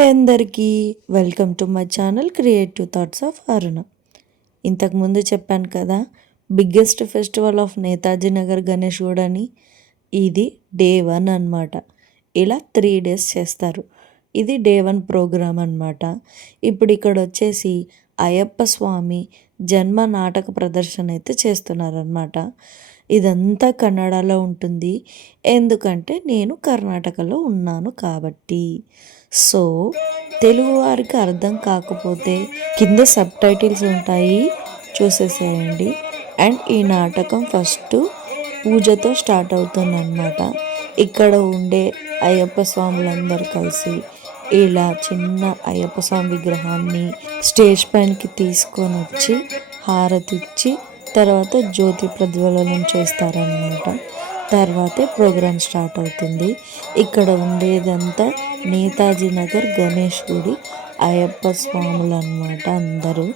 Hi అందరికీ, welcome to my channel creative thoughts of Aruna. ఇంతకుముందు చెప్పాను కదా, biggest festival of Netaji Nagar Ganesh Guda అని. ఇది డే 1 అనమాట. ఇలా 3 days చేస్తారు. ఇది డే 1 ప్రోగ్రామ్ అనమాట. ఇప్పుడు ఇక్కడ వచ్చేసి అయ్యప్ప స్వామి జన్మ నాటక ప్రదర్శన అయితే చేస్తున్నారనమాట. ఇదంతా కన్నడలో ఉంటుంది, ఎందుకంటే నేను కర్ణాటకలో ఉన్నాను కాబట్టి. సో తెలుగు వారికి అర్థం కాకపోతే కింద సబ్ టైటిల్స్ ఉంటాయి, చూసేసేయండి. అండ్ ఈ నాటకం ఫస్ట్ పూజతో స్టార్ట్ అవుతుందన్నమాట. ఇక్కడ ఉండే అయ్యప్ప స్వాములందరూ కలిసి ఇలా చిన్న అయ్యప్ప స్వామి విగ్రహాన్ని స్టేజ్ పైనకి తీసుకొని వచ్చి హారతిచ్చి తర్వాత జ్యోతి ప్రజ్వలనం చేస్తారనమాట. తర్వాతే ప్రోగ్రామ్ స్టార్ట్ అవుతుంది. ఇక్కడ ఉండేదంతా నేతాజీ నగర్ గణేష్ గుడి అయ్యప్ప స్వాములు అనమాట. అందరూ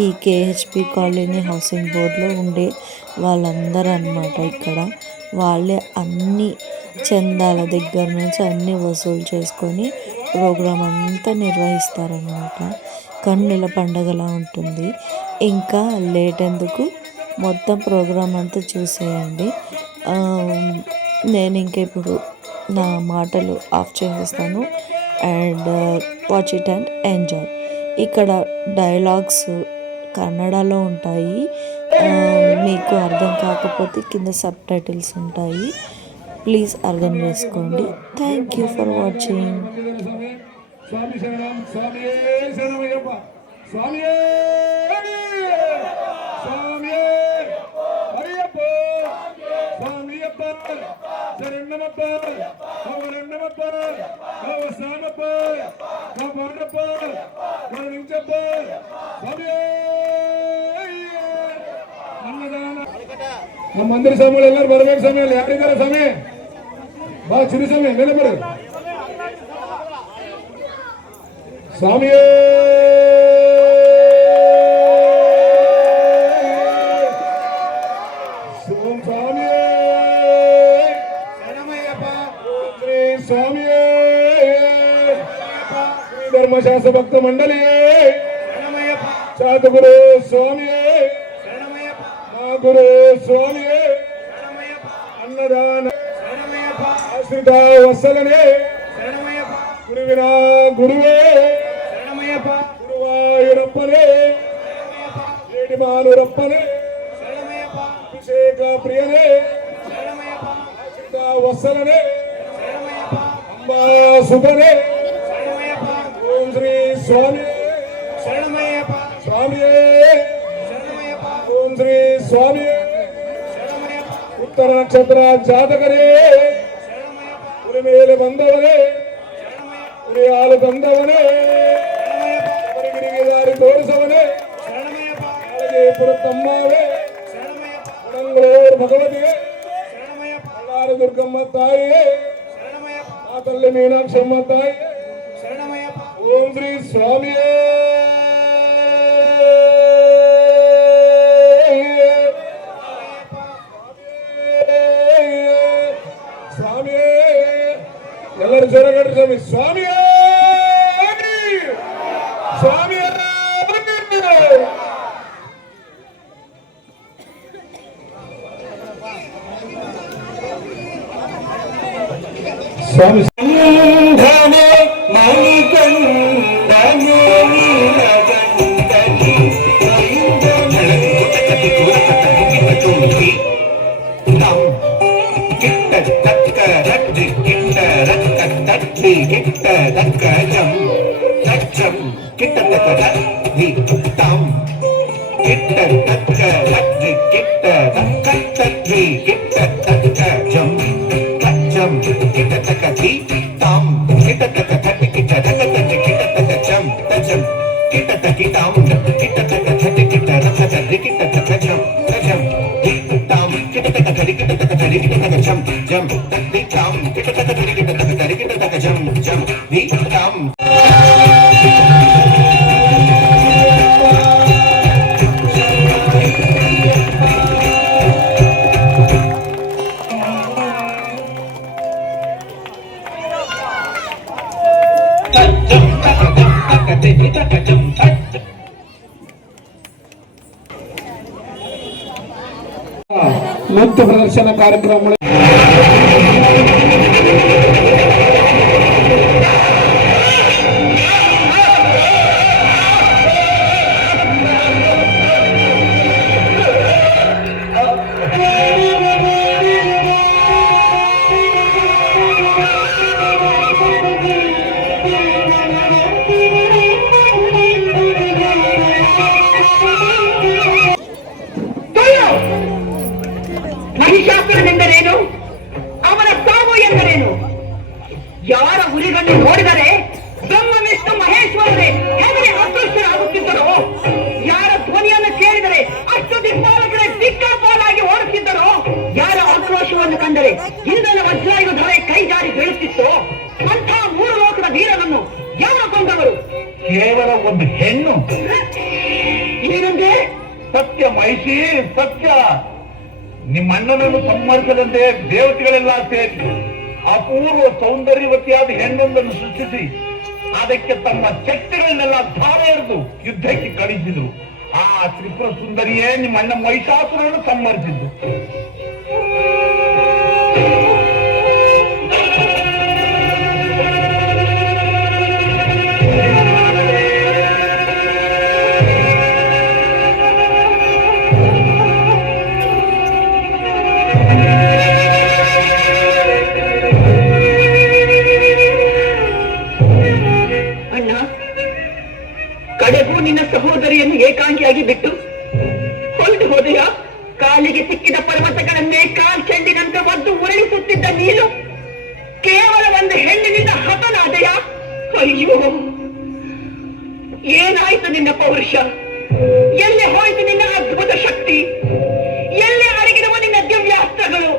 ఈ కేహెచ్పి కాలనీ హౌసింగ్ బోర్డులో ఉండే వాళ్ళందరూ అనమాట. ఇక్కడ వాళ్ళే అన్ని చందాల దగ్గర నుంచి అన్నీ వసూలు చేసుకొని ప్రోగ్రాం అంతా నిర్వహిస్తారనమాట. కన్నుల పండగలా ఉంటుంది. ఇంకా లేట్ ఎందుకు, మొత్తం ప్రోగ్రాం అంతా చూసేయండి. నేను ఇంక ఇప్పుడు నా మాటలు ఆఫ్ చేసేస్తాను. And watch it and enjoy. ఇక్కడ డైలాగ్స్ కన్నడలో ఉంటాయి, మీకు అర్థం కాకపోతే కింద సబ్ టైటిల్స్ ఉంటాయి. ప్లీజ్ అర్థం చేసుకోండి. Thank you for watching. ನಮ್ಮ ಮಂದಿರ ಸ್ವಾಮಿಗಳು ಎಲ್ಲರೂ ಬರ್ಬೇಕು. ಸಮಯ ಯಾರಿದ್ದಾರೆ? ಸಮಯ ಬಾ, ಚಿರು ಸಮಯ ನೆನಪರು ಸ್ವಾಮಿಯೇ ಧರ್ಮಶಾಸ್ತ್ರ ಭಕ್ತ ಮಂಡಳಿಯೇ ಚಾತುಗುರು ಸ್ವಾಮಿಯೇ ಗುರು ಸ್ವಾಮಿಯೇ ಅನ್ನದಾನ ಆಶ್ರಿತ ವತ್ಸಲನೇ ಗುರುವಿನ ಗುರುವೇ ಗುರುವಾಯೂರಪ್ಪನೇ ಏಡಿಮಾನೂರಪ್ಪನೇ ಅಭಿಷೇಕ ಪ್ರಿಯನೇ ಆಶ್ರಿತ ವತ್ಸಲನೇ ಅಂಬಾ ಸುಧನೇ ಓಂ ಶ್ರೀ ಸ್ವಾಮಿ ಶರಣಮಯ್ಯಪ್ಪ ಸ್ವಾಮಿಯೇ ಓಂ ಶ್ರೀ ಸ್ವಾಮಿ ಉತ್ತರ ನಕ್ಷತ್ರ ಜಾತಕರೇ ಉರಿ ಮೇಲೆ ಬಂದವನೇ ಉರಿ ಹಾಲು ತಂದವನೇ ಗಿರಿಗೆ ದಾರಿ ತೋರಿಸವನೇ ಪುರತಮ್ಮವೇ ಮಂಗಳೂರು ಭಗವತಿಗೆ ಬಳ್ಳಾರಿ ದುರ್ಗಮ್ಮ ತಾಯಿಯೇ ಮಾತಲ್ಲಿ ಮೀನಾಕ್ಷಮ್ಮ ತಾಯಿ ಓಂ ಶ್ರೀ ಸ್ವಾಮಿಯೇ ಸ್ವಾಮಿಯೇ ಎಲ್ಲರೂ ಜೋರಾಗಿ ಸ್ವಾಮಿ ಸ್ವಾಮಿಯೇ ಸ್ವಾಮಿಯೇ ಸ್ವಾಮಿ Kita ತಕತೆ ತಕಚಂ ತಟ್. ನೃತ್ಯ ಪ್ರದರ್ಶನ ಕಾರ್ಯಕ್ರಮ ಮಹಿಷಾಸುರನೆಂದರೇನು, ಅವನ ಸಾವು ಎಂದರೇನು? ಯಾರ ಉರಿಗಳನ್ನು ನೋಡಿದರೆ ಬ್ರಹ್ಮ ವಿಷ್ಣು ಮಹೇಶ್ವರರೇ ಹೆದರಿ ಆಕೃಷ್ಟರಾಗುತ್ತಿದ್ದರೋ, ಯಾರ ಧ್ವನಿಯನ್ನು ಕೇಳಿದರೆ ಅಷ್ಟು ದಿಕ್ಪಾಲಕರೇ ದಿಕ್ಕಾಪಾಲಾಗಿ ಓಡುತ್ತಿದ್ದರೋ, ಯಾರ ಆಕ್ರೋಶವನ್ನು ಕಂಡರೆ ಇಂದಲ ವಜ್ರಾಯುಧವೇ ಕೈಜಾರಿ ಬೀಳುತ್ತಿತ್ತೋ, ಅಂಥ ಮೂರು ಲೋಕದ ವೀರನನ್ನು ಯಾರು ಕೊಂದವರು? ಕೇವಲ ಒಂದು ಹೆಣ್ಣು. ಏನಂದ್ರೆ? ಸತ್ಯ ಮಹಿಷಿ, ಸತ್ಯ. ನಿಮ್ಮ ಅಣ್ಣನನ್ನು ಸಂಹರಿಸದಂತೆ ದೇವತೆಗಳೆಲ್ಲ ಸೇರಿ ಅಪೂರ್ವ ಸೌಂದರ್ಯವತಿಯಾದ ಹೆಣ್ಣೊಂದನ್ನು ಸೃಷ್ಟಿಸಿ ಅದಕ್ಕೆ ತಮ್ಮ ಶಕ್ತಿಗಳನ್ನೆಲ್ಲ ಧಾರೆ ಎರೆದು ಯುದ್ಧಕ್ಕೆ ಕಳಿಸಿದ್ರು. ಆ ತ್ರಿಪುರ ಸುಂದರಿಯೇ ನಿಮ್ಮ ಅಣ್ಣ ಮಹಿಷಾಸುರನ್ನು ಸಂಹರಿಸಿದ್ದು. ಕಡೆಗೂ ನಿನ್ನ ಸಹೋದರಿಯನ್ನು ಏಕಾಂಗಿಯಾಗಿ ಬಿಟ್ಟು ಹೊರಟು ಹೋದೆಯ? ಕಾಲಿಗೆ ಸಿಕ್ಕಿದ ಪರ್ವತಗಳನ್ನೇ ಕಾಲ್ಚೆಂಡಿನಂತೆ ಒದ್ದು ಉರುಳಿಸುತ್ತಿದ್ದ ನೀನು ಕೇವಲ ಒಂದು ಹೆಣ್ಣಿನಿಂದ ಹತನಾದೆಯ? ಅಯ್ಯೋ, ಏನಾಯ್ತು ನಿನ್ನ ಪೌರುಷ? ಎಲ್ಲಿ ಹೋಯಿತು ನಿನ್ನ ಅದ್ಭುತ ಶಕ್ತಿ? ಎಲ್ಲಿ ಅಡಗಿರುವ ನಿನ್ನ ದಿವ್ಯಾಸ್ತ್ರಗಳು?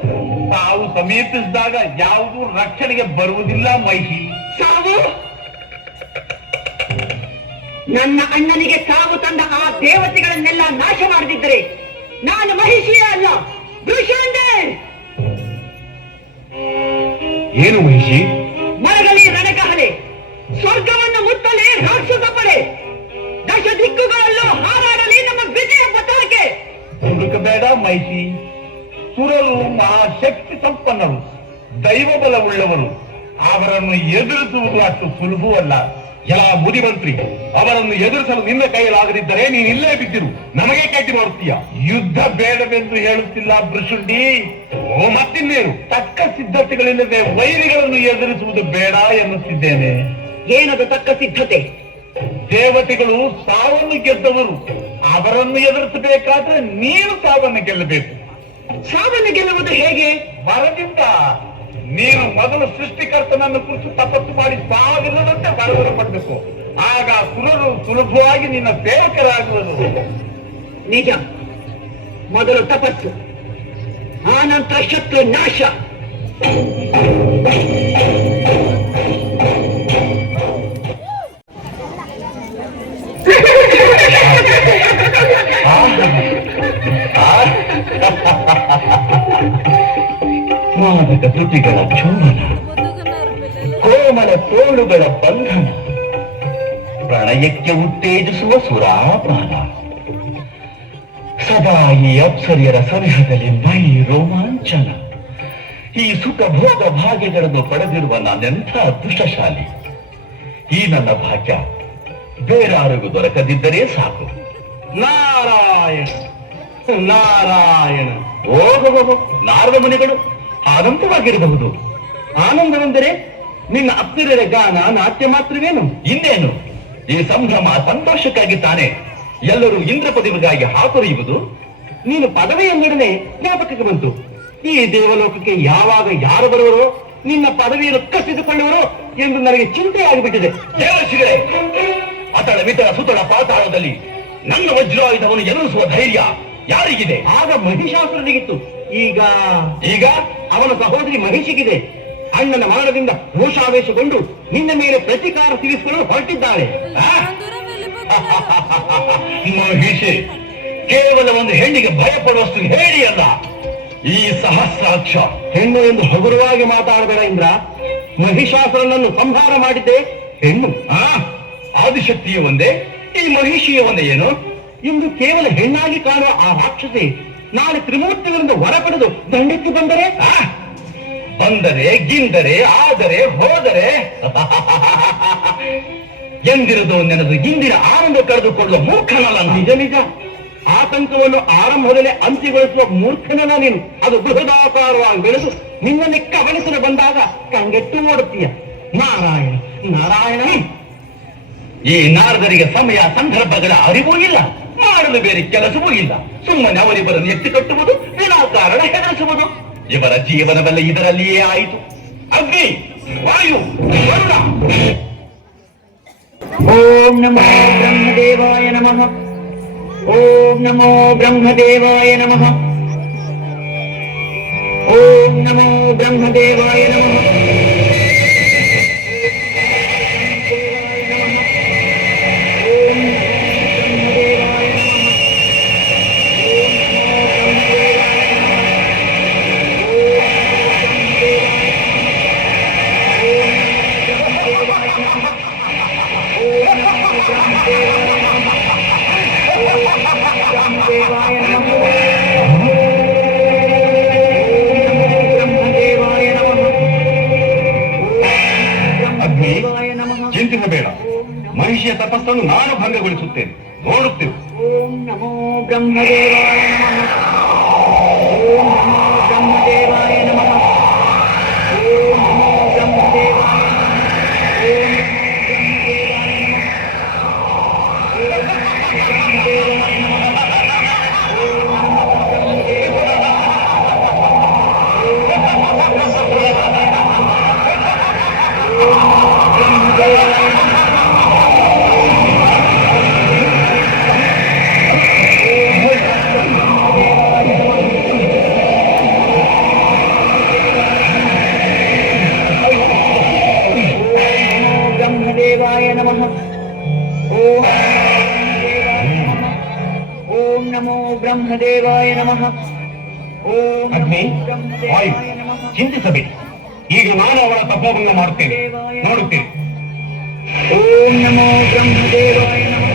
ತಾವು ಸಮೀಪಿಸಿದಾಗ ಯಾವುದೂ ರಕ್ಷಣೆಗೆ ಬರುವುದಿಲ್ಲ ಮಹಿಷಿ. ಸಾವು? ನನ್ನ ಅಣ್ಣನಿಗೆ ಸಾವು ತಂದ ಆ ದೇವತೆಗಳನ್ನೆಲ್ಲ ನಾಶ ಮಾಡದಿದ್ದರೆ ನಾನು ಮಹಿಷಿಯೇ ಅಲ್ಲ, ವೃಷಾಂಡೆ. ಏನು ಮಹಿಷಿ? ಮರಗಲಿ ರಣಕಹಳೆ, ಸ್ವರ್ಗವನ್ನು ಮುತ್ತಲೇ ರಾಕ್ಷಸ ಪಡೆ, ದಶ ದಿಕ್ಕುಗಳಲ್ಲೂ ಹಾರಾಡಲಿ ನಮ್ಮ ವಿಜಯ ಪತಾಕೆ. ಹುಡುಕಬೇಡ ಮಹಿಷಿ. ಸುರರು ಮಹಾಶಕ್ತಿ ಸಂಪನ್ನರು, ದೈವ ಬಲವುಳ್ಳವರು. ಅವರನ್ನು ಎದುರಿಸುವುದು ಅಷ್ಟು ಸುಲಭವಲ್ಲ. ಎಲ್ಲ ಬುದ್ಧಿಮಂತ್ರಿ, ಅವರನ್ನು ಎದುರಿಸಲು ನಿನ್ನ ಕೈಯಲಾಗದಿದ್ದರೆ ನೀನು ಇಲ್ಲೇ ಬಿದ್ದಿರು. ನಮಗೆ ಕಟ್ಟಿ ಮಾಡುತ್ತೀಯ. ಯುದ್ಧ ಬೇಡವೆಂದು ಹೇಳುತ್ತಿಲ್ಲ ಭೃಶುಂಡಿ. ಓ, ಮತ್ತಿನ್ನೇನು? ತಕ್ಕ ಸಿದ್ಧತೆಗಳಿಲ್ಲದೆ ವೈರಿಗಳನ್ನು ಎದುರಿಸುವುದು ಬೇಡ ಎನ್ನುತ್ತಿದ್ದೇನೆ. ಏನದು ತಕ್ಕ ಸಿದ್ಧತೆ? ದೇವತೆಗಳು ಸಾವನ್ನು ಗೆದ್ದವರು. ಅವರನ್ನು ಎದುರಿಸಬೇಕಾದ್ರೆ ನೀನು ಸಾವನ್ನು ಗೆಲ್ಲಬೇಕು. ಸಾವನ್ನು ಗೆಲ್ಲುವುದು ಹೇಗೆ? ವರದಿಂದ. ನೀನು ಮೊದಲು ಸೃಷ್ಟಿಕರ್ತನನ್ನು ಕುರಿತು ತಪಸ್ಸು ಮಾಡಿ ಸಾವಿಲ್ಲದಂತೆ ವರವನ್ನು ಪಡಬೇಕು. ಆಗ ಸುರರು ಸುಲಭವಾಗಿ ನಿನ್ನ ಸೇವಕರಾಗುವುದು. ನಿಜ. ಮೊದಲು ತಪಸ್ಸು, ಆನಂತರ ಶತ್ರು ನಾಶ. ಮಾದಕ ಶ್ರುತಿಗಳ ಚೋಮನ, ಕೋಮಲ ತೋಳುಗಳ ಬಂಧನ, ಪ್ರಣಯಕ್ಕೆ ಉತ್ತೇಜಿಸುವ ಸುರಾಪಾನ. ಸದಾ ಈ ಅಪ್ಸರಿಯರ ಸನಿಹದಲ್ಲಿ ಮೈ ರೋಮಾಂಚನ. ಈ ಸುಖ ಭೋಗ ಭಾಗ್ಯಗಳನ್ನು ಪಡೆದಿರುವ ನಾನೆಂಥ ಅದೃಷ್ಟಶಾಲಿ. ಈ ನನ್ನ ಭಾಗ್ಯ ಬೇರಾರಿಗೂ ದೊರಕದಿದ್ದರೆ ಸಾಕು. ನಾರಾಯಣ ನಾರಾಯಣ. ಓಹೋ, ನಾರದ ಮುನಿಗಳು ಆನಂದವಾಗಿರಬಹುದು. ಆನಂದವೆಂದರೆ ನಿನ್ನ ಅಪ್ಸರೆಯ ಗಾನ ನಾಟ್ಯ ಮಾತ್ರವೇನು? ಇನ್ನೇನು? ಈ ಸಂಭ್ರಮ ಸಂತೋಷಕ್ಕಾಗಿ ತಾನೆ ಎಲ್ಲರೂ ಇಂದ್ರ ಪದವಿಗಾಗಿ ಹಾತೊರೆಯುವುದು. ನೀನು ಪದವಿ ಎಂದೊಡನೆ ಜ್ಞಾಪಕಕ್ಕೆ ಬಂತು. ಈ ದೇವಲೋಕಕ್ಕೆ ಯಾವಾಗ ಯಾರು ಬರುವರೋ, ನಿನ್ನ ಪದವಿಯನ್ನು ಕಸಿದುಕೊಳ್ಳುವರೋ ಎಂದು ನನಗೆ ಚಿಂತೆಯಾಗಿಬಿಟ್ಟಿದೆ. ದೇವಶಿಗಳೇ, ಅತಳ ವಿತಳ ಸುತಳ ಪಾತಾಳದಲ್ಲಿ ನನ್ನ ವಜ್ರಾಯುಧವನ್ನು ಎದುರಿಸುವ ಧೈರ್ಯ ಯಾರಿಗಿದೆ? ಆಗ ಮಹಿಷಾಸುರನಿಗಿತ್ತು. ಈಗ ಈಗ ಅವನ ಸಹೋದರಿ ಮಹಿಷಿಗಿದೆ. ಅಣ್ಣನ ಮರಣದಿಂದ ರೋಷಾವೇಶಗೊಂಡು ನಿನ್ನ ಮೇಲೆ ಪ್ರತಿಕಾರ ತೀರಿಸಿಕೊಳ್ಳಲು ಹೊರಟಿದ್ದಾಳೆ. ಮಹಿಷಿ ಕೇವಲ ಒಂದು ಹೆಣ್ಣಿಗೆ ಭಯಪಡುವಷ್ಟು ಹೇಳಿ ಅಲ್ಲ, ಈ ಸಹಸ್ರಾಕ್ಷ ಹೆಣ್ಣು ಎಂದು ಹಗುರವಾಗಿ ಮಾತಾಡಬೇಡ ಇಂದ್ರ. ಮಹಿಷಾಸುರನನ್ನು ಸಂಹಾರ ಮಾಡಿದ್ದೆ ಹೆಣ್ಣು. ಅದು ಆದಿಶಕ್ತಿಯ ಒಂದೇ, ಈ ಮಹಿಷಿಯ ಒಂದೇ ಏನು? ಇಂದು ಕೇವಲ ಹೆಣ್ಣಾಗಿ ಕಾಣುವ ಆ ರಾಕ್ಷಸಿ ನಾಳೆ ತ್ರಿಮೂರ್ತಿಗಳಿಂದ ಹೊರ ಪಡೆದು ದಂಡೆತ್ತಿ ಬಂದರೆ ಬಂದರೆ ಗಿಂದರೆ ಆದರೆ ಹೋದರೆ ಎಂದಿರದು ನೆನೆದು ಇಂದಿನ ಆನಂದ ಕಳೆದುಕೊಳ್ಳುವ ಮೂರ್ಖನಲ್ಲ ನಾನು. ನಿಜ ನಿಜ, ಆತಂಕವನ್ನು ಆರಂಭದಲ್ಲೇ ಅಂತ್ಯಗೊಳಿಸುವ ಮೂರ್ಖನಲ್ಲ ನೀನು. ಅದು ಬೃಹದಾಕಾರವಾಗಿ ಬೆಳೆದು ನಿನ್ನನ್ನೇ ಕವಲಿಸಲು ಬಂದಾಗ ಕಂಗೆಟ್ಟು ಓಡುತ್ತೀಯ. ನಾರಾಯಣ ನಾರಾಯಣ. ಈ ನಾರದರಿಗೆ ಸಮಯ ಸಂದರ್ಭಗಳ ಅರಿವೂ ಇಲ್ಲ, ಮಾಡಲು ಬೇರೆ ಕೆಲಸವೂ ಇಲ್ಲ. ಸುಮ್ಮನೆ ಅವರಿಬ್ಬರನ್ನು ಎತ್ತಿ ಕಟ್ಟುವುದು, ವಿನಾಕಾರಣ ಹೆದರಿಸುವುದು. ಇವರ ಜೀವನವೆಲ್ಲ ಇದರಲ್ಲಿಯೇ ಆಯಿತು. ಅಗ್ನಿ, ವಾಯು, ವರುಣ. ಓಂ ನಮೋ ಬ್ರಹ್ಮದೇವಾಯ ನಮಃ. ಓಂ ನಮೋ ಬ್ರಹ್ಮದೇವಾಯ ನಮಃ. ಓಂ ನಮೋ ಬ್ರಹ್ಮದೇವಾಯ ನಮಃ. ಚಿಂತಿಸಬೇಡ, ಮಹಿಷಿಯ ತಪಸ್ಸನ್ನು ನಾನು ಭಂಗಗೊಳಿಸುತ್ತೇನೆ, ನೋಡುತ್ತೇವೆ. ಓಂ ನಮೋ ಬ್ರಹ್ಮದೇವಾಯ ನಮಃ. ಓಂ ನಮೋ ಬ್ರಹ್ಮದೇವಾಯ ನಮಃ. ಓಂ ನಮೋ ಬ್ರಹ್ಮದೇವಾಯ ನಮಃ. ಓಂ ಬ್ರಹ್ಮದೇವಾಯ ನಮಃ. ಓಂ ನಮೋ ಬ್ರಹ್ಮದೇವಾಯ ನಮಃ. ಓಂ ಅಗ್ನಿ, ವಾಯು, ಚಿಂತಿಸಬೇಡಿ. ಈಗ ನಾನು ಅವಳ ತಪೋಭಂಗ ಮಾಡುತ್ತೇನೆ, ನೋಡುತ್ತೇನೆ. ಓಂ ನಮೋ ಬ್ರಹ್ಮದೇವಾಯ ನಮಃ.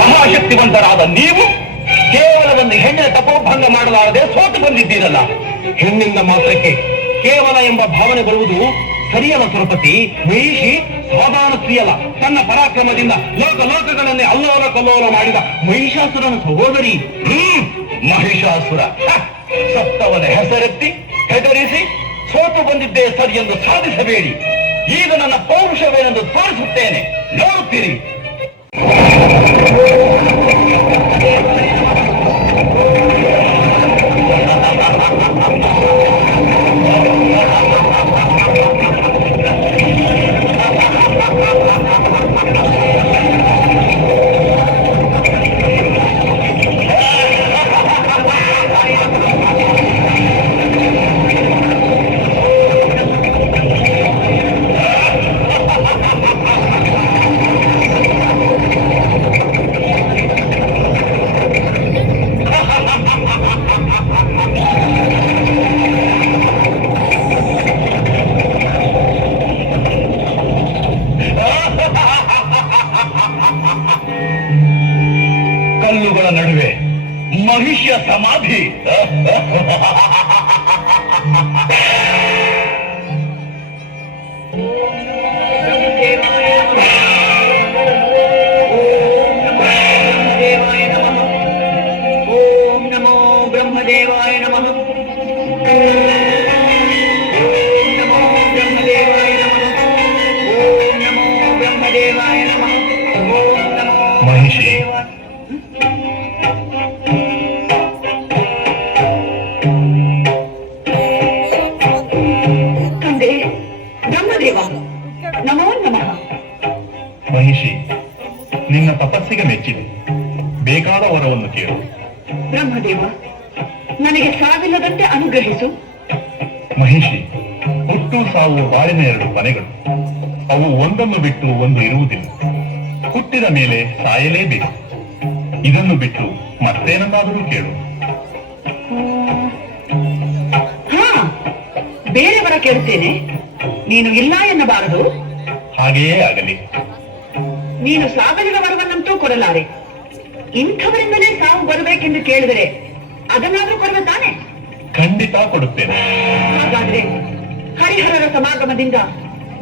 ಮಹಾಶಕ್ತಿವಂತರಾದ ನೀವು ಕೇವಲ ಒಂದು ಹೆಣ್ಣಿನ ತಪೋಭಂಗ ಮಾಡಲಾರದೆ ಸೋತು ಬಂದಿದ್ದೀರಲ್ಲ. ಹೆಣ್ಣಿಂದ ಮಾತ್ರಕ್ಕೆ ಕೇವಲ ಎಂಬ ಭಾವನೆ ಬರುವುದು ಸರಿಯಲ್ಲ ಸುರಪತಿ. ಮಹಿಷಿ ಸಾಧಾರಣ ಸ್ತ್ರೀಯಲ್ಲ, ತನ್ನ ಪರಾಕ್ರಮದಿಂದ ಲೋಕಲೋಕಗಳನ್ನೇ ಅಲ್ಲೋಲ ಕಲ್ಲೋಲ ಮಾಡಿದ ಮಹಿಷಾಸುರನ ಸಹೋದರಿ. ಮಹಿಷಾಸುರ ಸತ್ತವನ ಹೆಸರೆತ್ತಿ ಹೆದರಿಸಿ ಸೋತು ಬಂದಿದ್ದೇ ಸರಿ ಎಂದು ಸಾಧಿಸಬೇಡಿ. ಈಗ ನನ್ನ ಪೌರುಷವೇನೆಂದು ತೋರಿಸುತ್ತೇನೆ, ನೋಡುತ್ತೀರಿ. ಕಲ್ಲುಗಳ ನಡುವೆ ಮಹಿಷಿಯ ಸಮಾಧಿ. ಓಂ ನಮೋ ಬ್ರಹ್ಮದೇವಾಯ ನಮಃ. ಓಂ ನಮೋ ಬ್ರಹ್ಮದೇವಾಯ ನಮಃ. ಓಂ ನಮೋ ಬ್ರಹ್ಮದೇವಾಯ ನಮಃ. ಓಂ ನಮೋ ಮಹಿಷಿ, ಬ್ರಹ್ಮದೇವಾಯ ಬ್ರಹ್ಮದೇವ, ನಮೋ ನಮಃ. ಮಹಿಷಿ, ನಿನ್ನ ತಪಸ್ಸಿಗೆ ಮೆಚ್ಚಿದೆ. ಬೇಕಾದ ವರವನ್ನು ಕೇಳು. ಬ್ರಹ್ಮದೇವ, ನನಗೆ ಸಾವಿಲ್ಲದಂತೆ ಅನುಗ್ರಹಿಸು. ಮಹಿಷಿ, ಹುಟ್ಟು ಸಾವು ಬಾಳಿನ ಎರಡು ಕೊನೆಗಳು. ಅವು ಒಂದನ್ನು ಬಿಟ್ಟು ಒಂದು ಇರುವುದಿಲ್ಲ. ಹುಟ್ಟಿದ ಮೇಲೆ ಸಾಯಲೇಬೇಕು. ಇದನ್ನು ಬಿಟ್ಟು ಮತ್ತೇನನ್ನಾದರೂ ಕೇಳು. ಹಾ, ಬೇರೆ ವರ ಕೇಳುತ್ತೇನೆ, ನೀನು ಇಲ್ಲ ಎನ್ನಬಾರದು. ಹಾಗೆಯೇ ಆಗಲಿ. ನೀನು ಸಾಗಲಿನ ವರವನ್ನಂತೂ ಕೊಡಲಾರೆ. ಇಂಥವರಿಂದಲೇ ಸಾವು ಬರಬೇಕೆಂದು ಕೇಳಿದರೆ ಅದನ್ನಾದ್ರೂ ಕೊಡುವ ತಾನೆ? ಖಂಡಿತ ಕೊಡುತ್ತೇನೆ. ಹಾಗಾದ್ರೆ ಹರಿಹರರ ಸಮಾಗಮದಿಂದ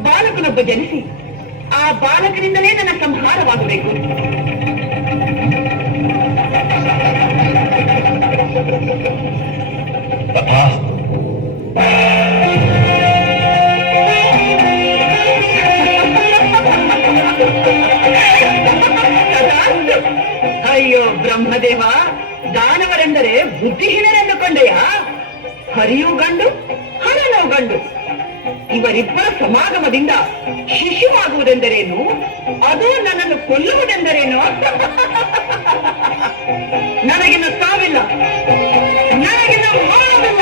ಬಾಲಕನೊಬ್ಬ ಜನಿಸಿ ಆ ಬಾಲಕನಿಂದಲೇ ನನ್ನ ಸಂಹಾರವಾಗಬೇಕು. ತಥಾಸ್ತು. ಅಯ್ಯೋ ಬ್ರಹ್ಮದೇವ, ದಾನವರೆಂದರೆ ಬುದ್ಧಿಹೀನರೆಂದುಕೊಂಡೆಯ? ಹರಿಯೂ ಗಂಡು, ಹರನೂ ಗಂಡು. ಇವರಿಬ್ಬರ ಸಮಾಗಮದಿಂದ ಶಿಶುವಾಗುವುದೆಂದರೇನು? ಅದು ನನ್ನನ್ನು ಕೊಲ್ಲುವುದೆಂದರೇನು? ನನಗಿನ್ನು ಸಾವಿಲ್ಲ, ನನಗಿನ್ನು ಮಾನವಿಲ್ಲ.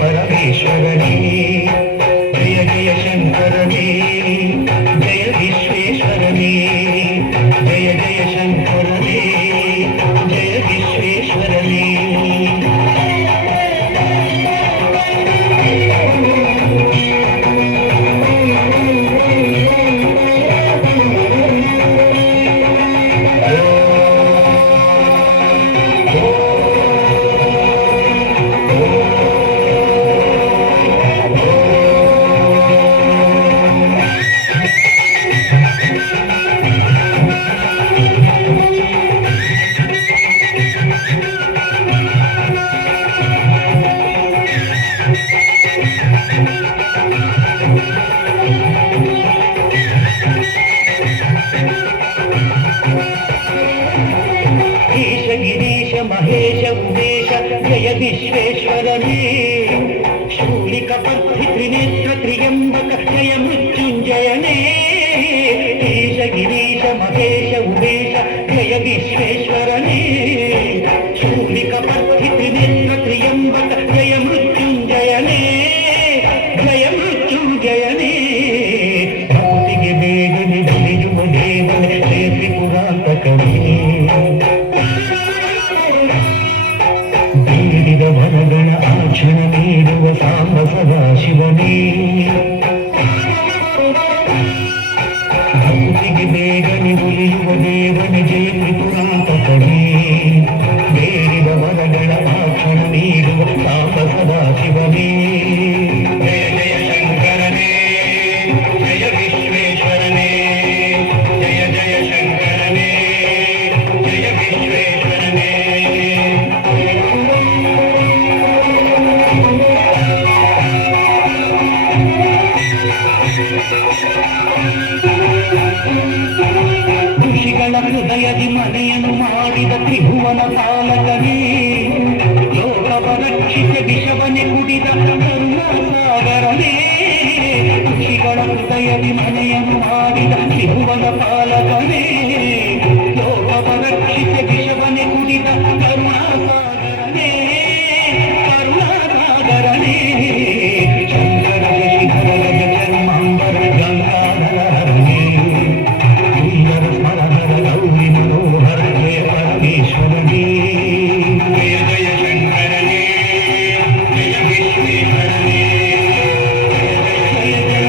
परमेश्वरने जय जय शंकरने जय विश्वेश्वर ವಿಶ್ವೇಶ್ವರನೇ ಶೂಲಿಕ ಪರ್ಥಿ ತ್ರಿನೇತ್ರ ತ್ರಿಯಂಬಕ ಜಯ ಮೃತ್ಯುಂಜಯನೇ ಈಶ ಗಿರೀಶ ಮಹೇಶ ಉಮೇಶ ಜಯ ವಿಶ್ವೇಶ್ವರನೇ ಶೂಲಿಕ ಪರ್ಥಿ ತ್ರಿನೇತ್ರ ತ್ರಿಯಂಬಕ ಜಯ ಮೃತ್ಯುಂಜಯನೇ ಜಯ ಮೃತ್ಯುಂಜಯನೇ ಭಕ್ತಿಗೆ ಬೇಗನೆ ಬೆಳೆಯುವ ದೇವನೇ ಶ್ರೀ ತ್ರಿಪುರಾಂತಕನೇ ಬೇಡಿದ ವರಗಳ ಆಕ್ಷಣ ನೀಡುವ ಸಾಂಬ ಸದಾ ಶಿವನೇ ಭಕ್ತಿಗೆ ಬೇಗನೆ ಉಳಿಯುವ ದೇವನೇ ಜಯ ತ್ರಿಪುರಾಂತಕನೇ ಬೇಡಿದ ವರಗಳ ಆಕ್ಷಣ ನೀಡುವ ಸಾಂಬ ಸದಾ ಶಿವನೇ ಜಯ ಜಯ ಶಂಕರನೇ ಜಯ ವಿಶ್ವೇಶ್ವರನೇ ಜಯ ಜಯ ಶಂಕರನೇ ಜಯ ವಿಶ್ವೇಶ್ವರನೇ ಋಷಿಗಳ ಹೃದಯದಿ ಮನೆಯನ್ನು ಮಾಡಿದ ತ್ರಿಭುವನ ಪಾಲಕನೇ ಲೋಕವ ರಕ್ಷಿಸ ವಿಷವನೆ ಕುಡಿದ ಕರುಣಾಸಾಗರನೇ ಋಷಿಗಳ ಹೃದಯದಿ ಮನೆಯನ್ನು ಮಾಡಿದ ತ್ರಿಭುವನ ಪಾಲಕನೇ ಲೋಕವ ರಕ್ಷಿಸ ವಿಷವನೆ ಕುಡಿದ ಕರುಣಾಸಾಗರನೇ ಕರುಣಾಸಾಗರನೇ ಶಂಕರ ಶಶಿಧರ ಜನ್ಮಾಂಬರ ಗಂಗಾಧರನೇ ಸುಂದರ ಸ್ಮರಹರ ಗೌರಿ ಮನೋಹರ ಜಯ ಪರಮೇಶ್ವರನೇ ಜಯ ಜಯ ಶಂಕರನೇ ಜಯ ವಿಶ್ವೇಶ್ವರನೇ ಜಯ ಜಯ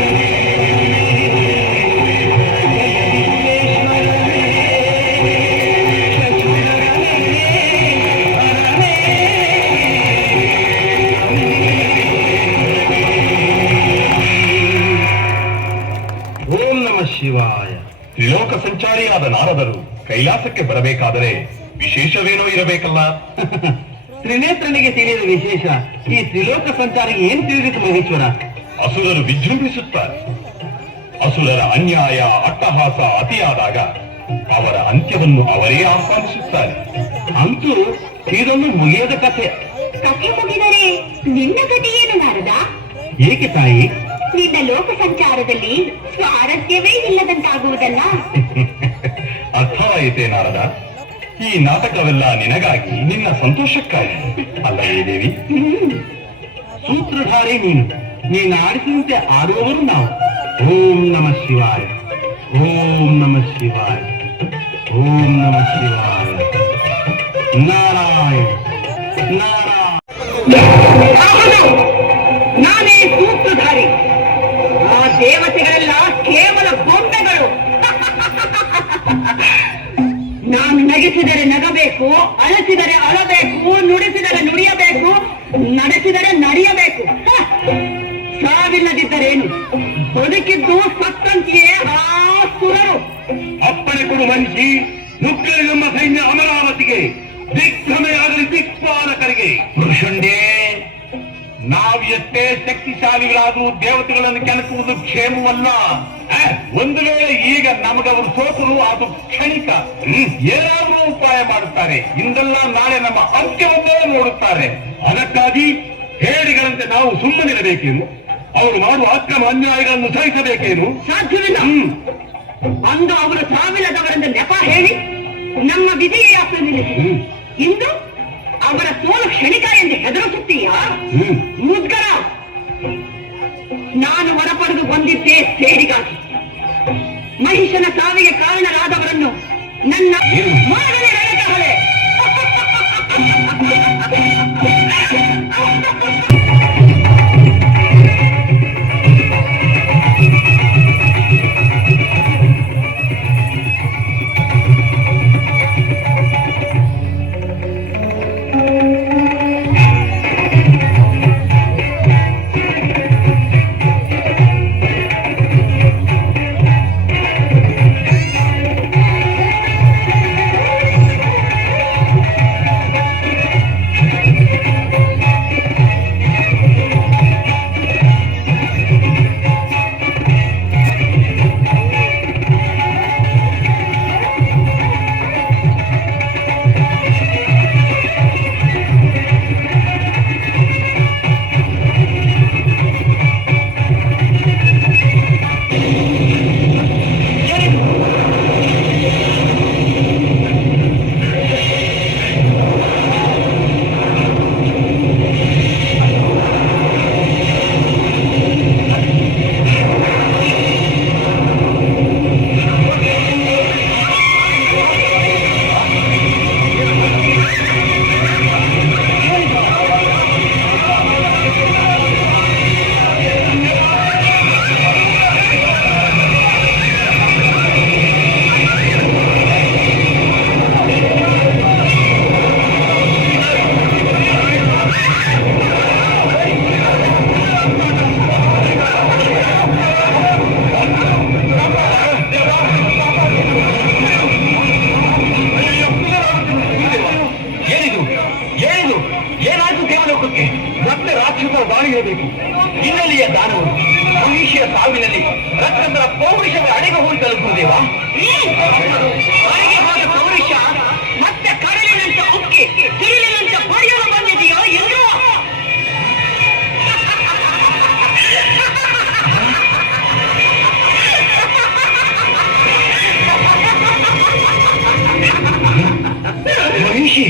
ಓಂ ನಮಃ ಶಿವಾಯ. ತ್ರಿಲೋಕ ಸಂಚಾರಿಯಾದ ನಾರದರು ಕೈಲಾಸಕ್ಕೆ ಬರಬೇಕಾದರೆ ವಿಶೇಷವೇನೋ ಇರಬೇಕಲ್ಲ. ತ್ರಿನೇತ್ರನಿಗೆ ತಿಳಿದ ವಿಶೇಷ ಈ ತ್ರಿಲೋಕ ಸಂಚಾರಿಗೆ ಏನು ತಿಳಿದಿತ್ತು ಮಹೇಶ್ವರ? ಅಸುರರು ವಿಜೃಂಭಿಸುತ್ತಾರೆ. ಅಸುರರ ಅನ್ಯಾಯ ಅಟ್ಟಹಾಸ ಅತಿಯಾದಾಗ ಅವರ ಅಂತ್ಯವನ್ನು ಅವರೇ ಆಹ್ವಾನಿಸುತ್ತಾರೆ. ಅಂತೂ ಇದೊಂದು ಮುಗಿಯದ ಕಥೆ. ಕಥೆ ಮುಗಿದರೆ ನಿನ್ನ ಗತಿ ಏನು ನಾರದ? ಏಕೆ ತಾಯಿ? ನಿನ್ನ ಲೋಕ ಸಂಚಾರದಲ್ಲಿ ಸ್ವಾರಸ್ಯವೇ ಇಲ್ಲದಂತಾಗುವುದಲ್ಲ. ಅರ್ಥವಾಯಿತೇ ನಾರದ? ಈ ನಾಟಕವೆಲ್ಲ ನಿನಗಾಗಿ, ನಿನ್ನ ಸಂತೋಷಕ್ಕಾಗಿ ಅಲ್ಲವೇ ದೇವಿ? ಸೂತ್ರಧಾರಿ ನೀನು ಆಡಿಸಿದಂತೆ ಆಡುವವರು ನಾವು. ಓಂ ನಮಃ ಶಿವಾಯ, ಓಂ ನಮಃ ಶಿವಾಯ, ಓಂ ನಮಃ ಶಿವಾಯ. ನಾರಾಯಣ ನಾರಾಯಣ. ನಾನೇ ಸೂತ್ರಧಾರಿ. ಆ ದೇವತೆಗಳೆಲ್ಲ ಕೇವಲ ಬೊಂಬೆಗಳು. ನಾನು ನಗಿಸಿದರೆ ನಗಬೇಕು, ಅಳಿಸಿದರೆ ಅಳಬೇಕು, ನುಡಿಸಿದರೆ ನುಡಿಯಬೇಕು, ನಡೆಸಿದರೆ ನಡೆಯಬೇಕು. ಸಾವಿಲ್ಲದಿದ್ದರೇನು? ಬದುಕಿದ್ದು ಸತ್ತಂತೆಯೇ ಆ ಸುರರು. ಅಪ್ಪಣೆ ಕೊಡು ಮನುಷ್ಯ. ನುಗ್ಗಲಿ ನಮ್ಮ ಸೈನ್ಯ ಅಮರಾವತಿಗೆ, ದಿಗ್ಭ್ರಮೆಯಾಗಲಿ ದಿಕ್ಪಾಲಕರಿಗೆ. ಪುರುಷಂಡೇ, ನಾವು ಎಷ್ಟೇ ಶಕ್ತಿಶಾಲಿಗಳಾದರೂ ದೇವತೆಗಳನ್ನು ಕೆಣಕುವುದು ಕ್ಷೇಮವಲ್ಲ. ಒಂದು ವೇಳೆ ಈಗ ನಮಗವರು ಸೋತರು ಅದು ಕ್ಷಣಿಕ. ಏನಾದರೂ ಉಪಾಯ ಮಾಡುತ್ತಾರೆ. ಇಂದೆಲ್ಲ ನಾಳೆ ನಮ್ಮ ಅಂತ್ಯವನ್ನೇ ನೋಡುತ್ತಾರೆ. ಅದಕ್ಕಾಗಿ ಹೇಡಿಗಳಂತೆ ನಾವು ಸುಮ್ಮನಿರಬೇಕೇನು? ಅವರು ಮಾಡುವ ಅಕ್ರಮ ಅನ್ಯಾಯಗಳನ್ನು ಸಹಿಸಬೇಕೇನು? ಸಾಧ್ಯವಿಲ್ಲ. ಅಂದು ಅವರು ಸಾವಿಲ್ಲದವರೆಂದು ನೆಪ ಹೇಳಿ ನಮ್ಮ ವಿಧಿಯ ಯಾತ್ರೆ ನಿಲ್ಲಿಸಿ ಇಂದು ಅವರ ಸೋಲು ಕ್ಷಣಿಕ ಎಂದು ಹೆದರಿಸುತ್ತೀಯಾ? ಮುದ್ಗರ, ನಾನು ಹೊರಪಡೆದು ಬಂದಿದ್ದೇ ಸೇಡಿಗಾಗಿ. ಮಹಿಷನ ಸಾವಿಗೆ ಕಾರಣರಾದವರನ್ನು ನನ್ನ ಮಾಡಲೇ ರಣಕಹಳೆ. ಹೊರಗೆ ಹೋದ ಪೌರುಷ ಮತ್ತೆ ಕಡಲಿನಂತ ಉಕ್ಕಿ ಸಿಡಿಲಿನಂತ ಪಡೆಯಲು ಬಂದಿದೆಯೋ ಎಲ್ಲೋ? ಮಹಿಷಿ,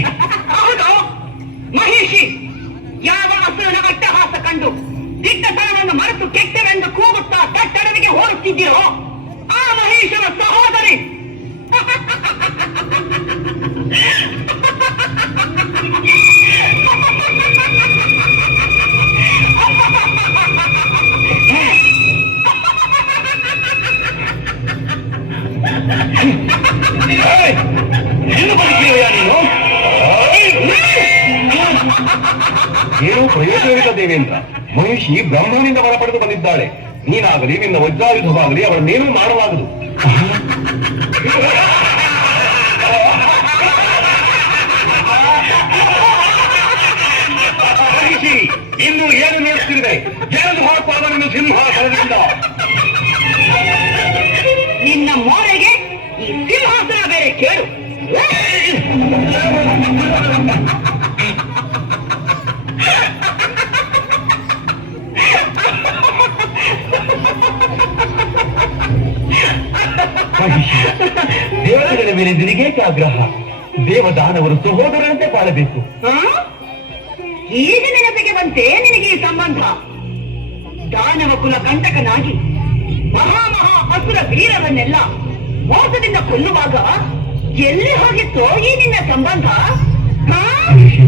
ಹೌದು, ಮಹಿಷಿ. ಯಾವ ಹಸುರನ ಅಟ್ಟಹಾಸ ಕಂಡು ದಿಟ್ಟತನವನ್ನು ಮರೆತು ಕೆಟ್ಟವೆಂದು ಕೂಗುತ್ತಾ ತಟ್ಟಡವಿಗೆ ಹೋರುತ್ತಿದ್ದೀರೋ ಆ ಮಹೇಶನ ಸಹೋದರಿ. ಇನ್ನು ಬದುಕಿರುವೆಯಾ ನೀನು? ಏನು ಪ್ರಯೋಜನವಿಲ್ಲ ದೇವೇಂದ್ರ. ಮಹಿಷಿ ಬ್ರಹ್ಮನಿಂದ ವರ ಪಡೆದು ಬಂದಿದ್ದಾಳೆ. ನೀನಾಗಲಿ ನಿನ್ನ ವಜ್ರಾಯುಧವಾಗಲಿ ಅವಳನ್ನೇನೂ ಮಾಡಲಾಗದು. ಮಹಿಷಿ, ಇನ್ನು ಏನು ನೋಡುತ್ತಿರುವೆ? ಎಳೆದು ಹಾಕುವ ನಿನ್ನ ಸಿಂಹಾಸನದಿಂದ. ನಿನ್ನ ಮೋರೆಗೆ ಈ ಸಿಂಹಾಸನ ಬೇರೆ ಕೇಳು. ಮಹಿಷಿ, ದೇವತೆಗಳ ಮೇಲೆ ನಿನಗೇಕೆ ಆಗ್ರಹ? ದೇವದಾನವರು ಸಹೋದರರಂತೆ ಬಾಳಬೇಕು. ಈಗ ನೆನಪಿಗೆ ಬಂತೆ ನಿನಗೆ ಈ ಸಂಬಂಧ? ದಾನವ ಕುಲ ಕಂಟಕನಾಗಿ ಮಹಾಮಹಾ ಅಸುರ ವೀರವನ್ನೆಲ್ಲ ಮೋಸದಿಂದ ಕೊಲ್ಲುವಾಗ ಎಲ್ಲಿ ಹೋಗಿತ್ತೋ ಈ ನಿನ್ನ ಸಂಬಂಧ? ಮಹಿಷಿ,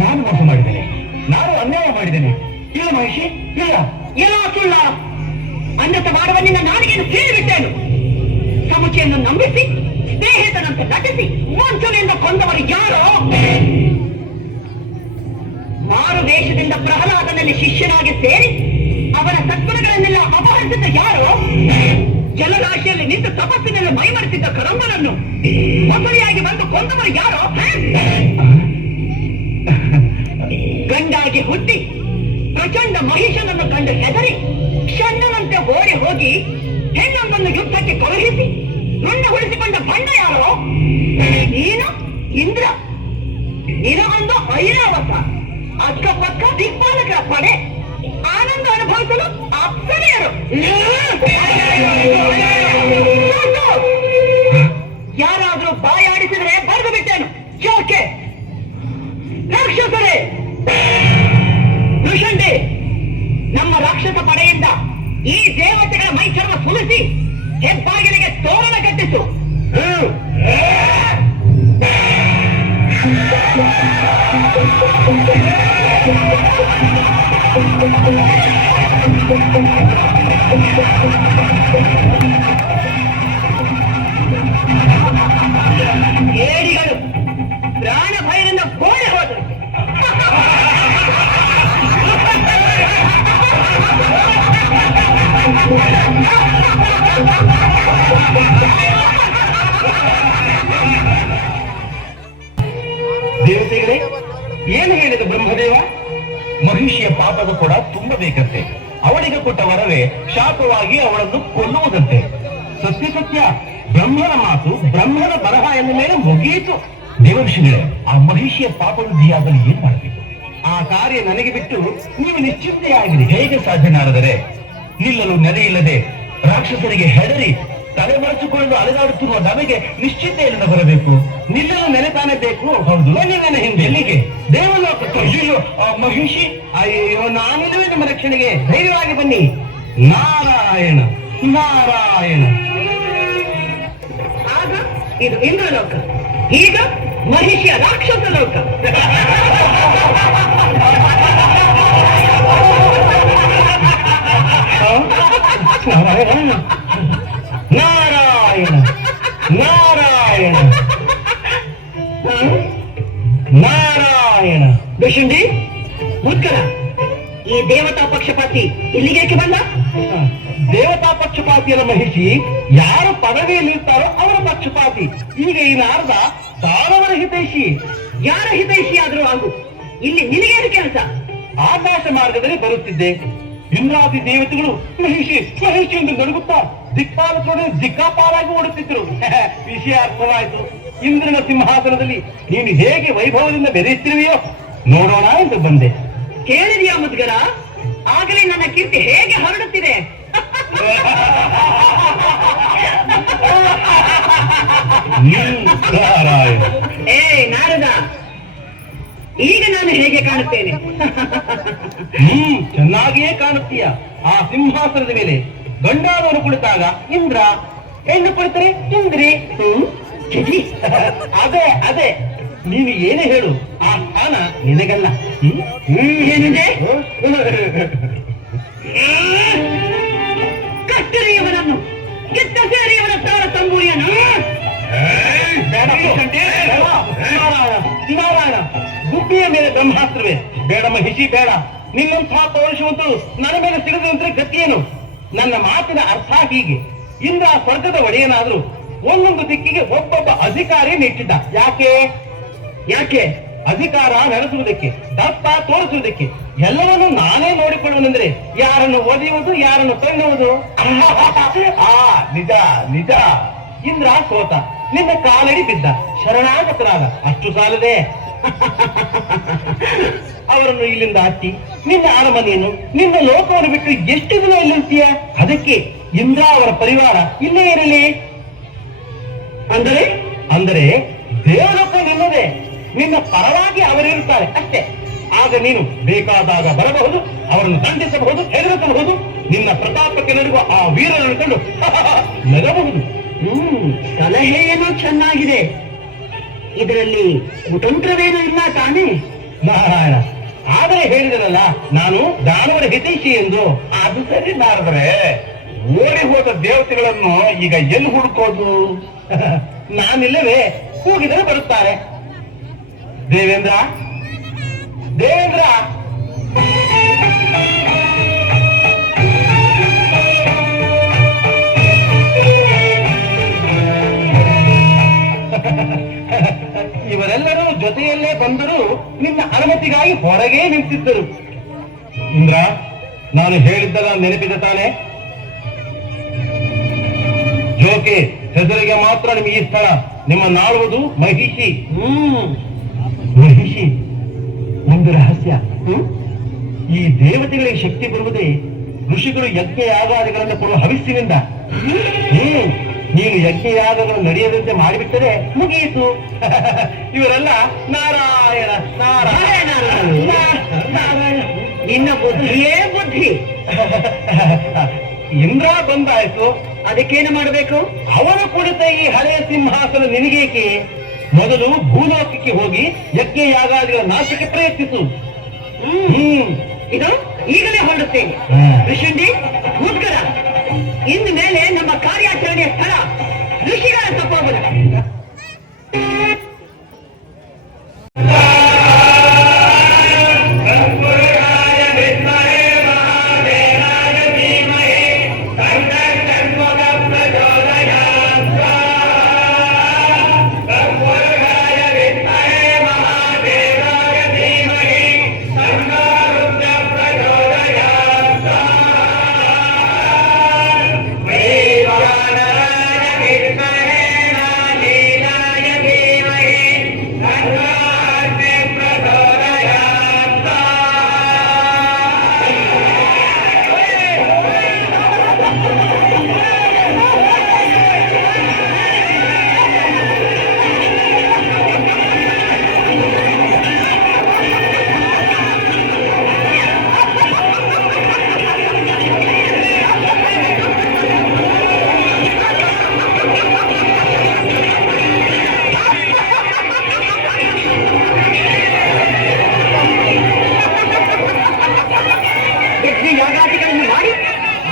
ನಾನು ಮೋಸ ಮಾಡಿದ್ದೇನೆ, ನಾನು ಅನ್ಯಾಯ ಮಾಡಿದ್ದೇನೆ. ಇಲ್ಲ ಮಹಿಷಿ, ಇಲ್ಲ. ಏನೋ ಸುಳ್ಳ ಅನ್ನತ ಮಾಡುವ ನಿನ್ನ ನಾಡಿಗೆಯನ್ನು ಕೇಳಿಬಿಟ್ಟೇನು? ಸಮುಚಿಯನ್ನು ನಂಬಿಸಿ ಸ್ನೇಹಿತನಂತೆ ನಟಿಸಿ ವಂಚನೆಯಿಂದ ಕೊಂದವರು ಯಾರೋ? ಮಾರು ವೇಷದಿಂದ ಪ್ರಹ್ಲಾದನಲ್ಲಿ ಶಿಷ್ಯನಾಗಿ ಸೇರಿ ಅವನ ಸದ್ಗುಣಗಳನ್ನೆಲ್ಲ ಅಪಹರಿಸಿದ್ದ ಯಾರೋ? ಜಲರಾಶಿಯಲ್ಲಿ ನಿಂತು ತಪಸ್ಸಿನಲ್ಲಿ ಮೈಮರೆಸಿದ್ದ ಕರಂಬನನ್ನು ಮಸಳಿಯಾಗಿ ಬಂದು ಕೊಂದವರು ಯಾರೋ? ಗಂಡಾಗಿ ಹುಟ್ಟಿ ಪ್ರಚಂಡ ಮಹಿಷನನ್ನು ಕಂಡು ಹೆದರಿ ಷಣ್ಣನಂತೆ ಓಡಿ ಹೋಗಿ ಹೆಣ್ಣೊಂದನ್ನು ಯುದ್ಧಕ್ಕೆ ಕಳುಹಿಸಿ ರುಂಡ ಉಳಿಸಿಕೊಂಡ ಬಣ್ಣ ಯಾರೋ? ನೀನು ಇಂದ್ರ, ನಿನಗೊಂದು ಐರಾವತ, ಅಕ್ಕಪಕ್ಕ ದಿಕ್ಪಾಲಕರ ಪಡೆ, ಆನಂದ ಅನುಭವಿಸಲು ಅಪ್ಸರೆಯರು. ಯಾರಾದ್ರೂ ಬಾಯಾಡಿಸಿದ್ರೆ ಬರೆದು ಬಿಟ್ಟೇನು. ಯಾಕೆ ರಾಕ್ಷಸರೇ? ಋಷಂಡಿ, ನಮ್ಮ ರಾಕ್ಷಸ ಪಡೆಯಿಂದ ಈ ದೇವತೆಗಳ ಮೈಚರ್ಮ ಸುಲಿಸಿ ಹೆಬ್ಬಾಗಿಲಿಗೆ ತೋರಣ ಕಟ್ಟಿಸು. ಏಡಿಗಳು ಪ್ರಾಣ ಭಯದಿಂದ ಗೋಡೆ ಹೋದರು. ದೇವತೆಗಳೇ, ಏನು ಹೇಳಿದ ಬ್ರಹ್ಮದೇವ? ಮಹಿಷಿಯ ಪಾಪದ ಕೊಡ ತುಂಬಬೇಕಂತೆ. ಅವಳಿಗೆ ಕೊಟ್ಟ ವರವೇ ಶಾಪವಾಗಿ ಅವಳನ್ನು ಕೊಲ್ಲುವುದಂತೆ. ಸತ್ಯ ಸತ್ಯ, ಬ್ರಹ್ಮನ ಮಾತು ಬ್ರಹ್ಮನ ಬರಹ ಎಂದ ಮೇಲೆ ಮುಗಿಯಿತು. ದೇವಋಷಿಗಳೇ, ಆ ಮಹಿಷಿಯ ಪಾಪವೃದ್ಧಿಯಾಗಲು ಏನ್ ಮಾಡಬೇಕು? ಆ ಕಾರ್ಯ ನನಗೆ ಬಿಟ್ಟು ನೀವು ನಿಶ್ಚಿಂತೆಯಾಗಿರಿ. ಹೇಗೆ ಸಾಧ್ಯನಾದರೆ? ನಿಲ್ಲಲು ನೆಲೆಯಿಲ್ಲದೆ ರಾಕ್ಷಸರಿಗೆ ಹೆದರಿ ತಲೆ ಮರೆಸಿಕೊಂಡು ಅಲೆದಾಡುತ್ತಿರುವ ನಮಗೆ ನಿಶ್ಚಿಂತೆಯಿಂದ ಬರಬೇಕು. ನಿಲ್ಲಲು ನೆಲೆ ತಾನೇ ಬೇಕು. ಹೌದು, ನನ್ನ ಹಿಂದೆ ಎಲ್ಲಿಗೆ? ದೇವಲೋಕಕ್ಕೆ. ಅಯ್ಯೋ ಮಹಿಷಿ, ಅಯ್ಯೋ ನಾನಿರುವೆ ನಿಮ್ಮ ರಕ್ಷಣೆಗೆ. ಧೈರ್ಯವಾಗಿ ಬನ್ನಿ. ನಾರಾಯಣ ನಾರಾಯಣ. ಆಗ ಇದು ಇಂದ್ರಲೋಕ, ಈಗ ಮಹಿಷಿಯ ರಾಕ್ಷಸ ಲೋಕ. ನಾರಾಯಣ ನಾರಾಯಣ ನಾರಾಯಣ ನಾರಾಯಣ. ದುಶುಂಡಿ, ಮುದ್ಕರ, ಈ ದೇವತಾ ಪಕ್ಷಪಾತಿ ಇಲ್ಲಿಗೇಕೆ ಬಂದ? ದೇವತಾ ಪಕ್ಷಪಾತಿಯರ ಮಹಿಷಿ ಯಾರು ಪದವಿಯಲ್ಲಿರ್ತಾರೋ ಅವರ ಪಕ್ಷಪಾತಿ. ಈಗ ಈ ನಾರದ ದಾನವರ ಹಿತೈಷಿ. ಯಾರ ಹಿತೈಷಿ ಆದ್ರೂ ಆಗು, ಇಲ್ಲಿ ನಿನಗೇನು ಕೆಲಸ? ಆಕಾಶ ಮಾರ್ಗದಲ್ಲಿ ಬರುತ್ತಿದ್ದೆ. ಇಂದ್ರಾದಿ ದೇವತೆಗಳು ಮಹಿಷಿ ಮಹಿಷಿ ಎಂದು ನಡುಗುತ್ತಾ ದಿಕ್ಪಾಲಕರು ದಿಕ್ಕಾಪಾಲಾಗಿ ಓಡುತ್ತಿದ್ರು. ವಿಷಯ ಅರ್ಥವಾಯಿತು. ಇಂದ್ರನ ಸಿಂಹಾಸನದಲ್ಲಿ ನೀನು ಹೇಗೆ ವೈಭವದಿಂದ ಬೆರೆಯುತ್ತಿರುವೆಯೋ ನೋಡೋಣ ಎಂದು ಬಂದೆ. ಕೇಳಿದೆಯಾ ಮುದ್ಗರ? ಆಗಲೇ ನನ್ನ ಕೀರ್ತಿ ಹೇಗೆ ಹರಡುತ್ತಿದೆ. ನಾರಾಯಣ. ಏ ನಾರದ, ಈಗ ನಾನು ಹೇಗೆ ಕಾಣುತ್ತೇನೆ? ಚೆನ್ನಾಗಿಯೇ ಕಾಣುತ್ತೀಯ. ಆ ಸಿಂಹಾಸನದ ಮೇಲೆ ಗಂಡಾದವರು ಕುಳಿತಾಗ ಇಂದ್ರ, ಹೆಣ್ಣು ಕುಳಿತರೆ ಇಂದ್ರಿ. ಛೀ, ಅದೇ ಅದೇ, ನೀನು ಏನೇ ಹೇಳು, ಆ ಸ್ಥಾನ ನಿನಗಲ್ಲ. ಏನಿದೆ? ಕತ್ತರಿಯವನನ್ನು ಕಿತ್ತ ಸೇರಿಯವನ ತಾಳ ತಂಬೂರಿಯನ್ನು ನಾರಾಯಣ, ಗುಬ್ಬಿಯ ಮೇಲೆ ಬ್ರಹ್ಮಾಸ್ತ್ರವೇ ಬೇಡ ಮಹಿಷಿ, ಬೇಡ. ನಿನ್ನಂತಹ ಪೌರುಷವಂತರು ನನ್ನ ಮೇಲೆ ಸಿಡಿದಂದ್ರೆ ಗತಿಯೇನು? ನನ್ನ ಮಾತಿನ ಅರ್ಥ ಹೀಗೆ: ಇಂದ್ರ ಸ್ವರ್ಗದ ಒಡೆಯನಾದ್ರೂ ಒಂದೊಂದು ದಿಕ್ಕಿಗೆ ಒಬ್ಬೊಬ್ಬ ಅಧಿಕಾರಿ ನೆಟ್ಟಿದ್ದ. ಯಾಕೆ ಯಾಕೆ? ಅಧಿಕಾರ ನಡೆಸುವುದಕ್ಕೆ, ದತ್ತ ತೋರಿಸುವುದಕ್ಕೆ. ಎಲ್ಲವನ್ನೂ ನಾನೇ ನೋಡಿಕೊಳ್ಳುವನೆಂದ್ರೆ ಯಾರನ್ನು ಒದೆಯುವುದು, ಯಾರನ್ನು ತಳ್ಳುವುದು. ನಿಜ ನಿಜ. ಇಂದ್ರ ಸೋತ, ನಿನ್ನ ಕಾಲಡಿ ಬಿದ್ದ, ಶರಣಾಗತನಾದ. ಅಷ್ಟು ಸಾಲದೆ ಅವರನ್ನು ಇಲ್ಲಿಂದ ಹತ್ತಿ ನಿನ್ನ ಅರಮನೆಯನ್ನು, ನಿನ್ನ ಲೋಕವನ್ನು ಬಿಟ್ಟು ಎಷ್ಟು ದಿನ ಇಲ್ಲಿರ್ತೀಯ? ಅದಕ್ಕೆ ಇಂದ್ರ ಅವರ ಪರಿವಾರ ಇಲ್ಲೇ ಇರಲಿ. ಅಂದರೆ ಅಂದರೆ ದೇವಲೋಕ ನಿನ್ನದೇ, ನಿನ್ನ ಪರವಾಗಿ ಅವರಿರುತ್ತಾರೆ ಅಷ್ಟೇ. ಆಗ ನೀನು ಬೇಕಾದಾಗ ಬರಬಹುದು, ಅವರನ್ನು ದಂಡಿಸಬಹುದು, ಹೆದರಿಸಬಹುದು. ನಿನ್ನ ಪ್ರತಾಪಕ್ಕೆ ನಡುವ ಆ ವೀರರನ್ನು ಕಂಡು ನಗಬಹುದು. ಸಲಹೆಯೇನೋ ಚೆನ್ನಾಗಿದೆ. ಇದರಲ್ಲಿ ಕುತಂತ್ರವೇನೂ ಇಲ್ಲ ತಾನೇ? ನಾರಾಯಣ, ಆದರೆ ಹೇಳಿದರಲ್ಲ ನಾನು ದಾನವರ ಹಿತೈಷಿ ಎಂದು. ಅದು ಸರಿ ನಾರದ್ರೆ, ಓಡಿ ಹೋದ ದೇವತೆಗಳನ್ನು ಈಗ ಎಲ್ಲಿ ಹುಡುಕೋದು? ನಾನಿಲ್ಲವೇ? ಕೂಗಿದರೆ ಬರುತ್ತಾರೆ. ದೇವೇಂದ್ರ, ದೇವೇಂದ್ರ. ಇವರೆಲ್ಲರೂ ಜೊತೆಯಲ್ಲೇ ಬಂದರೂ ನಿನ್ನ ಅನುಮತಿಗಾಗಿ ಹೊರಗೇ ನಿಂತಿದ್ದರು. ಇಂದ್ರ, ನಾನು ಹೇಳಿದ್ದಲ್ಲ ನೆನಪಿದೆ ತಾನೆ? ಜೋಕೆ ಹೆಸರಿಗೆ ಮಾತ್ರ ನಿಮಗೆ ಈ ಸ್ಥಳ, ನಿಮ್ಮ ನಾಳುವುದು ಮಹಿಷಿ. ಮಹಿಷಿ ಒಂದು ರಹಸ್ಯ. ಈ ದೇವತೆಗಳಿಗೆ ಶಕ್ತಿ ಬರುವುದೇ ಋಷಿಗಳು ಯಜ್ಞ ಯಾಗಾದಿಗಳನ್ನು ಕೊಡುವ ಹವಿಸ್ಸಿನಿಂದ. ನೀನು ಯಜ್ಞ ಯಾಗಗಳು ನಡೆಯದಂತೆ ಮಾಡಿಬಿಟ್ಟರೆ ಮುಗಿಯಿತು. ಇವರೆಲ್ಲ ನಾರಾಯಣ ನಾರಾಯಣ ನಾರಾಯಣ. ನಿನ್ನ ಬುದ್ಧಿಯೇ ಬುದ್ಧಿ. ಇಂದ್ರ ಬಂದಾಯ್ತು, ಅದಕ್ಕೇನು ಮಾಡಬೇಕು? ಅವನು ಕುಳಿತ ಈ ಹಳೆಯ ಸಿಂಹಾಸನ ನಿನಗೇಕೆ? ಮೊದಲು ಭೂಲೋಕಕ್ಕೆ ಹೋಗಿ ಯಜ್ಞ ಯಾಗಾದಿಗಳ ನಾಶಕ್ಕೆ ಪ್ರಯತ್ನಿಸು. ಇದು ಈಗಲೇ ಹೊರಡುತ್ತೇನೆ. ಋಷಿಂಡಿ, ಮುದ್ಗರ, ಇನ್ನು ಮೇಲೆ ನಮ್ಮ ಕಾರ್ಯಾಚರಣೆಯ ಸ್ಥಳ ಋಷಿಗಳ ತಪೋವನ.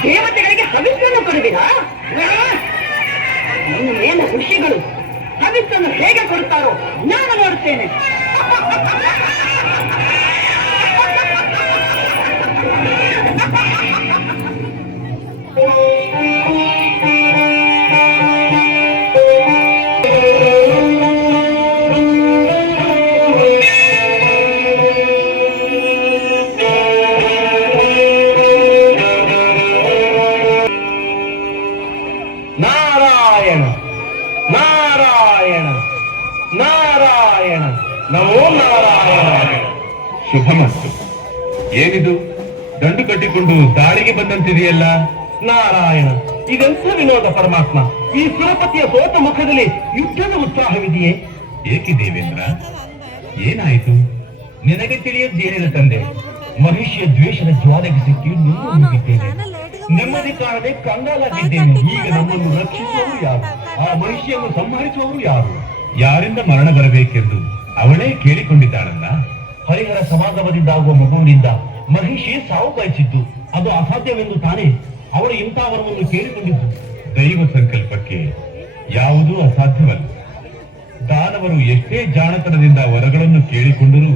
ದೇವತೆಗಳಿಗೆ ಹವಿಸ್ಸನ್ನು ಕೊಡುವಿರಾ? ಇನ್ನು ಮೇಲೆ ಋಷಿಗಳು ಹವಿಸ್ಸನ್ನು ಹೇಗೆ ಕೊಡುತ್ತಾರೋ ನಾನು ನೋಡುತ್ತೇನೆ. ನಾರಾಯಣ ನಮೋ ನಾರಾಯಣ. ಶುಭಮಸ್ತು. ಏನಿದು ದಂಡು ಕಟ್ಟಿಕೊಂಡು ದಾಳಿಗೆ ಬಂದಂತಿದೆಯಲ್ಲ? ನಾರಾಯಣ, ಇದೆಂಥ ವಿನೋದ ಪರಮಾತ್ಮ! ಈ ಸುರಪತಿಯ ಸೋತ ಮುಖದಲ್ಲಿ ಯುದ್ಧದ ಉತ್ಸಾಹವಿದೆಯೇ? ಏಕೆ ದೇವೇಂದ್ರ, ಏನಾಯಿತು? ನಿನಗೆ ತಿಳಿಯದ್ದೇನಿಲ್ಲ ತಂದೆ. ಮಹಿಷಿಯ ದ್ವೇಷದ ಜ್ವಾಲೆಗೆ ಸಿಕ್ಕಿ ಮುಗಿದ್ದೇನೆ. ನೆಮ್ಮದಿ ಕಾಣದೆ ಕಂಗಾಲಾಗಿದ್ದೇನೆ. ಈಗ ನಮ್ಮನ್ನು ರಕ್ಷಿಸುವವರು ಯಾರು? ಆ ಮಹಿಷಿಯನ್ನು ಸಂಹರಿಸುವವರು ಯಾರು? ಯಾರಿಂದ ಮರಣ ಬರಬೇಕೆಂದು ಅವಳೇ ಕೇಳಿಕೊಂಡಿದ್ದಾಳಲ್ಲ. ಹರಿಹರ ಸಮಾಗಮದಿಂದಾಗುವ ಮಗುವಿನಿಂದ ಮಹಿಷಿ ಸಾವು ಬಯಸಿದ್ದು ಅದು ಅಸಾಧ್ಯವೆಂದು ತಾನೇ ಅವಳು ಇಂಥ ವರವನ್ನು ಕೇಳಿಕೊಂಡಿದ್ದು. ದೈವ ಸಂಕಲ್ಪಕ್ಕೆ ಯಾವುದೂ ಅಸಾಧ್ಯವಲ್ಲ. ದಾನವರು ಎಷ್ಟೇ ಜಾಣತನದಿಂದ ವರಗಳನ್ನು ಕೇಳಿಕೊಂಡರೂ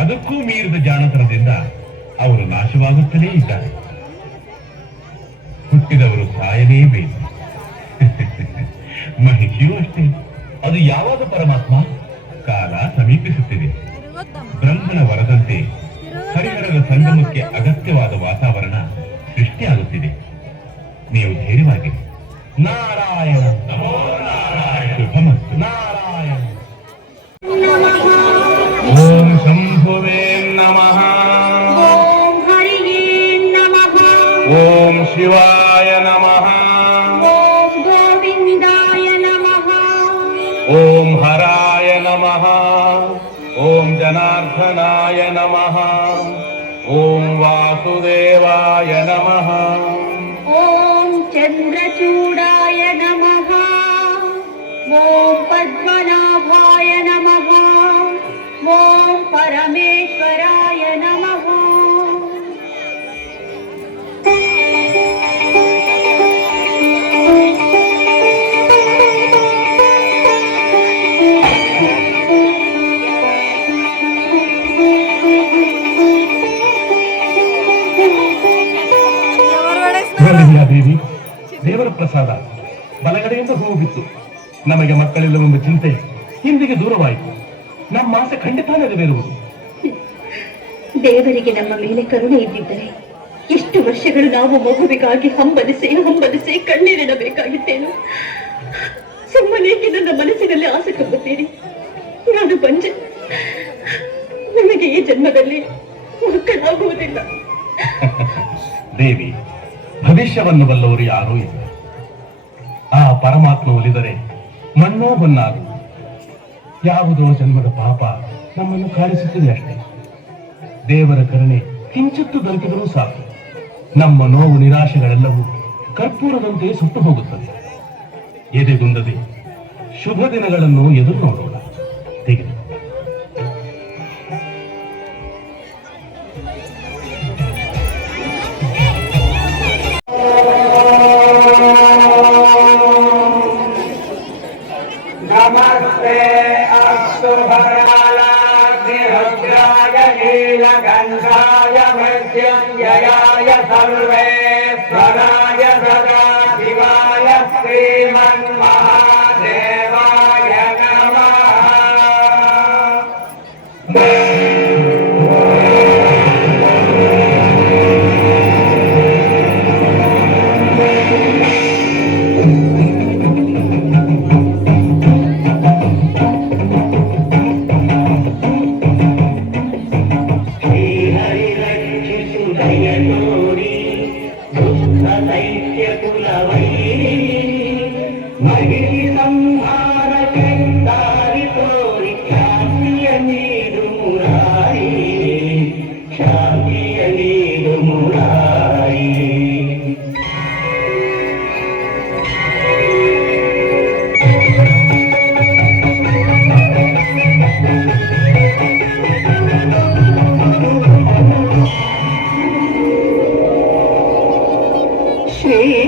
ಅದಕ್ಕೂ ಮೀರಿದ ಜಾಣತನದಿಂದ ಅವರು ನಾಶವಾಗುತ್ತಲೇ ಇದ್ದಾರೆ. ಹುಟ್ಟಿದವರು ಸಾಯಲೇಬೇಕು. ಮಹಿಷಿಯೂ ಅಷ್ಟೇ. ಅದು ಯಾವಾಗ ಪರಮಾತ್ಮ? ಕಾಲ ಸಮೀಪಿಸುತ್ತಿದೆ. ಬ್ರಹ್ಮನ ವರದಂತೆ ಹರಿಹರರ ಸಂಗಮಕ್ಕೆ ಅಗತ್ಯವಾದ ವಾತಾವರಣ ಸೃಷ್ಟಿಯಾಗುತ್ತಿದೆ. ನೀವು ಧೈರ್ಯವಾಗಿ. ನಾರಾಯಣ ಶುಭಮಸ್ತು. ನಾರಾಯಣ. ಓಂ ಶಂಭುವೇ ನಮಃ. ಓಂ ಹರಿಯೇ ನಮಃ. ಓಂ ಶಿವಾಯ ನಮಃ. ಓಂ ಗೋವಿಂದಾಯ ನಮಃ. ಓಂ ಹರಾಯ ನಮಃ. ಓಂ ಜನಾರ್ದನಾಯ ನಮಃ. ಓಂ ವಾಸುದೇವಾಯ ನಮಃ. ಓಂ ಚಂದ್ರಚೂಡಾಯ ನಮಃ. ಓಂ ಪದ್ಮನಾಭಾಯ ನಮಃ. ಓಂ ಪರಮೇಶ್ವರಾಯ ನಮಃ. ದೇವಿ, ದೇವರ ಪ್ರಸಾದ. ಬಲಗಡೆಯಿಂದ ಹೂವು ಬಿತ್ತು. ನಮಗೆ ಮಕ್ಕಳಿಲ್ಲವೆಂಬ ಚಿಂತೆ ಹಿಂದಿಗೆ ದೂರವಾಯಿತು. ನಮ್ಮ ಆಸೆ ಖಂಡಿತ ನೆರವೇರುವುದು. ದೇವರಿಗೆ ನಮ್ಮ ಮೇಲೆ ಕರುಣೆ ಇದ್ದಿದ್ದರೆ ಎಷ್ಟು ವರ್ಷಗಳು ನಾವು ಮಗುವಿಗಾಗಿ ಹಂಬಲಿಸಿ ಕಣ್ಣೀರಿಡಬೇಕಾಗಿತ್ತೇನು? ಸುಮ್ಮನೇಕೆ ನನ್ನ ಮನಸ್ಸಿನಲ್ಲಿ ಆಸೆ ತುಂಬುತ್ತೀರಿ? ನಾನು ಬಂಜೆ. ನನಗೆ ಈ ಜನ್ಮದಲ್ಲಿ ಮಕ್ಕಳಾಗುವುದಿಲ್ಲ. ದೇವಿ, ಭವಿಷ್ಯವನ್ನು ಬಲ್ಲವರು ಯಾರೂ ಇಲ್ಲ. ಆ ಪರಮಾತ್ಮ ಒಲಿದರೆ ಮಣ್ಣೋ ಹೊನ್ನಾಗು. ಯಾವುದೋ ಜನ್ಮದ ಪಾಪ ನಮ್ಮನ್ನು ಕಾಣಿಸುತ್ತಿದೆ ಅಷ್ಟೇ. ದೇವರ ಕರುಣೆ ಕಿಂಚಿತ್ತು ದೊರಕಿದರೂ ಸಾಕು. ನಮ್ಮ ನೋವು ನಿರಾಶೆಗಳೆಲ್ಲವೂ ಕರ್ಪೂರದಂತೆ ಸುಟ್ಟು ಹೋಗುತ್ತದೆ. ಎದೆಗುಂದದೆ ಶುಭ ದಿನಗಳನ್ನು ಎದುರು ನೋಡೋಣ. ತೆಗೆದು नमस्ते अस्तु भरालाग्निरुद्राय नीलकण्ठाय मृत्युञ्जयाय सर्वेश्वराय सदाशिवाय श्रीमन्महादेवाय नमः।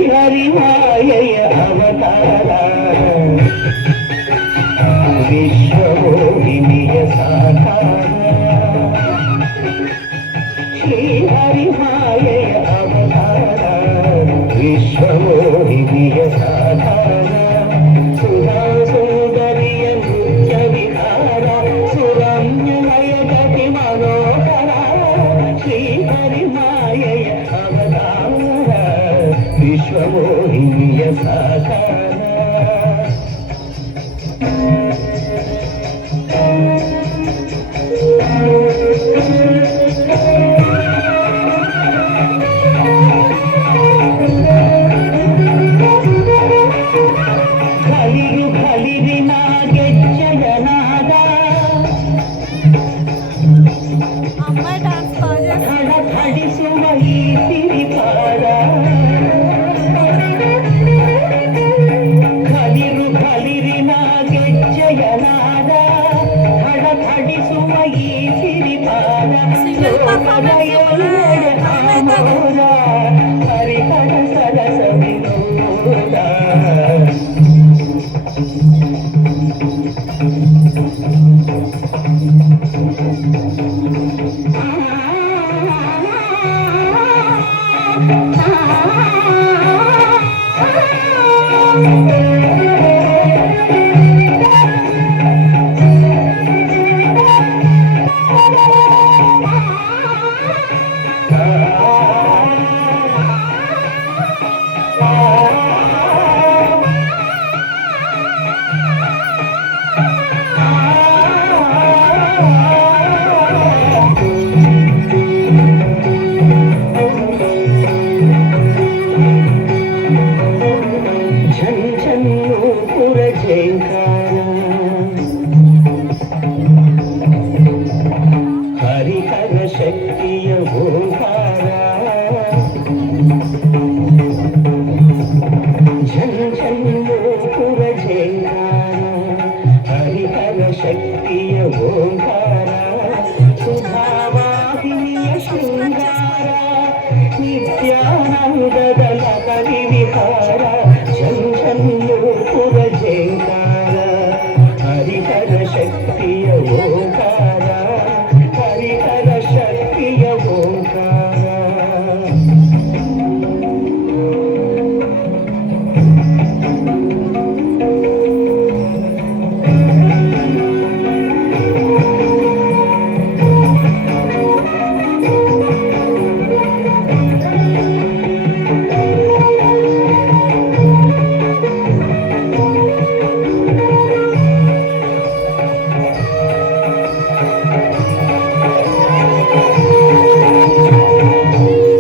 श्रीहरिमायय अवतार विश्वमोहिनीय साकार। श्रीहरिमायय अवतार विश्वमोहिनीय साकार। सुधा सुंदरिय नृत्य विहार सुरम्यमय गति मनोहर। श्रीहरिमायय अवतार विश्वमोहिनीय साकार। ಹರಿಹರ ಶಕ್ತಿಯ ಓಂಕಾರ ಝಂಝನ್ನೂಪುರ ಝೇಂಕಾರ ಹರಿಹರ ಶಕ್ತಿಯ ಓಂಕಾರ ಸುಧಾವಾಹಿನಿಯ ಶೃಂಗಾರ ನಿತ್ಯಾನಂದದ ಲಹರಿ ವಿಹಾರ ಝಂಝನ್ನೂಪುರ ಝೇಂಕಾರ ಹರಿಹರ ಶಕ್ತಿಯ ಓಂಕಾರ ಹರಿಹರ ಶಕ್ತಿಯ ಓಂಕಾರ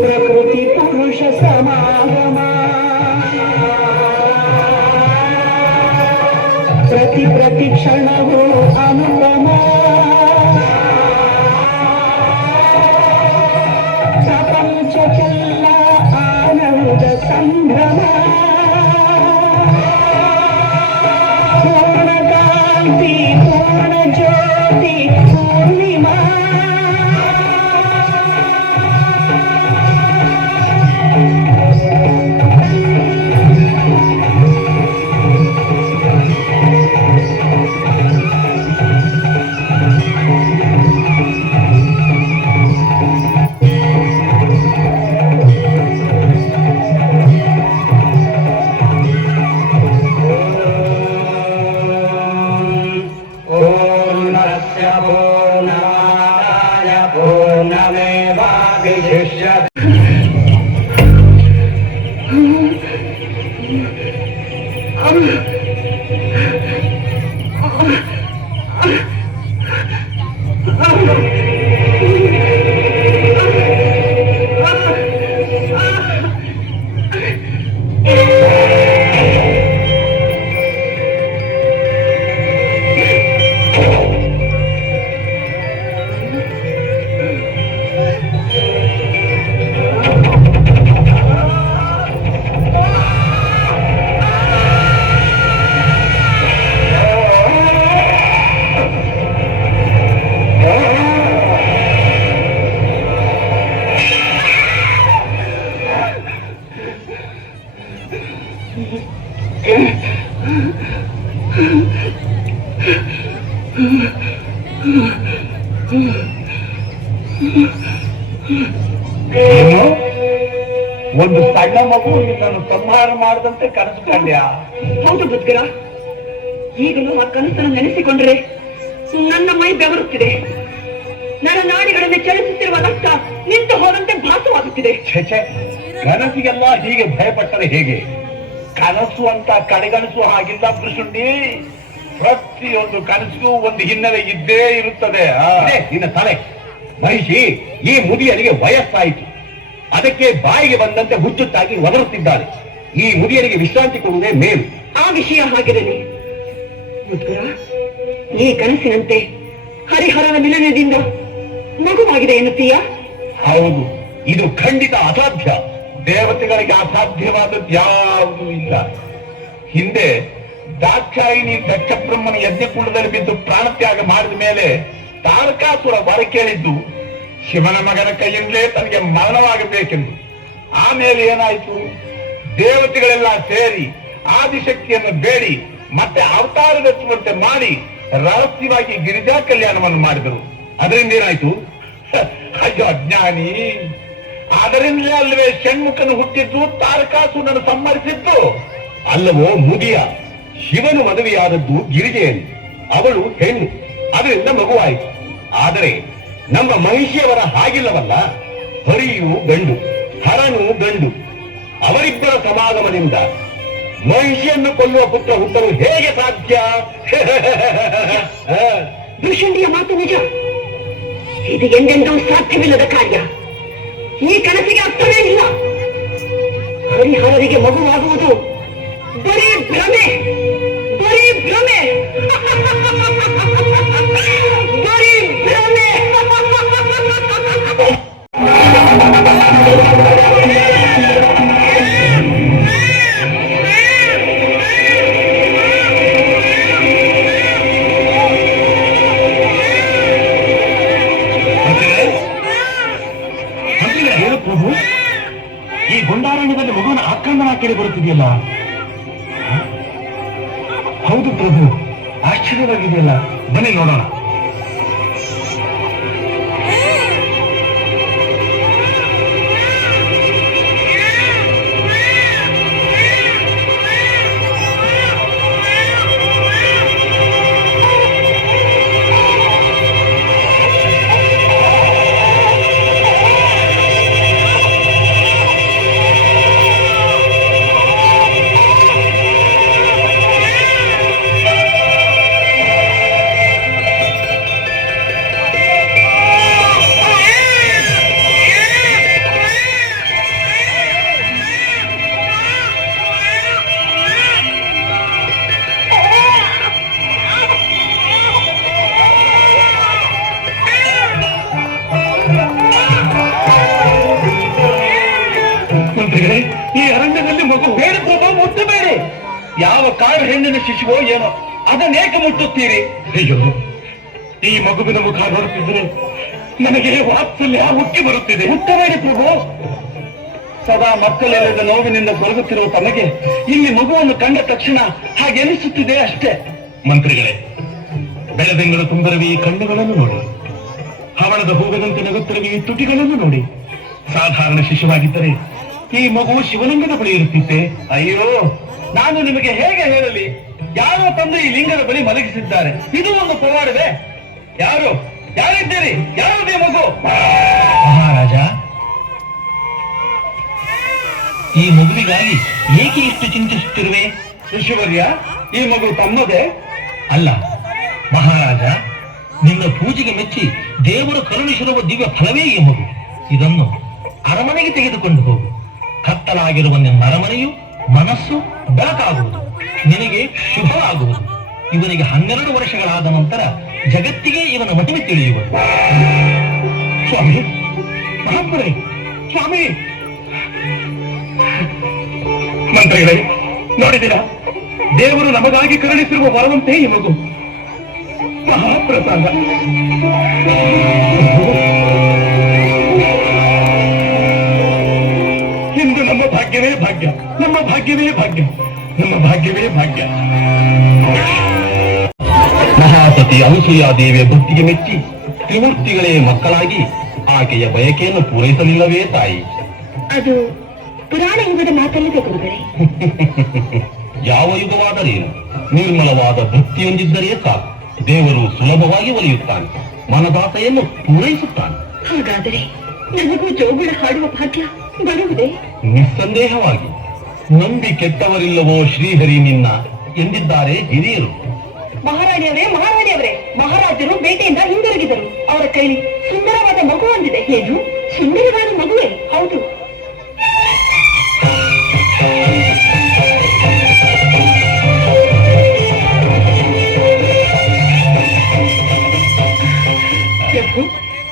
ಪ್ರಕೃತಿ ಪುರುಷ ಸಮಾಗಮ ಪ್ರತಿ ಕ್ಷಣವೂ ಅನುಪಮ ಪ್ರಪಂಚಕ್ಕೆಲ್ಲ ಆನಂದ ಸಂಭ್ರಮ ಪೂರ್ಣ ಕಾಂತಿ ಪೂರ್ಣ ಜ್ಯೋತಿ ಪೂರ್ಣಿಮಾ पूर्णस्य पूर्णमादाय पूर्णमेवावशिष्यते ಏನು? ಒಂದು ಸಣ್ಣ ಮಗು ನಿನ್ನನ್ನು ಸಂಹಾರ ಮಾಡದಂತೆ ಕನಸು ಕಂಡ್ಯಾ? ಹೌದು ಬುದ್ಧರ, ಈಗಲೂ ಆ ಕನಸನ್ನು ನೆನೆಸಿಕೊಂಡ್ರೆ ನನ್ನ ಮೈ ಬೆವರುತ್ತಿದೆ. ನನ್ನ ನಾಡಿಗಳಲ್ಲಿ ಚಲಿಸುತ್ತಿರುವ ರಕ್ತ ನಿಂತು ಹೋದಂತೆ ಭಾಸವಾಗುತ್ತಿದೆ. ಛೆ, ಕನಸಿಗೆಲ್ಲ ಹೀಗೆ ಭಯಪಟ್ಟರೆ ಹೇಗೆ? ಕನಸು ಅಂತ ಕಡೆಗಣಿಸು ಹಾಗಿಲ್ಲ ಪುರುಷುಂಡಿ. ಪ್ರತಿಯೊಂದು ಕನಸಿಗೂ ಒಂದು ಹಿನ್ನೆಲೆ ಇದ್ದೇ ಇರುತ್ತದೆ. ನಿನ್ನ ತಲೆ ಮಹಿಷಿ, ಈ ಮುದಿಯರಿಗೆ ವಯಸ್ಸಾಯಿತು, ಅದಕ್ಕೆ ಬಾಯಿಗೆ ಬಂದಂತೆ ಹುಚ್ಚುತ್ತಾಗಿ ಒದರುತ್ತಿದ್ದಾರೆ. ಈ ಮುದಿಯರಿಗೆ ವಿಶ್ರಾಂತಿ ಕೊಡುವುದೇ ಮೇಲು. ಆ ವಿಷಯ ಹಾಗಿರಲಿ ಮುದ್ಗರ, ಈ ಕನಸಿನಂತೆ ಹರಿಹರನ ಮಿಲನದಿಂದ ಮಗುವಾಗಿದೆ ಎನ್ನುತ್ತೀಯಾ? ಹೌದು, ಇದು ಖಂಡಿತ ಅಸಾಧ್ಯ. ದೇವತೆಗಳಿಗೆ ಅಸಾಧ್ಯವಾದದ್ದು ಯಾವುದೂ ಇಲ್ಲ. ಹಿಂದೆ ದಾಕ್ಷಾಯಿಣಿ ದಕ್ಷಬ್ರಹ್ಮನ ಯಜ್ಞಕುಂಡದಲ್ಲಿ ಬಿದ್ದು ಪ್ರಾಣತ್ಯಾಗ ಮಾಡಿದ ಮೇಲೆ ತಾರಕಾಸುರ ವರ ಕೇಳಿದ್ದು ಶಿವನ ಮಗನ ಕೈಯಿಂದಲೇ ತನಗೆ ಮರಣವಾಗಬೇಕೆಂದು. ಆಮೇಲೆ ಏನಾಯಿತು? ದೇವತೆಗಳೆಲ್ಲ ಸೇರಿ ಆದಿಶಕ್ತಿಯನ್ನು ಬೇಡಿ ಮತ್ತೆ ಅವತಾರವೆತ್ತುವಂತೆ ಮಾಡಿ ರಹಸ್ಯವಾಗಿ ಗಿರಿಜಾ ಕಲ್ಯಾಣವನ್ನು ಮಾಡಿದರು. ಅದರಿಂದ ಏನಾಯ್ತು? ಅಯ್ಯೋ ಅಜ್ಞಾನಿ, ಅದರಿಂದಲೇ ಅಲ್ಲವೇ ಷಣ್ಮುಖನು ಹುಟ್ಟಿದ್ದು, ತಾರಕಾಸುರನನ್ನು ಸಂಹರಿಸಿದ್ದು. ಅಲ್ಲವೋ ಮುದಿಯ, ಶಿವನು ಮದುವೆಯಾದದ್ದು ಗಿರಿಜೆಯಲ್ಲಿ, ಅವಳು ಹೆಣ್ಣು, ಅದರಿಂದ ಮಗುವಾಯಿತು. ಆದರೆ ನಮ್ಮ ಮಹಿಷಿಯವರ ಹಾಗಿಲ್ಲವಲ್ಲ, ಹರಿಯು ಗಂಡು, ಹರನು ಗಂಡು. ಅವರಿಬ್ಬರ ಸಮಾಗಮದಿಂದ ಮಹಿಷಿಯನ್ನು ಕೊಲ್ಲುವ ಪುತ್ರ ಹುಟ್ಟಲು ಹೇಗೆ ಸಾಧ್ಯ? ದುಷ್ಯಂತಿಯ ಮಾತು ನಿಜ. ಇದು ಎಂದೆಂದೂ ಸಾಧ್ಯವಿಲ್ಲದ ಕಾರ್ಯ. ಈ ಕನಸಿಗೆ ಅರ್ಥವೇ ಇಲ್ಲ. ಹರಿಹರರಿಗೆ ಮಗುವಾಗುವುದು ಬರೀ ಭ್ರಮೆ, ಬರೀ ಭ್ರಮೆ, ಬರೀ ಭ್ರಮೆ. ಹೇಳು ಪ್ರಭು, ಈ ಗುಂಡಾರಣ್ಯದಲ್ಲಿ ಮಗುವಿನ ಆಕ್ರಂದನ ಕೇಳಿ ಬರುತ್ತಿದೆಯಲ್ಲ? ಹೌದು ಪ್ರಭು, ಆಶ್ಚರ್ಯವಾಗಿದೆಯಲ್ಲ. ಬನ್ನಿ ನೋಡೋಣ. ಈ ಅರಣ್ಯದಲ್ಲಿ ಮಗು ಬೇಡ ಪ್ರಭು, ಮುಟ್ಟಬೇಡಿ. ಯಾವ ಕಾಡು ಹೆಣ್ಣಿನ ಶಿಶುವೋ ಏನೋ, ಅದನ್ನೇಕೆ ಮುಟ್ಟುತ್ತೀರಿ? ಅಯ್ಯೋ, ಈ ಮಗುವಿನ ಮುಖ ನೋಡುತ್ತಿದ್ದರೆ ನನಗೆ ವಾತ್ಸಲ್ಯ ಉಕ್ಕಿ ಬರುತ್ತಿದೆ. ಮುಟ್ಟಬೇಡಿ ಪ್ರಭು. ಸದಾ ಮಕ್ಕಳೆಲ್ಲದ ನೋವಿನಿಂದ ಕೊರಗುತ್ತಿರುವ ತಮಗೆ ಇಲ್ಲಿ ಮಗುವನ್ನು ಕಂಡ ತಕ್ಷಣ ಹಾಗೆನಿಸುತ್ತಿದೆ ಅಷ್ಟೇ. ಮಂತ್ರಿಗಳೇ, ಬೆಳದಿಂಗಳು ತುಂಬಿರುವ ಈ ಕಣ್ಣುಗಳನ್ನು ನೋಡಿ, ಹವಳದ ಹೂವಿನಂತೆ ನಗುತ್ತಿರುವ ಈ ತುಟಿಗಳನ್ನು ನೋಡಿ. ಸಾಧಾರಣ ಶಿಶುವಾಗಿದ್ದರೆ ಈ ಮಗು ಶಿವಲಿಂಗದ ಬಳಿ ಇರುತ್ತಿದ್ದೆ. ಅಯ್ಯೋ, ನಾನು ನಿಮಗೆ ಹೇಗೆ ಹೇಳಲಿ? ಯಾರೋ ತಂದು ಈ ಲಿಂಗದ ಬಳಿ ಮಲಗಿಸಿದ್ದಾರೆ. ಇದು ಒಂದು ಪವಾಡವೇ? ಯಾರಿದ್ದೀರಿ? ಯಾರದೇ ಮಗು? ಮಹಾರಾಜ, ಈ ಮಗುವಿಗಾಗಿ ಏಕೆ ಇಷ್ಟು ಚಿಂತಿಸುತ್ತಿರುವೆ? ಋಷಿವರ್ಯ, ಈ ಮಗು ತಮ್ಮದೇ ಅಲ್ಲ. ಮಹಾರಾಜ, ನಿನ್ನ ಪೂಜೆಗೆ ಮೆಚ್ಚಿ ದೇವರು ಕರುಣಿಸಿರುವ ದಿವ್ಯ ಫಲವೇ ಈ ಮಗು. ಇದನ್ನು ಅರಮನೆಗೆ ತೆಗೆದುಕೊಂಡು ಹೋಗು. ಕತ್ತಲಾಗಿರುವ ನಿನ್ನ ಅರಮನೆಯು ಮನಸ್ಸು ಬೆಳಕಾಗುವುದು, ನಿನಗೆ ಶುಭವಾಗುವುದು. ಇವನಿಗೆ 12 ವರ್ಷಗಳಾದ ನಂತರ ಜಗತ್ತಿಗೆ ಇವನ ಮಹಿಮೆ ತಿಳಿಯುವುದು. ಸ್ವಾಮಿ, ಮಹಾತ್ಮರೇ, ಸ್ವಾಮಿ. ಮಂತ್ರಿಗಳೇ, ನೋಡಿದಿರಾ? ದೇವರು ನಮಗಾಗಿ ಕರುಣಿಸಿರುವ ವರವಂತೆ ಈ ಮಗು. ಮಹಾಪ್ರಸಾದ. ಇಂದು ನಮ್ಮ ಭಾಗ್ಯವೇ ಭಾಗ್ಯ, ನಮ್ಮ ಭಾಗ್ಯವೇ ಭಾಗ್ಯ, ನಮ್ಮ ಭಾಗ್ಯವೇ ಭಾಗ್ಯ. ಮಹಾಸತಿ ಅನಸೂಯಾದೇವಿಯ ಭಕ್ತಿಗೆ ಮೆಚ್ಚಿ ತ್ರಿಮೂರ್ತಿಗಳೇ ಮಕ್ಕಳಾಗಿ ಆಕೆಯ ಬಯಕೆಯನ್ನು ಪೂರೈಸಲಿಲ್ಲವೇ ತಾಯಿ? ಅದು ಪುರಾಣ ಯುಗದ ಮಾತಲ್ಲಿದೆ ಗುರುಗಳೇ. ಯಾವ ಯುಗವಾದರೇನು, ನಿರ್ಮಲವಾದ ಭಕ್ತಿಯೊಂದಿದ್ದರೆ ಸಾಕು. ದೇವರು ಸುಲಭವಾಗಿ ಒಲಿಯುತ್ತಾನೆ, ಮನದಾಸೆಯನ್ನು ಪೂರೈಸುತ್ತಾನೆ. ಹಾಗಾದರೆ ನನಗೂ ಜೋಗುಳ ಹಾಡುವ ಭಾಗ್ಯ ಬರುವುದೇ? ನಿಸ್ಸಂದೇಹವಾಗಿ. ನಂಬಿ ಕೆಟ್ಟವರಿಲ್ಲವೋ ಶ್ರೀಹರಿ ನಿನ್ನ ಎಂದಿದ್ದಾರೆ ಹಿರಿಯರು. ಮಹಾರಾಣಿಯವರೇ, ಮಹಾರಾಣಿಯವರೇ, ಮಹಾರಾಜರು ಬೇಟೆಯಿಂದ ಹಿಂದಿರುಗಿದರು. ಅವರ ಕೈಲಿ ಸುಂದರವಾದ ಮಗು ಹೊಂದಿದೆ. ಏನು ಸುಂದರವಾದ ಮಗುವೇ? ಹೌದು.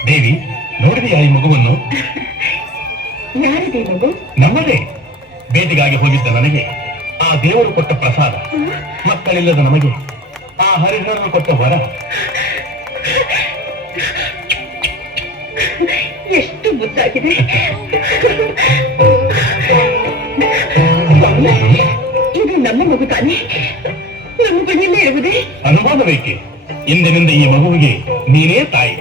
ದೇವಿ, ನೋಡಿದೆಯಾ ಈ ಮಗುವನ್ನು? ಯಾರಿದೆ ಮಗು? ನಮ್ಮದೇ. ಬೇಟೆಗಾಗಿ ಹೋಗಿದ್ದ ನನಗೆ ಆ ದೇವರು ಕೊಟ್ಟ ಪ್ರಸಾದ, ಮಕ್ಕಳಿಲ್ಲದ ನಮಗೆ ಆ ಹರಿಹರನು ಕೊಟ್ಟ ವರ. ಎಷ್ಟು ಮುದ್ದಾಗಿದೆ. ಇದು ನಮ್ಮ ಮಗು ತಾನೆ? ನಮ್ಮ ಕಣ್ಣಿಂದ ಇರುವುದೇ? ಅನುಮಾನ ಬೇಕೆ? ಇಂದಿನಿಂದ ಈ ಮಗುವಿಗೆ ನೀನೇ ತಾಯಿ.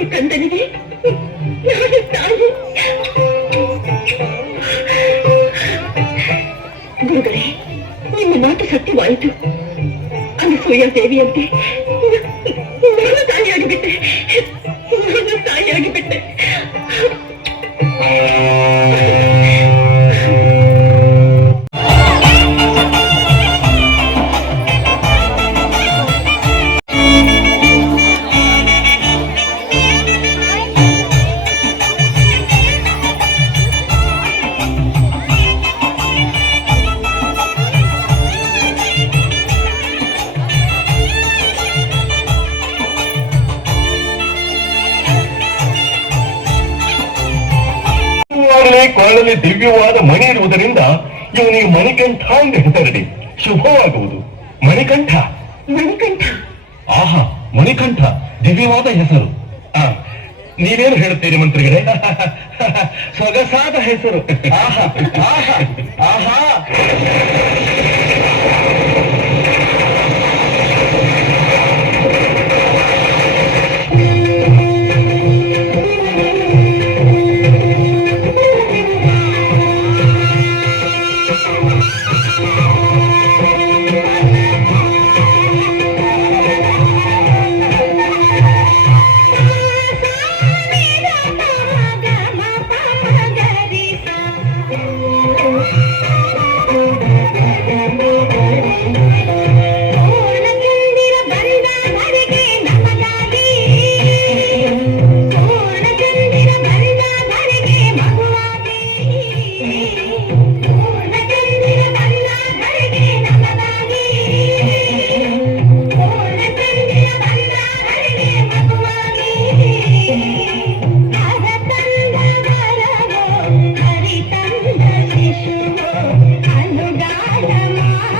ಈ ಕಂದನಿಗೆ ನಾನು ತಾಯಿ. ಗುರುಗಳೇ, ನಿಮ್ಮ ಮಾತು ಸತ್ಯವಾಯಿತು. ಅನಸೂಯ ದೇವಿಯಂತೆ ನಾನು ತಾಯಿಯಾಗಿಬಿಟ್ಟೆ. ನಾನು ತಾಯಿಯಾಗಿಬಿಟ್ಟೆ. ಕೊರಳಲ್ಲಿ ದಿವ್ಯವಾದ ಮಣಿ ಇರುವುದರಿಂದ ಇವನಿಗೆ ಮಣಿಕಂಠ ಎಂದು ಹೆಸರಿಡಿ. ಶುಭವಾಗುವುದು. ಮಣಿಕಂಠ. ಮಣಿಕಂಠ. ಆಹಾ, ಮಣಿಕಂಠ ದಿವ್ಯವಾದ ಹೆಸರು. ನೀವೇನು ಹೇಳುತ್ತೀರಿ ಮಂತ್ರಿಗಳೇ? ಸೊಗಸಾದ ಹೆಸರು. ಆಹಾ ಆಹಾ ಆಹಾ. ಅನುಗಾಲ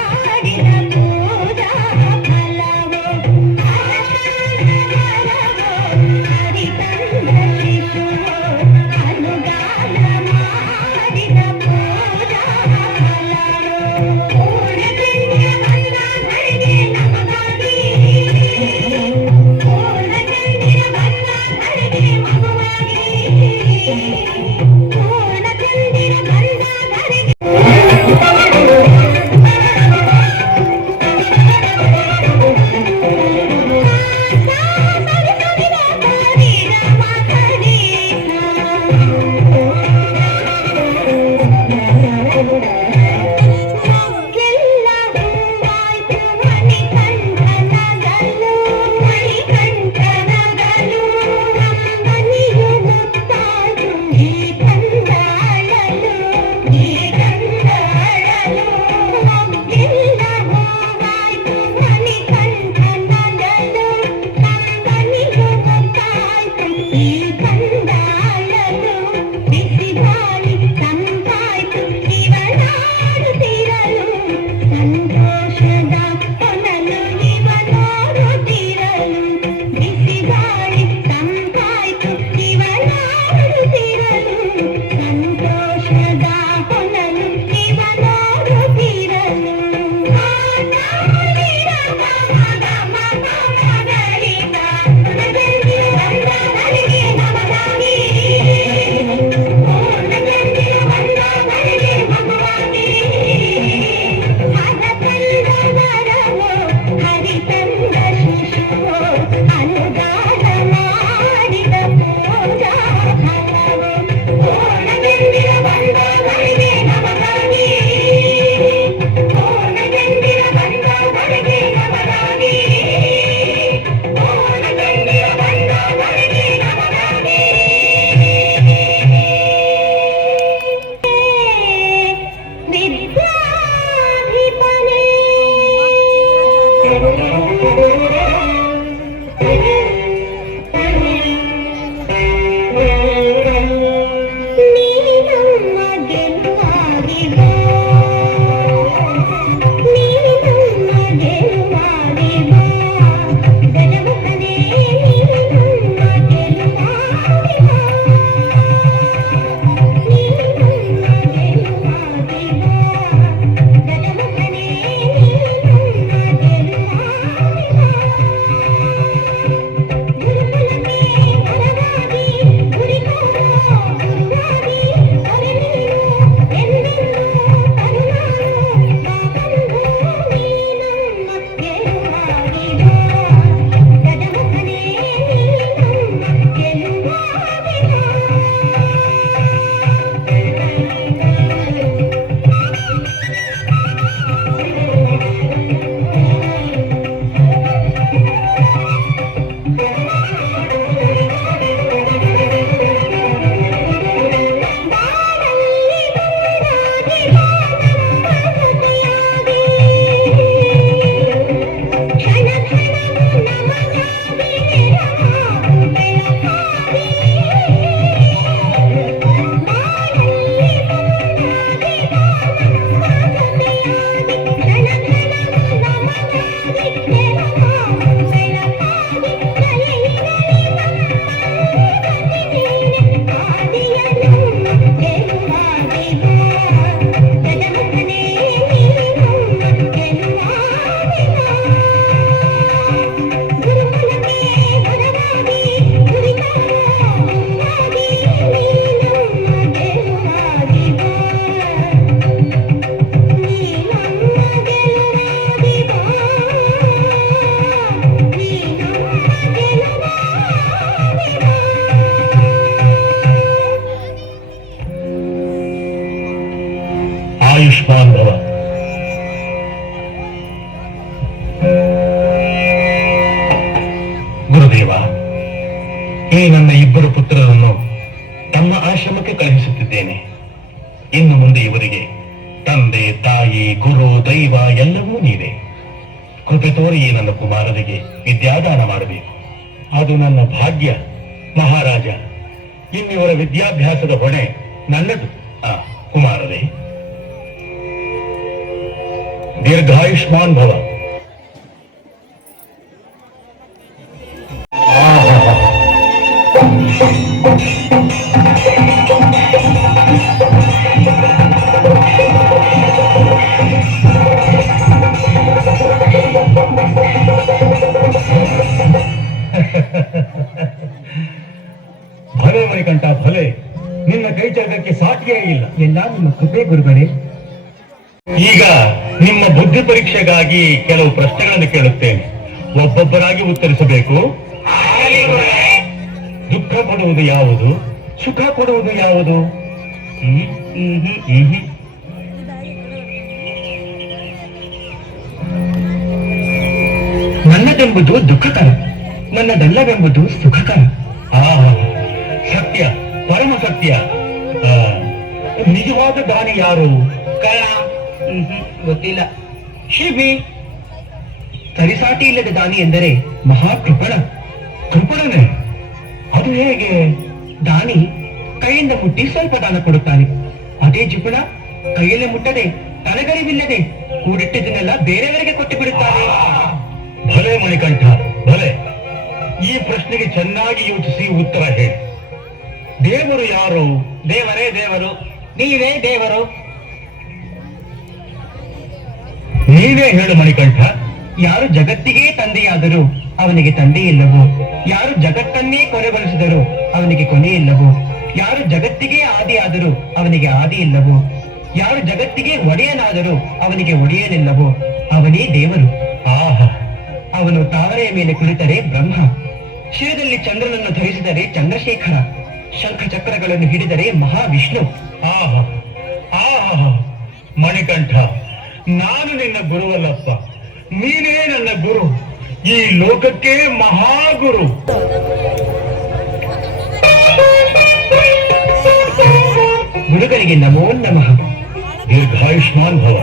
ಈ ನನ್ನ ಇಬ್ಬರು ಪುತ್ರರನ್ನು ತಮ್ಮ ಆಶ್ರಮಕ್ಕೆ ಕಳುಹಿಸುತ್ತಿದ್ದೇನೆ. ಇನ್ನು ಮುಂದೆ ಇವರಿಗೆ ತಂದೆ, ತಾಯಿ, ಗುರು, ದೈವ ಎಲ್ಲವೂ ನೀವೇ. ಕೃಪೆ ತೋರಿ ಈ ನನ್ನ ಕುಮಾರರಿಗೆ ವಿದ್ಯಾದಾನ ಮಾಡಬೇಕು. ಅದು ನನ್ನ ಭಾಗ್ಯ ಮಹಾರಾಜ. ಇನ್ನಿವರ ವಿದ್ಯಾಭ್ಯಾಸದ ಹೊಣೆ ನನ್ನದು. ಕುಮಾರರೇ, ದೀರ್ಘಾಯುಷ್ಮಾನ್ ಭವ. ಭಲೆ ಮಣಿಕಂಠ, ಭಲೆ. ನಿನ್ನ ಕೈಚರ್ಗಕ್ಕೆ ಸಾಟಿಯೇ ಇಲ್ಲ. ಎಲ್ಲ ನಿಮ್ಮ ಕೃಪೆ ಗುರುಗಳೇ. ಈಗ ನಿಮ್ಮ ಬುದ್ಧಿ ಪರೀಕ್ಷೆಗಾಗಿ ಕೆಲವು ಪ್ರಶ್ನೆಗಳನ್ನು ಕೇಳುತ್ತೇನೆ. ಒಬ್ಬೊಬ್ಬರಾಗಿ ಉತ್ತರಿಸಬೇಕು. ದುಃಖ ಕೊಡುವುದು ಯಾವುದು? ಸುಖ ಕೊಡುವುದು ಯಾವುದು? ನನ್ನದೆಂಬುದು ದುಃಖಕರ, ನನ್ನದಲ್ಲವೆಂಬುದು ಸುಖಕರ. ಸತ್ಯ, ಪರಮ ಸತ್ಯ. ನಿಜವಾದ ದಾನಿ ಯಾರು? ಕಳ್ಳ? ಗೊತ್ತಿಲ್ಲ. ಶಿಬಿ? ಸರಿಸಾಟಿ ಇಲ್ಲದ ದಾನಿ ಎಂದರೆ ಮಹಾಕೃಪಣ. ಕೃಪಣನೆ? ಅದು ಹೇಗೆ? ದಾನಿ ಕೈಯಿಂದ ಮುಟ್ಟಿ ಸ್ವಲ್ಪ ದಾನ ಕೊಡುತ್ತಾನೆ. ಅದೇ ಜಿಪುಣ ಕೈಯಲ್ಲೇ ಮುಟ್ಟದೆ, ತಲೆಗರಿವಿಲ್ಲದೆ ಕೂಡಿಟ್ಟಿದ್ದನ್ನೆಲ್ಲ ಬೇರೆಯವರಿಗೆ ಕೊಟ್ಟು ಬಿಡುತ್ತಾನೆ. ಭಲೆ ಮಣಿಕಂಠ, ಭಲೆ. ಈ ಪ್ರಶ್ನೆಗೆ ಚೆನ್ನಾಗಿ ಯೋಚಿಸಿ ಉತ್ತರ ಹೇಳಿ. ದೇವರು ಯಾರು? ದೇವರೇ ದೇವರು, ನೀವೇ ದೇವರು. ನೀವೇ ಹೇಳು ಮಣಿಕಂಠ. ಯಾರು ಜಗತ್ತಿಗೆ ತಂದೆಯಾದರೂ ಅವನಿಗೆ ತಂದೆ ಇಲ್ಲವೋ? ಯಾರು ಜಗತ್ತನ್ನೇ ಕೊನೆಗೊಳಿಸಿದರೂ ಅವನಿಗೆ ಕೊನೆ ಇಲ್ಲವೋ? ಯಾರು ಜಗತ್ತಿಗೆ ಆದಿಯಾದರೂ ಅವನಿಗೆ ಆದಿ ಇಲ್ಲವೋ? ಯಾರು ಜಗತ್ತಿಗೆ ಒಡೆಯನಾದರೂ ಅವನಿಗೆ ಒಡೆಯನಿಲ್ಲವೋ? ಅವನೇ ದೇವರು. ಅವನು ತಾವರೆಯ ಮೇಲೆ ಕುಳಿತರೆ ಬ್ರಹ್ಮ, ಶಿರದಲ್ಲಿ ಚಂದ್ರನನ್ನು ಧರಿಸಿದರೆ ಚಂದ್ರಶೇಖರ, ಶಂಖ ಚಕ್ರಗಳನ್ನು ಹಿಡಿದರೆ ಮಹಾವಿಷ್ಣು. ಮಣಿಕಂಠ, ನಾನು ನಿನ್ನ ಗುರುವಲ್ಲಪ್ಪ, ನೀನೇ ನನ್ನ ಗುರು. ಈ ಲೋಕಕ್ಕೆ ಮಹಾಗುರು. ಗುರುಗಳಿಗೆ ನಮೋ ನಮಃ. ದೀರ್ಘಾಯುಷ್ಮಾನ್ ಭವ.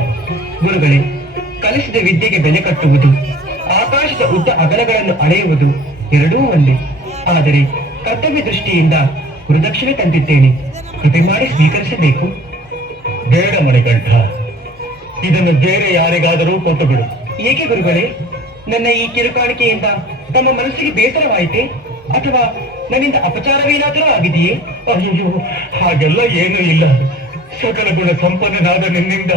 ಗುರುಗಳೇ, ಕಲಿಸಿದ ವಿದ್ಯೆಗೆ ಬೆಲೆ ಕಟ್ಟುವುದು, ಆಕಾಶದ ಉದ್ದ ಅಗಲಗಳನ್ನು ಅಳೆಯುವುದು ಎರಡೂ ಒಂದೇ. ಆದರೆ ಕರ್ತವ್ಯ ದೃಷ್ಟಿಯಿಂದ ಗುರುದಕ್ಷಿಣೆ ತಂದಿದ್ದೇನೆ, ಕೃಪೆ ಮಾಡಿ ಸ್ವೀಕರಿಸಬೇಕು. ಬೇಡ ಮಣಿಕಂಠ, ಇದನ್ನು ಬೇರೆ ಯಾರಿಗಾದರೂ ಕೊಟ್ಟು ಬಿಡು. ಏಕೆ ಗುರುಗಳೇ? ನನ್ನ ಈ ಕಿರುಕಾಣಿಕೆಯಿಂದ ತಮ್ಮ ಮನಸ್ಸಿಗೆ ಬೇಸರವಾಯಿತೆ? ಅಥವಾ ನನ್ನಿಂದ ಅಪಚಾರವೇನಾದರೂ ಆಗಿದೆಯೇ? ಅಯ್ಯೋ, ಹಾಗೆಲ್ಲ ಏನೂ ಇಲ್ಲ. ಸಕಲ ಗುಣ ಸಂಪನ್ನನಾದ ನಿನ್ನಿಂದ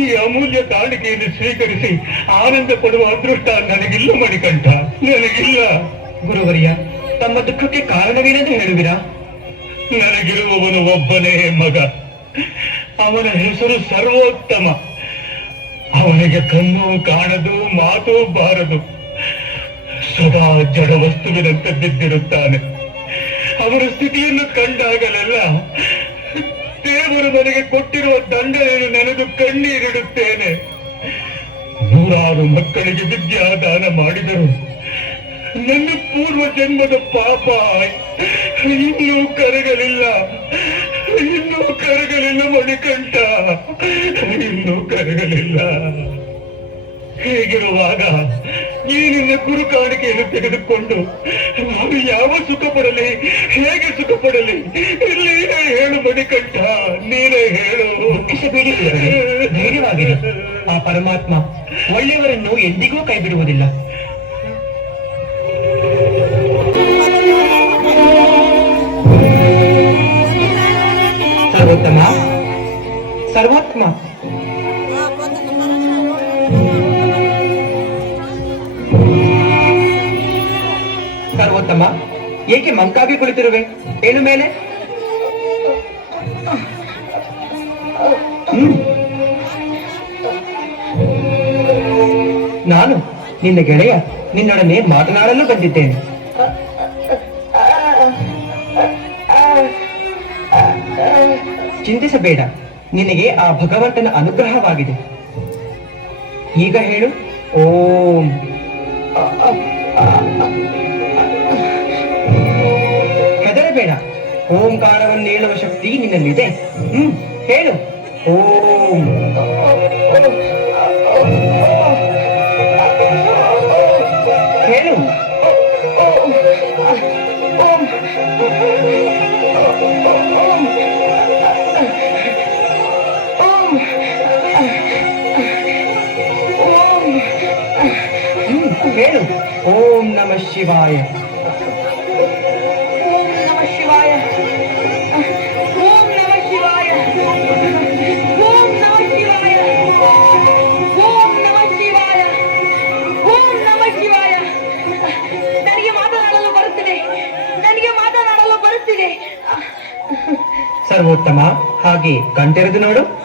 ಈ ಅಮೂಲ್ಯ ಕಾಣಿಕೆಯನ್ನು ಸ್ವೀಕರಿಸಿ ಆನಂದ ಪಡುವ ಅದೃಷ್ಟ ನನಗಿಲ್ಲ ಮಣಿಕಂಠ, ನನಗಿಲ್ಲ. ಗುರುವರ್ಯ, ತಮ್ಮ ದುಃಖಕ್ಕೆ ಕಾರಣವೇನೆಂದು ಹೇಳುವಿರಾ? ನನಗಿರುವವನು ಒಬ್ಬನೇ ಮಗ. ಅವನ ಹೆಸರು ಸರ್ವೋತ್ತಮ. ಅವನಿಗೆ ಕಣ್ಣು ಕಾಣದು, ಮಾತು ಬಾರದು, ಸದಾ ಜಡ ವಸ್ತುವಿನಂತೆ ಬಿದ್ದಿರುತ್ತಾನೆ. ಅವರ ಸ್ಥಿತಿಯನ್ನು ಕಂಡಾಗಲೆಲ್ಲ ದೇವರು ನನಗೆ ಕೊಟ್ಟಿರುವ ದಂಡನೆಯನ್ನು ನೆನೆದು ಕಣ್ಣೀರಿಡುತ್ತೇನೆ. ನೂರಾರು ಮಕ್ಕಳಿಗೆ ವಿದ್ಯಾದಾನ ಮಾಡಿದರು. ನನ್ನ ಪೂರ್ವ ಜನ್ಮದ ಪಾಪ ಇನ್ನೂ ಕರಗಲಿಲ್ಲ, ಇನ್ನೂ ಕರಗಲಿಲ್ಲ ಮಣಿಕಂಠ, ಇನ್ನೂ ಕರಗಲಿಲ್ಲ. ಹೀಗಿರುವಾಗ ಈ ನಿನ್ನ ಗುರು ಕಾಣಿಕೆಯನ್ನು ತೆಗೆದುಕೊಂಡು ನಾನು ಯಾವ ಸುಖ ಪಡಲಿ, ಹೇಗೆ ಸುಖ ಪಡಲಿ? ನೀನೇ ಹೇಳು ಮಣಿಕಂಠ, ನೀನೇ ಹೇಳು. ದುಃಖಿಸಬೇಡಿ, ಧೈರ್ಯವಾಗಿರಿ. ಆ ಪರಮಾತ್ಮ ಒಳ್ಳೆಯವರನ್ನು ಎಂದಿಗೂ ಕೈ ಬಿಡುವುದಿಲ್ಲ. ಸರ್ವೋತ್ತಮ, ಸರ್ವೋತ್ತಮ. ಸರ್ವೋತ್ತಮ, ಏಕೆ ಮಂಕಾಗಿ ಕುಳಿತಿರುವೆ? ಏನು ಮೇಲೆ? ನಾನು ನಿನ್ನ ಗೆಳೆಯ, ನಿನ್ನೊಡನೆ ಮಾತನಾಡಲು ಬಂದಿದ್ದೇನೆ. ಚಿಂತಿಸಬೇಡ, ನಿನಗೆ ಆ ಭಗವಂತನ ಅನುಗ್ರಹವಾಗಿದೆ. ಈಗ ಹೇಳು ಓಂ. ಓಂಕಾರವನ್ನು ಹೇಳುವ ಶಕ್ತಿ ನಿನ್ನಲ್ಲಿದೆ. ಹೇಳು. ಓಂ. ಹೇಳು. ಹೇಳು. ಓಂ ನಮಃ ಶಿವಾಯ. ಓಂ ನಮಃ ಶಿವಾಯ. ಓಂ ನಮಃ ಶಿವಾಯ. ಓಂ ನಮಃ ಶಿವಾಯ. ಓಂ ನಮಃ ಶಿವಾಯ. ಓಂ ನಮಃ ಶಿವಾಯ. ನನಗೆ ಮಾತನಾಡಲು ಬರುತ್ತಿದೆ. ನನಗೆ ಮಾತನಾಡಲು ಬರುತ್ತಿದೆ. ಸರ್ವೋತ್ತಮ, ಹಾಗೆ ಕಂಠೆರೆದು ನೋಡು.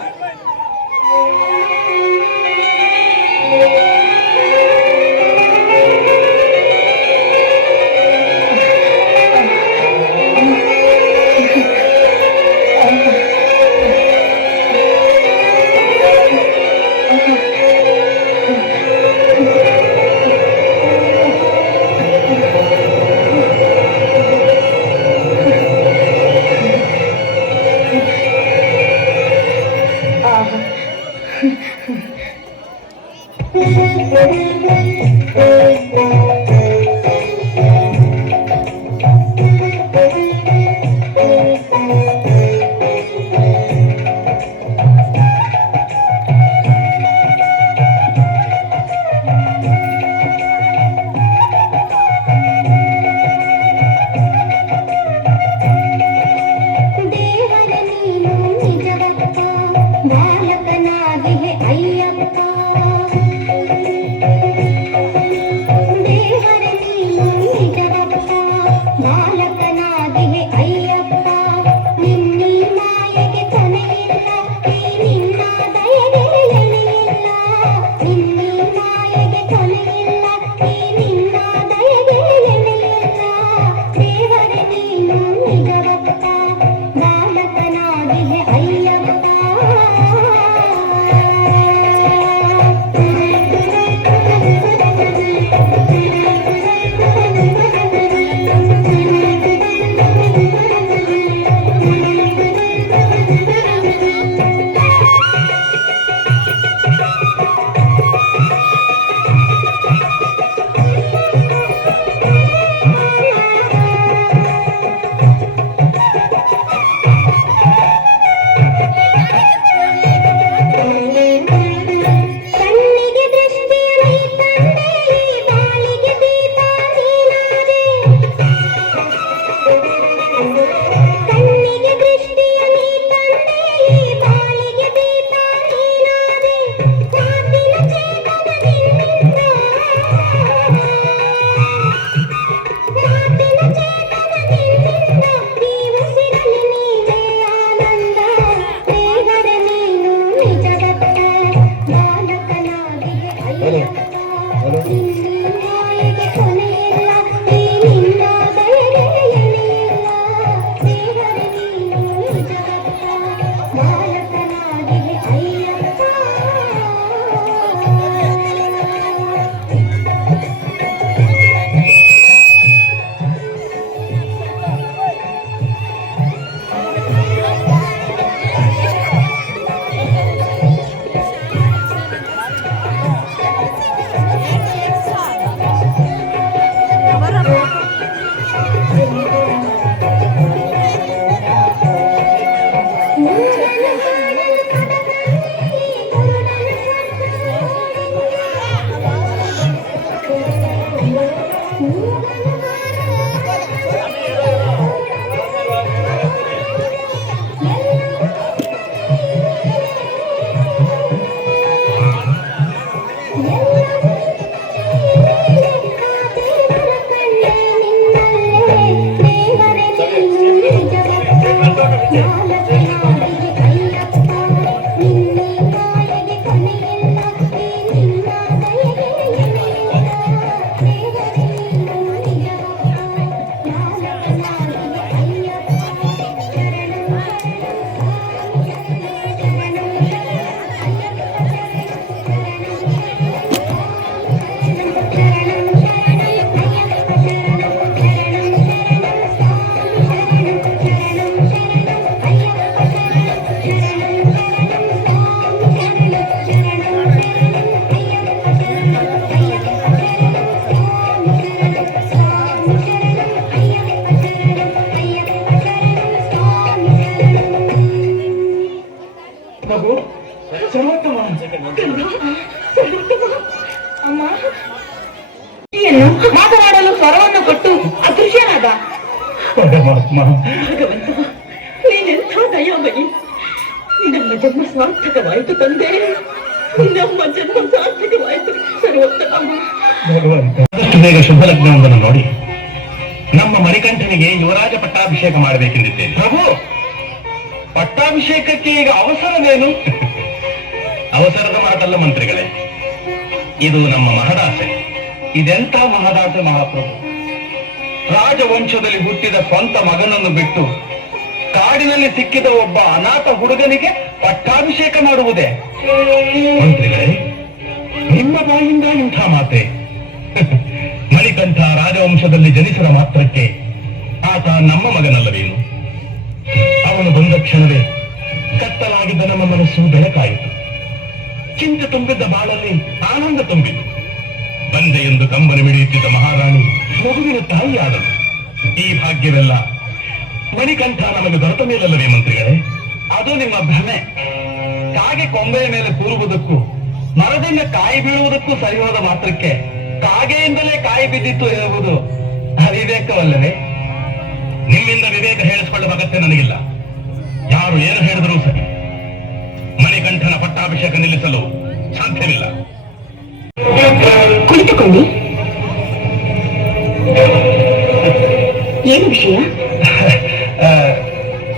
ಮಾತನಾಡಲು ಸ್ವರವನ್ನು ಕೊಟ್ಟು ಅದೃಶ್ಯನಾದ. ಪರಮಾತ್ಮ, ಭಗವಂತ, ನೀನೆಂಥ ದಯಾಮಯಿ. ನಮ್ಮ ಜನ್ಮ ಸಾರ್ಥಕವಾಯಿತು ತಂದೆ, ನಮ್ಮ ಜನ್ಮ ಸಾರ್ಥಕವಾಯಿತು ಸರ್ವೋತ್ತಮ. ಭಗವಂತ, ಆದಷ್ಟು ಬೇಗ ಶುಭ ಲಗ್ನವೊಂದನ್ನು ನೋಡಿ ನಮ್ಮ ಮಣಿಕಂಠನಿಗೆ ಯುವರಾಜ ಪಟ್ಟಾಭಿಷೇಕ ಮಾಡಬೇಕೆಂದಿದ್ದೇನೆ. ಪ್ರಭು, ಪಟ್ಟಾಭಿಷೇಕಕ್ಕೆ ಈಗ ಅವಸರವೇನು? ಅವಸರದ ಮಾತಲ್ಲ ಮಂತ್ರಿಗಳೇ, ಇದು ನಮ್ಮ ಮಹದಾಸೆ. ಇದೆಂಥ ಮಹದಾಸೆ ಮಹಾಪ್ರಭು. ರಾಜವಂಶದಲ್ಲಿ ಹುಟ್ಟಿದ ಸ್ವಂತ ಮಗನನ್ನು ಬಿಟ್ಟು ಕಾಡಿನಲ್ಲಿ ಸಿಕ್ಕಿದ ಒಬ್ಬ ಅನಾಥ ಹುಡುಗನಿಗೆ ಪಟ್ಟಾಭಿಷೇಕ ಮಾಡುವುದೇ? ಮಂತ್ರಿಗಳೇ, ನಿಮ್ಮ ಬಾಯಿಂದ ಇಂಥ ಮಾತೆ? ಮಣಿಕಂಠ ರಾಜವಂಶದಲ್ಲಿ ಜನಿಸಿದ ಮಾತ್ರಕ್ಕೆ ಆತ ನಮ್ಮ ಮಗನಲ್ಲವೇನು? ಅವನು ಬಂದ ಕ್ಷಣವೇ ಕತ್ತಲಾಗಿದ್ದ ನಮ್ಮ ಮನಸ್ಸು ಬೆಳಕಾಯಿತು. ಚಿಂತೆ ತುಂಬಿದ್ದ ಬಾಳಲ್ಲಿ ಆನಂದ ತುಂಬಿತು. ಬಂದೆ ಎಂದು ಕಂಬನಿ ಮಿಡಿಯುತ್ತಿದ್ದ ಮಹಾರಾಣಿ ಮಗುವಿನ ತಾಯಿಯಾದಳು. ಈ ಭಾಗ್ಯವೆಲ್ಲ ಮಣಿಕಂಠ ನಮಗೆ ದೊರೆತ ಮೇಲಲ್ಲವೇ ಮಂತ್ರಿಗಳೇ? ಅದು ನಿಮ್ಮ ಭ್ರಮೆ. ಕಾಗೆ ಕೊಂಬೆಯ ಮೇಲೆ ಕೂರುವುದಕ್ಕೂ ಮರದಿಂದ ಕಾಯಿ ಬೀಳುವುದಕ್ಕೂ ಸರಿ ಹೋದ ಮಾತ್ರಕ್ಕೆ ಕಾಗೆಯಿಂದಲೇ ಕಾಯಿ ಬಿದ್ದಿತ್ತು ಎನ್ನುವುದು ಅವಿವೇಕವಲ್ಲವೇ? ನಿಮ್ಮಿಂದ ವಿವೇಕ ಹೇಳಿಸಿಕೊಳ್ಳುವ ಅಗತ್ಯ ನನಗಿಲ್ಲ. ಯಾರು ಏನು ಹೇಳಿದರೂ ಸರಿ, ಮಣಿಕಂಠನ ಪಟ್ಟಾಭಿಷೇಕ ನಿಲ್ಲಿಸಲು ಸಾಧ್ಯವಿಲ್ಲ. ಕುಳಿತುಕೊಳ್ಳಿ. ಏನು ವಿಷಯ?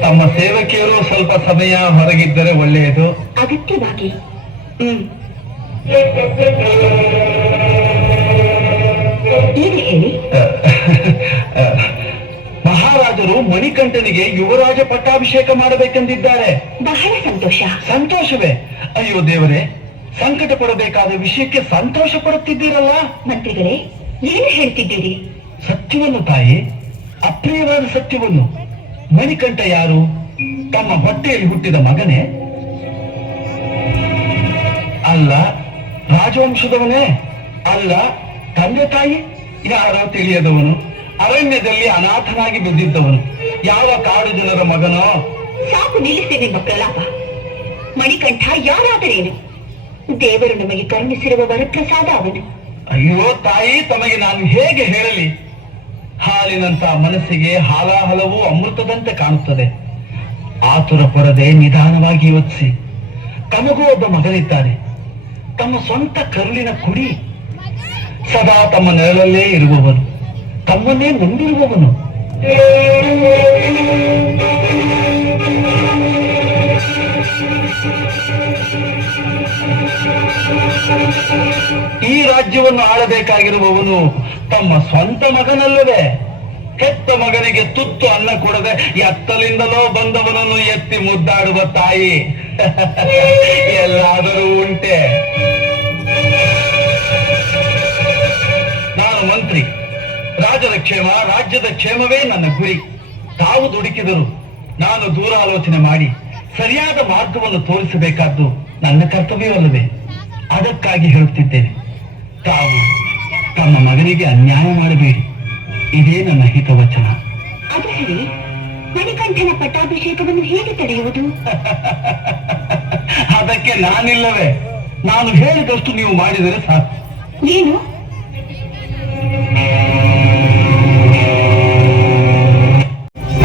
ತಮ್ಮ ಸೇವಕಿಯರು ಸ್ವಲ್ಪ ಸಮಯ ಹೊರಗಿದ್ದರೆ ಒಳ್ಳೆಯದು. ಅಗತ್ಯವಾಗಿ. ಏನು ಹೇಳಿ? ಮಹಾರಾಜರು ಮಣಿಕಂಠನಿಗೆ ಯುವರಾಜ ಪಟ್ಟಾಭಿಷೇಕ ಮಾಡಬೇಕೆಂದಿದ್ದಾರೆ. ಬಹಳ ಸಂತೋಷ. ಸಂತೋಷವೇ? ಅಯ್ಯೋ ದೇವರೇ, ಸಂಕಟ ಪಡಬೇಕಾದ ವಿಷಯಕ್ಕೆ ಸಂತೋಷ ಪಡುತ್ತಿದ್ದೀರಲ್ಲ. ಮಂತ್ರಿಗಳೇ, ಏನು ಹೇಳ್ತಿದ್ದೀರಿ? ಸತ್ಯವನ್ನು ತಾಯಿ, ಅಪ್ರಿಯವಾದ ಸತ್ಯವನ್ನು. ಮಣಿಕಂಠ ಯಾರು? ತಮ್ಮ ಹೊಟ್ಟೆಯಲ್ಲಿ ಹುಟ್ಟಿದ ಮಗನೇ? ಅಲ್ಲ. ರಾಜವಂಶದವನೇ? ಅಲ್ಲ. ತಂದೆ ತಾಯಿ ಯಾರೋ ತಿಳಿಯದವನು, ಅರಣ್ಯದಲ್ಲಿ ಅನಾಥನಾಗಿ ಬಿದ್ದಿದ್ದವನು, ಯಾವ ಕಾಡು ಜನರ ಮಗನೋ? ಸಾಕು, ನಿಲ್ಲಿಸಿ ನಿಮ್ಮ ಪ್ರಲಾಪ. ಮಣಿಕಂಠ ಯಾರಾದರೇನು? ದೇವರು ನಮಗೆ ಕರುಣಿಸಿರುವ ವರಪ್ರಸಾದ ಅವನು. ಅಯ್ಯೋ ತಾಯಿ, ತಮಗೆ ನಾನು ಹೇಗೆ ಹೇಳಲಿ? ಹಾಲಿನಂತ ಮನಸ್ಸಿಗೆ ಹಾಲಾಹಲವು ಅಮೃತದಂತೆ ಕಾಣುತ್ತದೆ. ಆತುರ ಪಡದೆ ನಿಧಾನವಾಗಿ ಯೋಚಿಸಿ. ತಮಗೂ ಒಬ್ಬ ಮಗನಿದ್ದಾನೆ, ತಮ್ಮ ಸ್ವಂತ ಕರುಳಿನ ಕುಡಿ. ಸದಾ ತಮ್ಮ ನೆರಳಲ್ಲೇ ಇರುವವನು, ತಮ್ಮನ್ನೇ ನಂಬಿರುವವನು. ಈ ರಾಜ್ಯವನ್ನು ಆಳಬೇಕಾಗಿರುವವನು ತಮ್ಮ ಸ್ವಂತ ಮಗನಲ್ಲವೇ? ಹೆತ್ತ ಮಗನಿಗೆ ತುತ್ತು ಅನ್ನ ಕೊಡದೆ ಎತ್ತಲಿಂದಲೋ ಬಂದವನನ್ನು ಎತ್ತಿ ಮುದ್ದಾಡುವ ತಾಯಿ ಎಲ್ಲಾದರೂ ಉಂಟೆ? ನಾನು ಮಂತ್ರಿ. ರಾಜರ ಕ್ಷೇಮ, ರಾಜ್ಯದ ಕ್ಷೇಮವೇ ನನ್ನ ಗುರಿ. ತಾವು ದುಡುಕಿದರು ನಾನು ದೂರಾಲೋಚನೆ ಮಾಡಿ ಸರಿಯಾದ ಮಾರ್ಗವನ್ನು ತೋರಿಸಬೇಕಾದ್ದು ನನ್ನ ಕರ್ತವ್ಯವಲ್ಲವೇ? ಅದಕ್ಕಾಗಿ ಹೇಳುತ್ತಿದ್ದೇನೆ, ತಾವು ತಮ್ಮ ಮಗನಿಗೆ ಅನ್ಯಾಯ ಮಾಡಬೇಡಿ. ಇದೇ ನನ್ನ ಹಿತವಚನ. ಅದು ಸರಿ, ಮಣಿಕಂಠನ ಪಟ್ಟಾಭಿಷೇಕವನ್ನು ಹೇಗೆ ತಡೆಯುವುದು? ಅದಕ್ಕೆ ನಾನಿಲ್ಲವೇ? ನಾನು ಹೇಳಿದಷ್ಟು ನೀವು ಮಾಡಿದರೆ ಸಾಕು. ಏನು?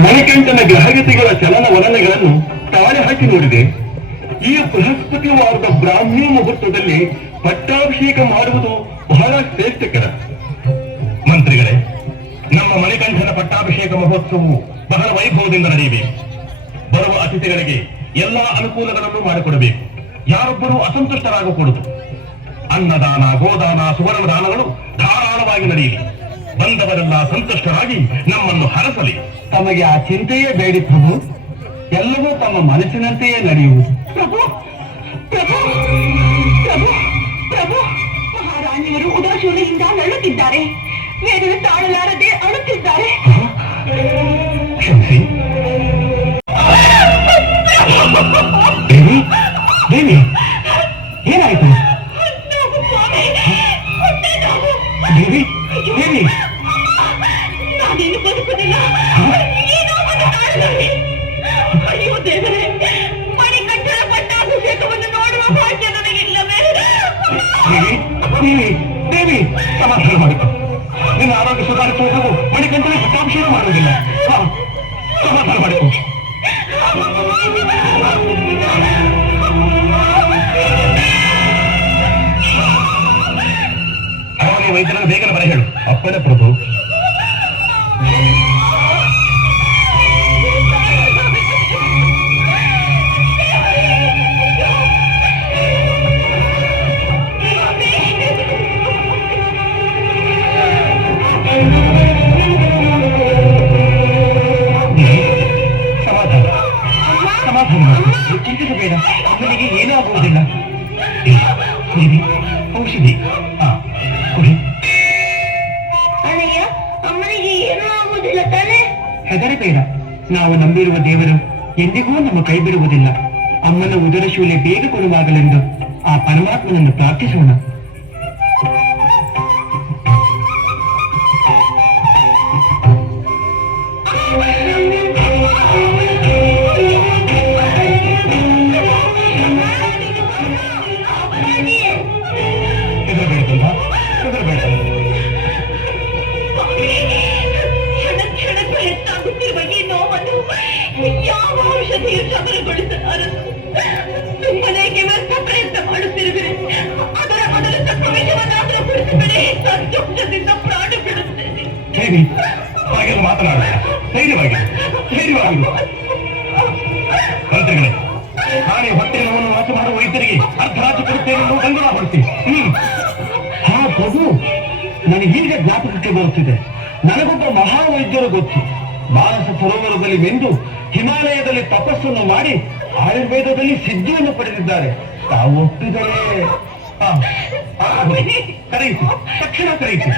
ಮಣಿಕಂಠನ ಗ್ರಹಗತಿಗಳ ಚಲನವಲನಗಳನ್ನು ತಾಳೆ ಹಾಕಿ ನೋಡಿದೆ. ಈ ಬೃಹಸ್ಪತಿ ವಾರದ ಬ್ರಾಹ್ಮಿ ಮುಹೂರ್ತದಲ್ಲಿ ಪಟ್ಟಾಭಿಷೇಕ ಮಾಡುವುದು ಬಹಳ ಶ್ರೇಷ್ಠಕರ. ಮಂತ್ರಿಗಳೇ, ನಮ್ಮ ಮಣಿಕಂಠನ ಪಟ್ಟಾಭಿಷೇಕ ಮಹೋತ್ಸವವು ಬಹಳ ವೈಭವದಿಂದ ನಡೆಯಬೇಕು. ಬರುವ ಅತಿಥಿಗಳಿಗೆ ಎಲ್ಲಾ ಅನುಕೂಲಗಳನ್ನು ಮಾಡಿಕೊಡಬೇಕು. ಯಾರೊಬ್ಬರೂ ಅಸಂತುಷ್ಟರಾಗಕೂಡದು. ಅನ್ನದಾನ, ಗೋದಾನ, ಸುವರ್ಣ ದಾನಗಳು ಧಾರಾಳವಾಗಿ ನಡೆಯಲಿ. ಬಂದವರೆಲ್ಲ ಸಂತುಷ್ಟರಾಗಿ ನಮ್ಮನ್ನು ಹರಸಲಿ. ತಮಗೆ ಆ ಚಿಂತೆಯೇ ಬೇಡಿ ಪ್ರಭು. ಎಲ್ಲವೂ ತಮ್ಮ ಮನಸ್ಸಿನಂತೆಯೇ ನಡೆಯುವುದು. ಪ್ರಭು, ಪ್ರಭು, ಪ್ರಭು, ಪ್ರಭು, ಮಹಾರಾಣಿಯವರು ಉದಾಸೀನತೆಯಿಂದ ನರಳುತ್ತಿದ್ದಾರೆ. ವೇದನೆ ತಾಳಲಾರದೆ ಅಳುತ್ತಿದ್ದಾರೆ. ಕ್ಷಮಿಸಿ ದೇವಿ. ದೇವಿ, ಏನಾಯಿತು? ದೇವಿ, ದೇವಿ, ನಾನೇನು ಬದುಕುದಿಲ್ಲ. ಅಯ್ಯೋ ದೇವರೇ, ಮಣಿಕಂಠನ ಪಟ್ಟಾಭಿಷೇಕವನ್ನು ನೋಡುವ ಭಾಗ್ಯ ನನಗಿಲ್ಲವೇ? ದೇವಿ, ದೇವಿ, ದೇವಿ ಸಮಾಧಾನ ಮಾಡಿಕೊ. ನಿನ್ನ ಆರೋಗ್ಯ ಸುಧಾರಿಸುವುದು ಮಣಿಕಂಠನ ಶುದ್ಧಾಭಿಷೇಕ ಮಾಡುವುದಿಲ್ಲ. ಸಮಾಧಾನ ಮಾಡಿಕೊ. ಅವನಿಗೆ ವೈದ್ಯರನ್ನು ಬೇಗನೆ ಬರ ಹೇಳು. ಅಪ್ಪಣೆ ಪ್ರಭು. ಚಿಂತಿಸಬೇಡ, ಅಮ್ಮನಿಗೆ ಏನೂ ಆಗುವುದಿಲ್ಲ. ಔಷಧಿ ಅಣ್ಣಯ್ಯ, ಅಮ್ಮನಿಗೆ ಏನೂ ಆಗುವುದಿಲ್ಲ ತಾನೆ? ಹೆದರಬೇಡ, ನಾವು ನಂಬಿರುವ ದೇವರು ಎಂದಿಗೂ ನಮ್ಮ ಕೈ ಬಿಡುವುದಿಲ್ಲ. ಅಮ್ಮನ ಉದರ ಶೂಲೆ ಬೇಗ ಕೊಡುವಾಗಲೆಂದು ಆ ಪರಮಾತ್ಮನನ್ನು ಪ್ರಾರ್ಥಿಸೋಣ. ಕ್ಷಣಕ್ಕೂ ಹೆಚ್ಚಾಗುತ್ತಿರುವ ಈ ನೋವನ್ನು ಯಾವ ಔಷಧಿಯು ಶಮನಗೊಳಿಸಲಾರದು. ಸುಮ್ಮನೆಗೆ ವ್ಯರ್ಥ ಪ್ರಯತ್ನ ಮಾಡುತ್ತಿರುವಿರಿ. ಅದರ ಮೊದಲು ತಕ್ಕ ವಿಷವನ್ನಾದರೂ ಬಿಡಿಸಿಬಿಡಿ. ಸಂತೋಷದಿಂದ ಪ್ರಾಣ ಬಿಡುತ್ತೇನೆ. ಹೇಳಿ ಹಾಗೆಲ್ಲ ಮಾತನಾಡ. ಧೈರ್ಯವಾಗಿ ಮಂತ್ರಿಗಳೇ, ನಾನೇ ಹೊಟ್ಟೆ ನೋವನ್ನು ವಾಸ ಮಾಡುವ ವೈದ್ಯರಿಗೆ ಅರ್ಧರಾಜ್ಯ ಕೊಡುತ್ತೇನೆ ಎಂದು ಗಂಗುಳ ಹೊಡ್ತೀನಿ. ಹಾ ಪ್ರಭು, ನನಗೀಗ ಜ್ಞಾಪಕಕ್ಕೆ ಬರುತ್ತಿದೆ. ನನಗೊಬ್ಬ ಮಹಾವೈದ್ಯರು ಗೊತ್ತು. ಮಾನಸ ಸರೋವರದಲ್ಲಿ ವೆಂದು ಹಿಮಾಲಯದಲ್ಲಿ ತಪಸ್ಸನ್ನು ಮಾಡಿ ಆಯುರ್ವೇದದಲ್ಲಿ ಸಿದ್ಧಿಯನ್ನು ಪಡೆದಿದ್ದಾರೆ. ತಾವು ಒಪ್ಪಿದರೆ ಕರೆಯಿತು, ತಕ್ಷಣ ಕರೆಯಿತು.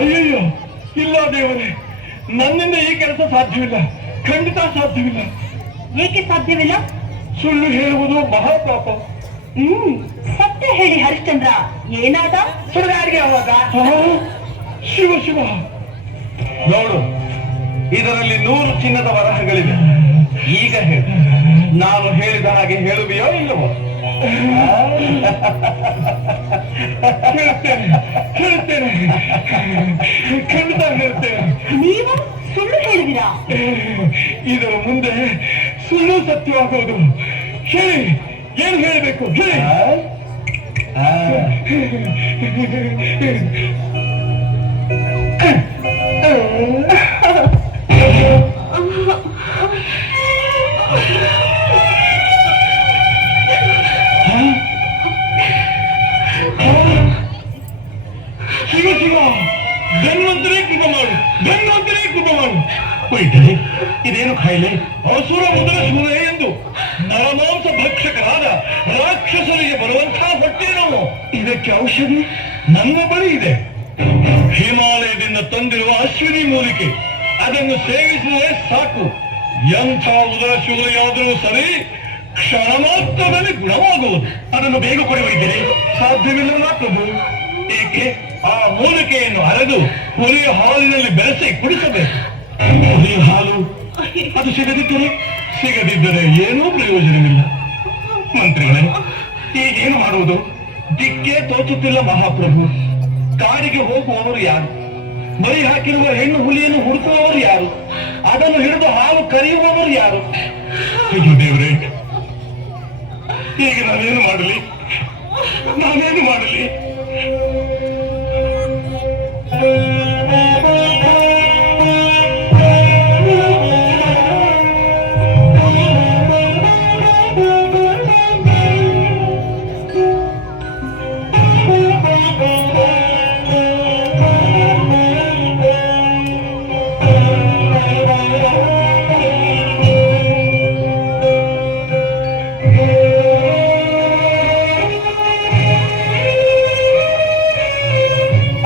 ಅಯ್ಯಯ್ಯೋ, ಇಲ್ಲ ದೇವರೇ, ನನ್ನಿಂದ ಈ ಕೆಲಸ ಸಾಧ್ಯವಿಲ್ಲ, ಖಂಡಿತ ಸಾಧ್ಯವಿಲ್ಲ. ಏಕೆ ಸಾಧ್ಯವಿಲ್ಲ? ಸುಳ್ಳು ಹೇಳುವುದು ಮಹಾಪಾಪ. ಸತ್ಯ ಹೇಳಿ ಹರಿಶ್ಚಂದ್ರ, ಏನಾದ? ಸುಡುಗಾಡಿಗೆ ಅವಾಗ ಶಿವ ಶಿವ, ನೋಡು, ಇದರಲ್ಲಿ 100 ಚಿನ್ನದ ವರಹಗಳಿವೆ. ಈಗ ಹೇಳು, ನಾನು ಹೇಳಿದ ಹಾಗೆ ಹೇಳುವೆಯೋ ಇಲ್ಲವೋ? ಹೇಳ್ತೇನೆ, ಖಂಡಿತ ಹೇಳ್ತೇನೆ. ನೀವು ಸುಳ್ಳು ಹೇಳಿದಿರಾ? ಇದರ ಮುಂದೆ ಸುಳ್ಳು ಸತ್ಯವಾಗುವುದು. ಹೇಳಿ, ಏನು ಹೇಳಬೇಕು ಹೇಳಿ. ಶಿವ ಶಿವ, ಧನ್ವಂತರೇ ಕೃಪ ಮಾಡು, ಧನ್ವಂತರೇ ಕೃಪ ಮಾಡು. ವೈದ್ಯರೇ, ಇದೇನು ಖಾಯಿಲೆ? ಅಸುರ ಉದರ ಶೂಲೆ ಎಂದು ನರಮಾಂಸ ಭಕ್ಷಕರಾದ ರಾಕ್ಷಸರಿಗೆ ಬರುವಂತಹ ಹೊಟ್ಟೆ ನೋವು. ಇದಕ್ಕೆ ಔಷಧಿ ನನ್ನ ಬಳಿ ಇದೆ. ಹಿಮಾಲಯದಿಂದ ತಂದಿರುವ ಅಶ್ವಿನಿ ಮೂಲಿಕೆ, ಅದನ್ನು ಸೇವಿಸಿದರೆ ಸಾಕು. ಎಂಥ ಉದರ ಶೂಲೆಯಾದರೂ ಸರಿ, ಕ್ಷಣ ಮಾತ್ರದಲ್ಲಿ ಗುಣವಾಗುವುದು. ಅದನ್ನು ಬೇಗ ಕೊಡಿ ವೈದ್ಯರೇ. ಸಾಧ್ಯವಿಲ್ಲ ಪ್ರಭು. ಏಕೆ? ಆ ಮೂಲಿಕೆಯನ್ನು ಅರೆದು ಹುಲಿಯ ಹಾಲಿನಲ್ಲಿ ಬೆರೆಸಿ ಕುಡಿಸಬೇಕು. ಹುಲಿಯ ಹಾಲು ಅದು ಸಿಗದಿದ್ದರೆ ಏನೂ ಪ್ರಯೋಜನವಿಲ್ಲ. ಮಂತ್ರಿಗಳೇ, ಈಗೇನು ಮಾಡುವುದು? ದಿಕ್ಕೇ ತೋಚುತ್ತಿಲ್ಲ ಮಹಾಪ್ರಭು. ಕಾಡಿಗೆ ಹೋಗುವವರು ಯಾರು? ಮರಿ ಹಾಕಿರುವ ಹೆಣ್ಣು ಹುಲಿಯನ್ನು ಹುಡುಕುವವರು ಯಾರು? ಅದನ್ನು ಹಿಡಿದು ಹಾಲು ಕರೆಯುವವರು ಯಾರು? ಅಯ್ಯೋ ದೇವರೇ, ಈಗ ನಾನೇನು ಮಾಡಲಿ?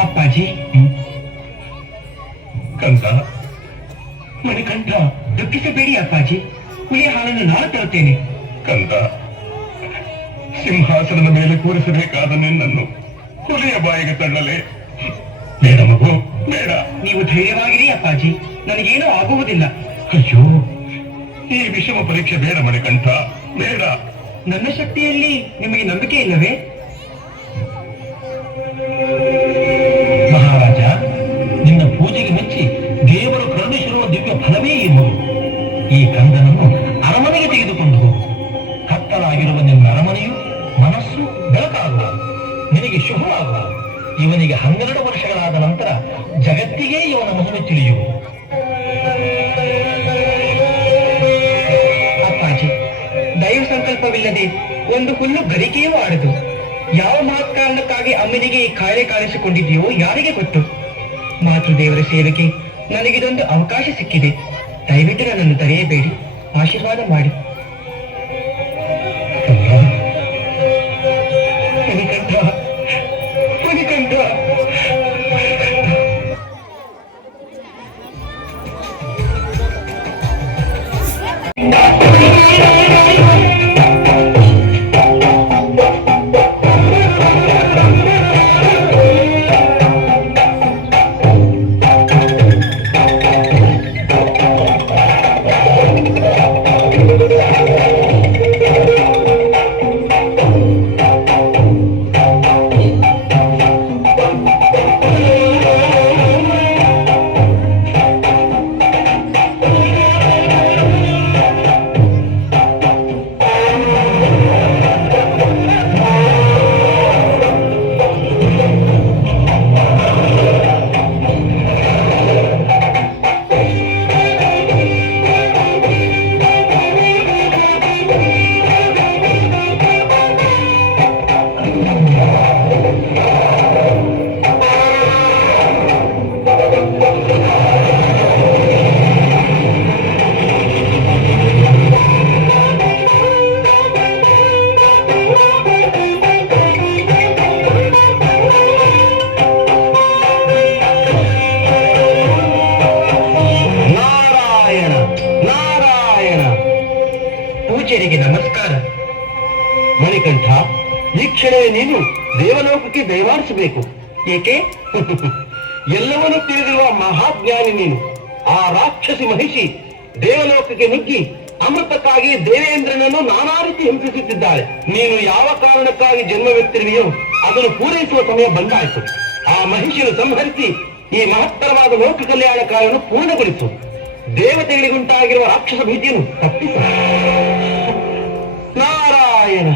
ಅಪ್ಪಾಜಿ, ಕಂದ, ಮಣಿಕಂಠ, ದುಃಖಿಸಬೇಡಿ ಅಪ್ಪಾಜಿ. ಹುಲಿಯ ಹಾಲನ್ನು ನಾನು ತರುತ್ತೇನೆ. ಕಂದ, ಸಿಂಹಾಸನದ ಮೇಲೆ ಕೂರಿಸಬೇಕಾದ ನಿನ್ನನ್ನು ಹುಲಿಯ ಬಾಯಿಗೆ ತಳ್ಳಲೆ? ಬೇಡ ಮಗು, ಬೇಡ. ನೀವು ಧೈರ್ಯವಾಗಿರಿ ಅಪ್ಪಾಜಿ, ನನಗೇನೂ ಆಗುವುದಿಲ್ಲ. ಅಯ್ಯೋ, ಈ ವಿಷಮ ಪರೀಕ್ಷೆ ಬೇಡ ಮಣಿಕಂಠ, ಬೇಡ. ನನ್ನ ಶಕ್ತಿಯಲ್ಲಿ ನಿಮಗೆ ನಂಬಿಕೆ ಇಲ್ಲವೇ? ಮಹಾರಾಜ, ನಿನ್ನ ಪೂಜೆಗೆ ಮೆಚ್ಚಿ ದೇವರು ಕರುಣಿಸಿರುವ ದಿವ್ಯ ಫಲವೇ ಇರುವುದು. ಈ ಕಂದನನ್ನು ಅರಮನೆಗೆ ತೆಗೆದುಕೊಂಡು ಹೋಗು. ಕತ್ತಲಾಗಿರುವ ನಿನ್ನ ಅರಮನೆಯು ಮನಸ್ಸು ಬೆಳಕಾಗುವ, ನಿನಗೆ ಶುಭವಾಗುವ. ಇವನಿಗೆ 12 ವರ್ಷಗಳಾದ ನಂತರ ಜಗತ್ತಿಗೆ ಇವನ ಮಹಿಮೆ ತಿಳಿಯುವುದು. ಅಪ್ಪಾಜಿ, ದೈವ ಸಂಕಲ್ಪವಿಲ್ಲದೆ ಒಂದು ಹುಲ್ಲು ಗರಿಕೆಯೂ ಆಡದು. ಯಾವ ಮಹತ್ ಕಾರಣಕ್ಕಾಗಿ ಅಮ್ಮನಿಗೆ ಈ ಕಾಯಿಲೆ ಕಾಣಿಸಿಕೊಂಡಿದೆಯೋ ಯಾರಿಗೆ ಗೊತ್ತು. ಮಾತೃದೇವರ ಸೇವೆಗೆ ನನಗಿದೊಂದು ಅವಕಾಶ ಸಿಕ್ಕಿದೆ. ದಯವಿಟ್ಟು ನನ್ನನ್ನು ತಡೆಯಬೇಡಿ, ಆಶೀರ್ವಾದ ಮಾಡಿ. ಮಣಿಕಂಠ, ಮಣಿಕಂಠ. ಪೂಜ್ಯರಿಗೆ ನಮಸ್ಕಾರ. ಮಣಿಕಂಠ, ಈ ಕ್ಷಣ ನೀನು ದೇವಲೋಕಕ್ಕೆ ದಯಮಾಡಿಸಬೇಕು. ಏಕೆ? ಎಲ್ಲವನ್ನೂ ತಿಳಿದಿರುವ ಮಹಾಜ್ಞಾನಿ ನೀನು. ಆ ರಾಕ್ಷಸಿ ಮಹಿಷಿ ದೇವಲೋಕಕ್ಕೆ ನುಗ್ಗಿ ಅಮೃತಕ್ಕಾಗಿ ದೇವೇಂದ್ರನನ್ನು ನಾನಾ ರೀತಿ ಹಿಂಸಿಸುತ್ತಿದ್ದಾಳೆ. ನೀನು ಯಾವ ಕಾರಣಕ್ಕಾಗಿ ಜನ್ಮವೆತ್ತಿರುವೆಯೋ ಅದನ್ನು ಪೂರೈಸುವ ಸಮಯ ಬಂದಾಯಿತು. ಆ ಮಹಿಷಿಯನ್ನು ಸಂಹರಿಸಿ ಈ ಮಹತ್ತರವಾದ ಲೋಕ ಕಲ್ಯಾಣ ಕಾರ್ಯವನ್ನು ಪೂರ್ಣಗೊಳಿಸು. ದೇವತೆಗಳಿಗುಂಟಾಗಿರುವ ರಾಕ್ಷಸ ಭೀತಿಯನ್ನು ತಪ್ಪಿಸು. ನಾರಾಯಣ.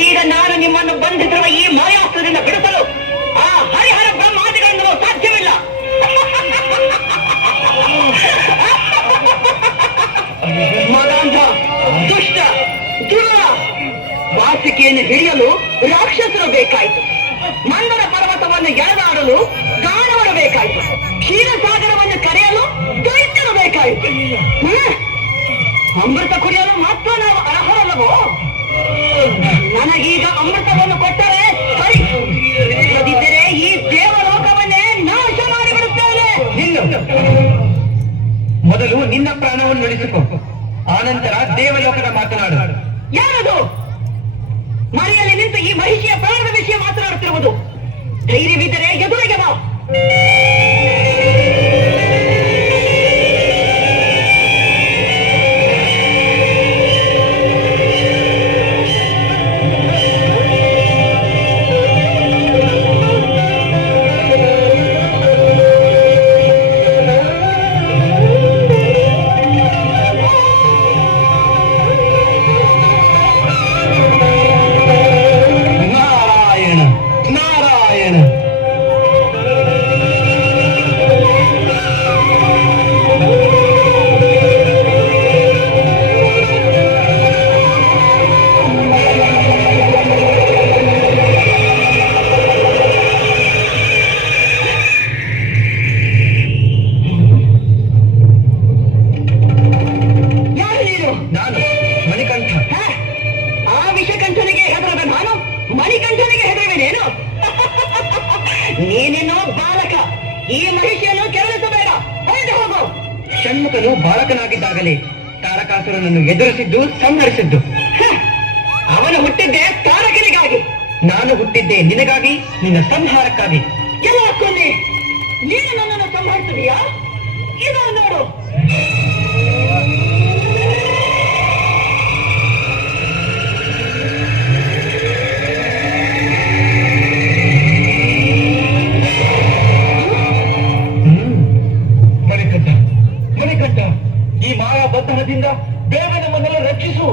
ಈಗ ನಾನು ನಿಮ್ಮನ್ನು ಬಂಧಿಸಿರುವ ಈ ಮಾಯಾಸ್ತ್ರದಿಂದ ಬಿಡಿಸಲು ಆ ಹರಿಹರ ಬ್ರಹ್ಮಾದಿಗಳಿಂದಲೂ ಸಾಧ್ಯವಿಲ್ಲ. ಮದಾಂಧ, ದುಷ್ಟ, ದುರ್ರ, ವಾಸಿಕೆಯನ್ನು ಹಿಡಿಯಲು ರಾಕ್ಷಸರು ಬೇಕಾಯಿತು. ಮಂದರ ಪರ್ವತವನ್ನು ಎಳೆದಾಡಲು ದಾನವರು ಬೇಕಾಯಿತು. ಕ್ಷೀರಸಾಗರವನ್ನು ಕರೆಯಲು ದೈತ್ಯರು ಬೇಕಾಯಿತು. ಅಮೃತ ಕುಡಿಯಲು ಮಾತ್ರ ನಾವು ಅರ್ಹರಲ್ಲವೋ? ನನಗೀಗ ಅಮೃತವನ್ನು ಕೊಟ್ಟರೆ ಸರಿ, ಇಲ್ಲದಿದ್ದರೆ ಈ ದೇವಲೋಕವನ್ನೇ ನಾಶ ಮಾಡಿಬಿಡುತ್ತೇನೆ. ಮೊದಲು ನಿನ್ನ ಪ್ರಾಣವನ್ನು ಉಳಿಸಿಕೊ, ಆನಂತರ ದೇವಲೋಕದ ಮಾತನಾಡು. ಯಾರದು ಮನೆಯಲ್ಲಿ ನಿಂತು ಈ ಮಹಿಷಿಯ ಪ್ರಾಣದ ವಿಷಯ ಮಾತನಾಡುತ್ತಿರುವುದು? ಧೈರ್ಯವಿದ್ದರೆ ಎದುರಿಗೆ ಬಾ. ನೀನೇನೋ ಬಾಲಕ, ಈ ಮಹಿಷಿಯನ್ನು ಕೆರಳಿಸಬೇಡ, ಹೊರಟು ಹೋಗು. ಷಣ್ಮುಖನು ಬಾಲಕನಾಗಿದ್ದಾಗಲೇ ತಾರಕಾಸುರನನ್ನು ಎದುರಿಸಿದ್ದು, ಸಂಹರಿಸಿದ್ದು. ಅವನು ಹುಟ್ಟಿದ್ದೇ ನಾನು ಹುಟ್ಟಿದ್ದೆ ನಿನಗಾಗಿ, ನಿನ್ನ ಸಂಹಾರಕ್ಕಾಗಿ. ಎಲ್ಲ ಕೊನೆ ನೀನು ನನ್ನನ್ನು ಸಂಹರಿಸಿದೀಯಾ? ಇದು ನೋಡು. ಮಣಿಕಂಠ, ಮಣಿಕಂಠ, ಈ ಮಾಯಾ ಬಂಧನದಿಂದ ಬೇಗ ನಮ್ಮನ್ನೆಲ್ಲ ರಕ್ಷಿಸು.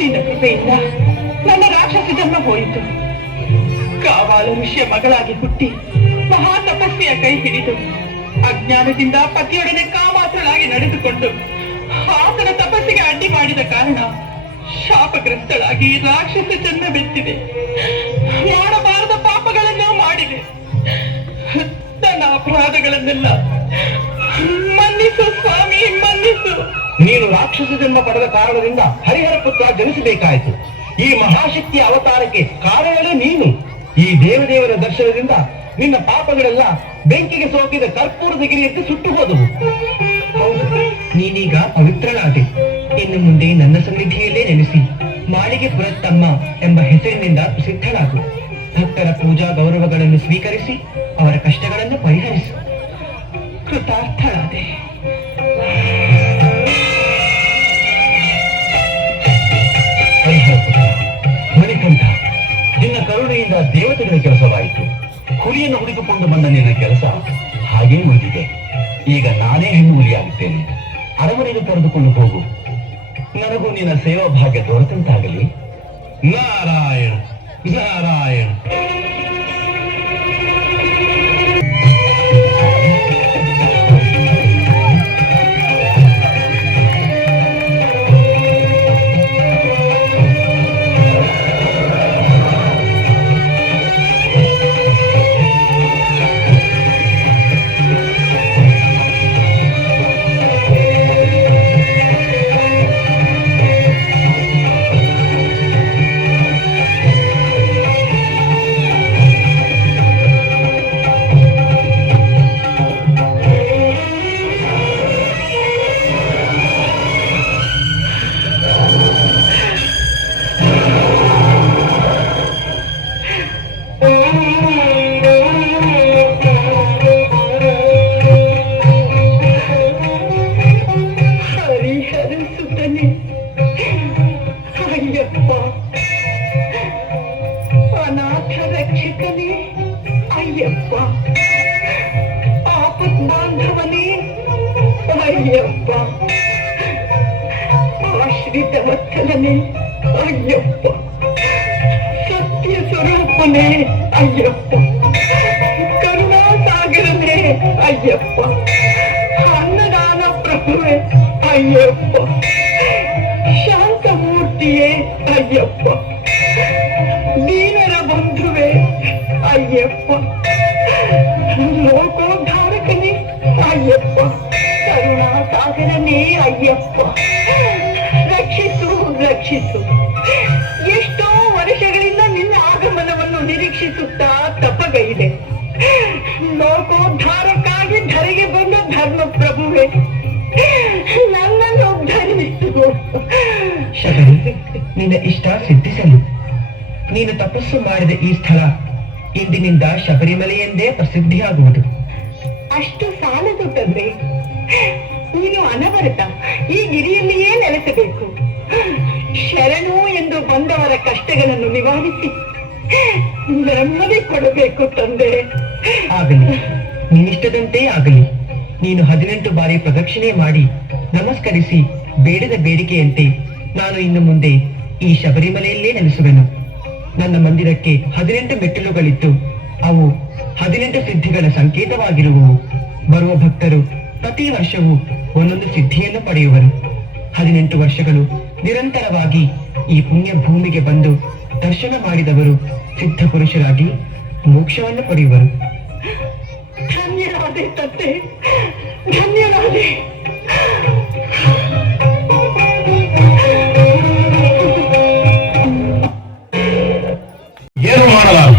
ನಿನ್ನ ಕೃಪೆಯಿಂದ ನನ್ನ ರಾಕ್ಷಸ ಜನ್ಮ ಹೋಯಿತು. ಕಾವಾಲ ಋಷಿಯ ಮಗಳಾಗಿ ಹುಟ್ಟಿ ಮಹಾ ತಪಸ್ವಿಯ ಕೈ ಹಿಡಿದು ಅಜ್ಞಾನದಿಂದ ಪತಿಯೊಡನೆ ಕಾಮಾತ್ರಳಾಗಿ ನಡೆದುಕೊಂಡು ಆತನ ತಪಸ್ಸಿಗೆ ಅಡ್ಡಿ ಮಾಡಿದ ಕಾರಣ ಶಾಪಗ್ರಸ್ತಳಾಗಿ ರಾಕ್ಷಸ ಜನ್ಮ ಬೆತ್ತಿದೆ. ಮಾಡಬಾರದ ಪಾಪಗಳನ್ನು ಮಾಡಿದೆ. ನನ್ನ ಅಪರಾಧಗಳನ್ನೆಲ್ಲ ಮನ್ನಿಸು ಸ್ವಾಮಿ, ಮನ್ನಿಸು. ನೀನು ರಾಕ್ಷಸ ಜನ್ಮ ಪಡೆದ ಕಾರಣದಿಂದ ಹರಿಹರ ಪುತ್ರ ಜನಿಸಬೇಕಾಯಿತು. ಈ ಮಹಾಶಕ್ತಿಯ ಅವತಾರಕ್ಕೆ ಕಾರಣವೇ ನೀನು. ಈ ದೇವದೇವರ ದರ್ಶನದಿಂದ ನಿನ್ನ ಪಾಪಗಳೆಲ್ಲ ಬೆಂಕಿಗೆ ಸೋಕಿದ ಕರ್ಪೂರದ ಗಿರಿಯಂತೆ ಸುಟ್ಟು ಹೋದವು. ನೀನೀಗ ಪವಿತ್ರನಾದೆ. ಇನ್ನು ಮುಂದೆ ನನ್ನ ಸನ್ನಿಧಿಯಲ್ಲೇ ನೆಲೆಸಿ ಮಾಳಿಗೆ ಪುರತ್ತಮ್ಮ ಎಂಬ ಹೆಸರಿನಿಂದ ಪ್ರಸಿದ್ಧನಾಗು. ಭಕ್ತರ ಪೂಜಾ ಗೌರವಗಳನ್ನು ಸ್ವೀಕರಿಸಿ ಅವರ ಕಷ್ಟಗಳನ್ನು ಪರಿಹರಿಸು. ಕೃತಾರ್ಥಳಾದೆ. ಮಣಿಕಂಠ, ನಿನ್ನ ಕರುಣೆಯಿಂದ ದೇವತೆಗಳ ಕೆಲಸವಾಯಿತು. ಹುಲಿಯನ್ನು ಹುಡುಕಿಕೊಂಡು ಬಂದ ನಿನ್ನ ಕೆಲಸ ಹಾಗೇ ಉಳಿದಿದೆ. ಈಗ ನಾನೇ ಹೆಣ್ಣು ಹುಲಿಯಾಗುತ್ತೇನೆ. ಅರಮನೆಗೆ ಕರೆದುಕೊಂಡು ಹೋಗು. ನನಗೂ ನಿನ್ನ ಸೇವಾ ಭಾಗ್ಯ ದೊರೆತಂತಾಗಲಿ. ನಾರಾಯಣ ನಾರಾಯಣ. ಆಶ್ರಿತವತ್ಸಲನೆ ಅಯ್ಯಪ್ಪ, ಸತ್ಯ ಸ್ವರೂಪನೇ ಅಯ್ಯಪ್ಪ, ಕರುಣಾಸಾಗರನೇ ಅಯ್ಯಪ್ಪ, ಅನ್ನದಾನ ಪ್ರಭುವೆ ಅಯ್ಯಪ್ಪ, ಶಾಂತಮೂರ್ತಿಯೇ ಅಯ್ಯಪ್ಪ, ದೀನರ ಬಂಧುವೆ ಅಯ್ಯಪ್ಪ, ಲೋಕೋದ್ಧಾರಕನೇ ಅಯ್ಯಪ್ಪ, ಕರುಣಾಸಾಗರನೇ ಅಯ್ಯಪ್ಪ, ರಕ್ಷಿಸು ರಕ್ಷಿಸು. ಎಷ್ಟೋ ವರ್ಷಗಳಿಂದ ನಿನ್ನ ಆಗಮನವನ್ನು ನಿರೀಕ್ಷಿಸುತ್ತಾ ತಪಗೈದೆ. ಲೋಕೋದ್ಧಾರಕ್ಕಾಗಿ ಧರೆಗೆ ಬಂದ ಧರ್ಮ ಪ್ರಭುವೆ, ನನ್ನನ್ನು ಧರಿಸು. ಶಬರಿ, ನಿನ್ನ ಇಷ್ಟ ಸಿದ್ಧಿಸಲು ನೀನು ತಪಸ್ಸು ಮಾಡಿದ ಈ ಸ್ಥಳ ಇಂದಿನಿಂದ ಶಬರಿಮಲೆ ಎಂದೇ ಪ್ರಸಿದ್ಧಿಯಾಗುವುದು. ಅಷ್ಟು ಸಾಲದು ತಂದೆ. ನೀನು ಅನವರತ ಈ ಗಿರಿಯಲ್ಲಿಯೇ ನೆಲೆಸಬೇಕು. ಶರಣು ಎಂದು ಬಂದವರ ಕಷ್ಟಗಳನ್ನು ನಿವಾರಿಸಿ ನೆಮ್ಮದಿ ಕೊಡಬೇಕು ತಂದೆ. ಆಗಲಿ, ನಿನ್ನಿಷ್ಟದಂತೆ ಆಗಲಿ. ನೀನು 18 ಬಾರಿ ಪ್ರದಕ್ಷಿಣೆ ಮಾಡಿ ನಮಸ್ಕರಿಸಿ ಬೇಡದ ಬೇಡಿಕೆಯಂತೆ ನಾನು ಇನ್ನು ಮುಂದೆ ಈ ಶಬರಿಮಲೆಯಲ್ಲೇ ನೆಲೆಸುವೆನು. ನನ್ನ ಮಂದಿರಕ್ಕೆ 18 ಮೆಟ್ಟಿಲುಗಳಿದ್ದು ಅವು 18 ಸಿದ್ಧಿಗಳ ಸಂಕೇತವಾಗಿರುವವು. ಬರುವ ಭಕ್ತರು ಪ್ರತಿ ವರ್ಷವೂ ಒಂದೊಂದು ಸಿದ್ಧಿಯನ್ನು ಪಡೆಯುವರು. 18 ವರ್ಷಗಳು ನಿರಂತರವಾಗಿ ಈ ಪುಣ್ಯ ಭೂಮಿಗೆ ಬಂದು ದರ್ಶನ ಮಾಡಿದವರು ಸಿದ್ಧ ಪುರುಷರಾಗಿ ಮೋಕ್ಷವನ್ನು ಪಡೆಯುವರು. ಧನ್ಯರಾದೆ ತಂದೆ, ಧನ್ಯರಾದೆ. ಏನು ಮಾಡಲಾರ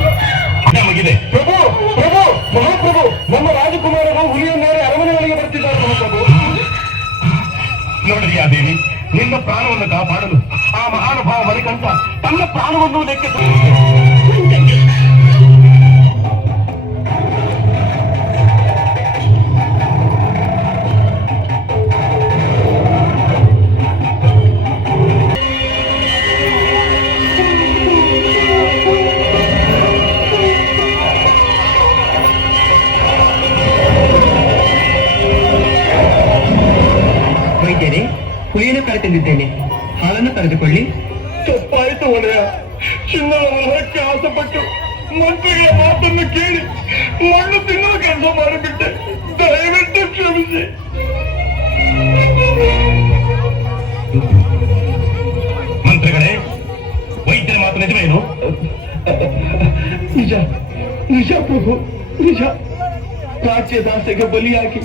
ಮುಗಿದೆ. ಪ್ರಭು ಪ್ರಭು ಮಹಾಪ್ರಭು, ನಮ್ಮ ರಾಜಕುಮಾರರು ಹುಲಿಯ ಮೇಲೆ ಅರಮನೆಗಳಿಗೆ ಬರ್ತಿದ್ದಾರೆ ಮಹಾಪ್ರಭು. ನೋಡಿದ್ಯಾ ದೇವಿ, ನಿನ್ನ ಪ್ರಾಣವನ್ನು ಕಾಪಾಡಲು ಆ ಮಹಾನುಭಾವ ಮಣಿಕಂಠ ತನ್ನ ಪ್ರಾಣವನ್ನು ಲೆಕ್ಕಿಸ. ವೈದ್ಯರೇ, ಹುಲಿಯನ್ನು ಕರೆತಂದಿದ್ದೇನೆ, ಹಾಲನ್ನು ಕರೆದುಕೊಳ್ಳಿ. ತಪ್ಪಾಯ್ತು ಒಡೆಯ. ಚಿನ್ನದ ಹೊರಕ್ಕೆ ಆಸೆಪಟ್ಟು ಮಂತ್ರಿಗಳ ಮಾತನ್ನು ಕೇಳಿ ಮಣ್ಣು ತಿನ್ನುವ ಕೆಲಸ ಮಾಡಿಬಿಟ್ಟೆ. ದಯವಿಟ್ಟು ಕ್ಷಮಿಸಿ. ಮಂತ್ರಿಗಳೇ, ವೈದ್ಯರ ಮಾತು ನಿಜವೇನು? ನಿಜ ನಿಜ ಪ್ರಭು, ನಿಜ. ರಾಜ್ಯದಾಸೆಗೆ ಬಲಿಯಾಗಿ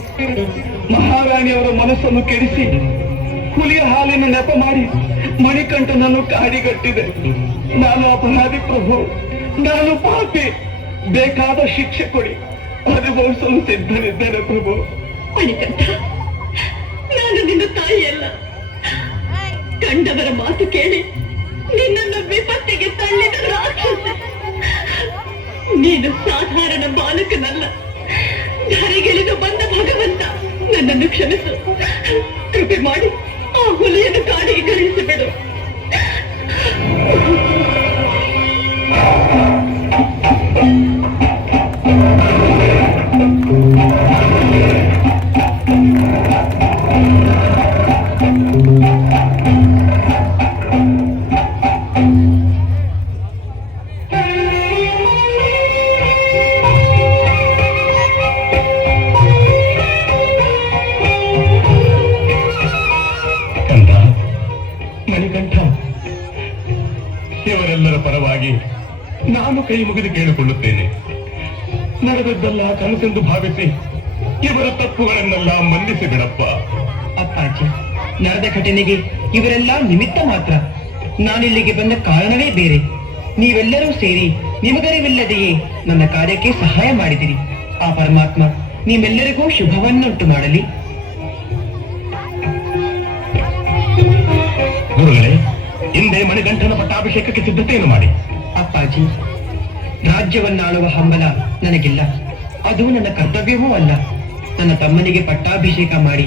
ಮಹಾರಾಣಿಯವರ ಮನಸ್ಸನ್ನು ಕೆಡಿಸಿ ಹುಲಿಯ ಹಾಲಿನ ನೆಪ ಮಾಡಿ ಮಣಿಕಂಠನನ್ನು ಕಾಡಿಗಟ್ಟಿದೆ. ನಾನು ಅಪರಾಧಿ ಪ್ರಭು, ನಾನು ಪಾಪಿ. ಬೇಕಾದ ಶಿಕ್ಷೆ ಕೊಡಿ, ಅನುಭವಿಸಲು ಸಿದ್ಧನಿದ್ದೇನೆ ಪ್ರಭು. ಮಣಿಕಂಠ, ನಾನು ನಿನ್ನ ತಾಯಿಯಲ್ಲ. ಕಂಡವರ ಮಾತು ಕೇಳಿ ನಿನ್ನನ್ನು ವಿಪತ್ತಿಗೆ ತಳ್ಳಿದ ರಾಕ್ಷಸ. ನೀನು ಸಾಧಾರಣ ಬಾಲಕನಲ್ಲ, ಧರೆಗೆಳೆದು ಬಂದ ಭಗವಂತ. ನನ್ನನ್ನು ಕ್ಷಮಿಸು. ಕೃಪೆ ಮಾಡಿ ಆ ಹುಲಿಯನ್ನು ಕಾಡಿಗೆ ಕಳುಹಿಸಿಬಿಡು. ಮಣಿಕಂಠ, ಇವರೆಲ್ಲರ ಪರವಾಗಿ ನಾನು ಕೈ ಮುಗಿದು ಕೇಳಿಕೊಳ್ಳುತ್ತೇನೆ. ನಡೆದದ್ದೆಲ್ಲ ಕನಸೆಂದು ಭಾವಿಸಿ ಇವರ ತಪ್ಪುಗಳನ್ನೆಲ್ಲ ಮನ್ನಿಸಿ ಬಿಡಪ್ಪ. ಅಪ್ಪಾಜಿ, ನಡೆದ ಘಟನೆಗೆ ಇವರೆಲ್ಲ ನಿಮಿತ್ತ ಮಾತ್ರ. ನಾನಿಲ್ಲಿಗೆ ಬಂದ ಕಾರಣವೇ ಬೇರೆ. ನೀವೆಲ್ಲರೂ ಸೇರಿ ನಿಮಗರಿವಿಲ್ಲದೆಯೇ ನನ್ನ ಕಾರ್ಯಕ್ಕೆ ಸಹಾಯ ಮಾಡಿದಿರಿ. ಆ ಪರಮಾತ್ಮ ನಿಮ್ಮೆಲ್ಲರಿಗೂ ಶುಭವನ್ನುಂಟು ಮಾಡಲಿ. ಗುರುಗಳೇ, ಹಿಂದೆ ಮಣಿಕಂಠನ ಪಟ್ಟಾಭಿಷೇಕಕ್ಕೆ ಸಿದ್ಧತೆಯನ್ನು ಮಾಡಿ. ಅಪ್ಪಾಜಿ, ರಾಜ್ಯವನ್ನಾಳುವ ಹಂಬಲ ನನಗಿಲ್ಲ. ಅದು ನನ್ನ ಕರ್ತವ್ಯವೂ ಅಲ್ಲ. ನನ್ನ ತಮ್ಮನಿಗೆ ಪಟ್ಟಾಭಿಷೇಕ ಮಾಡಿ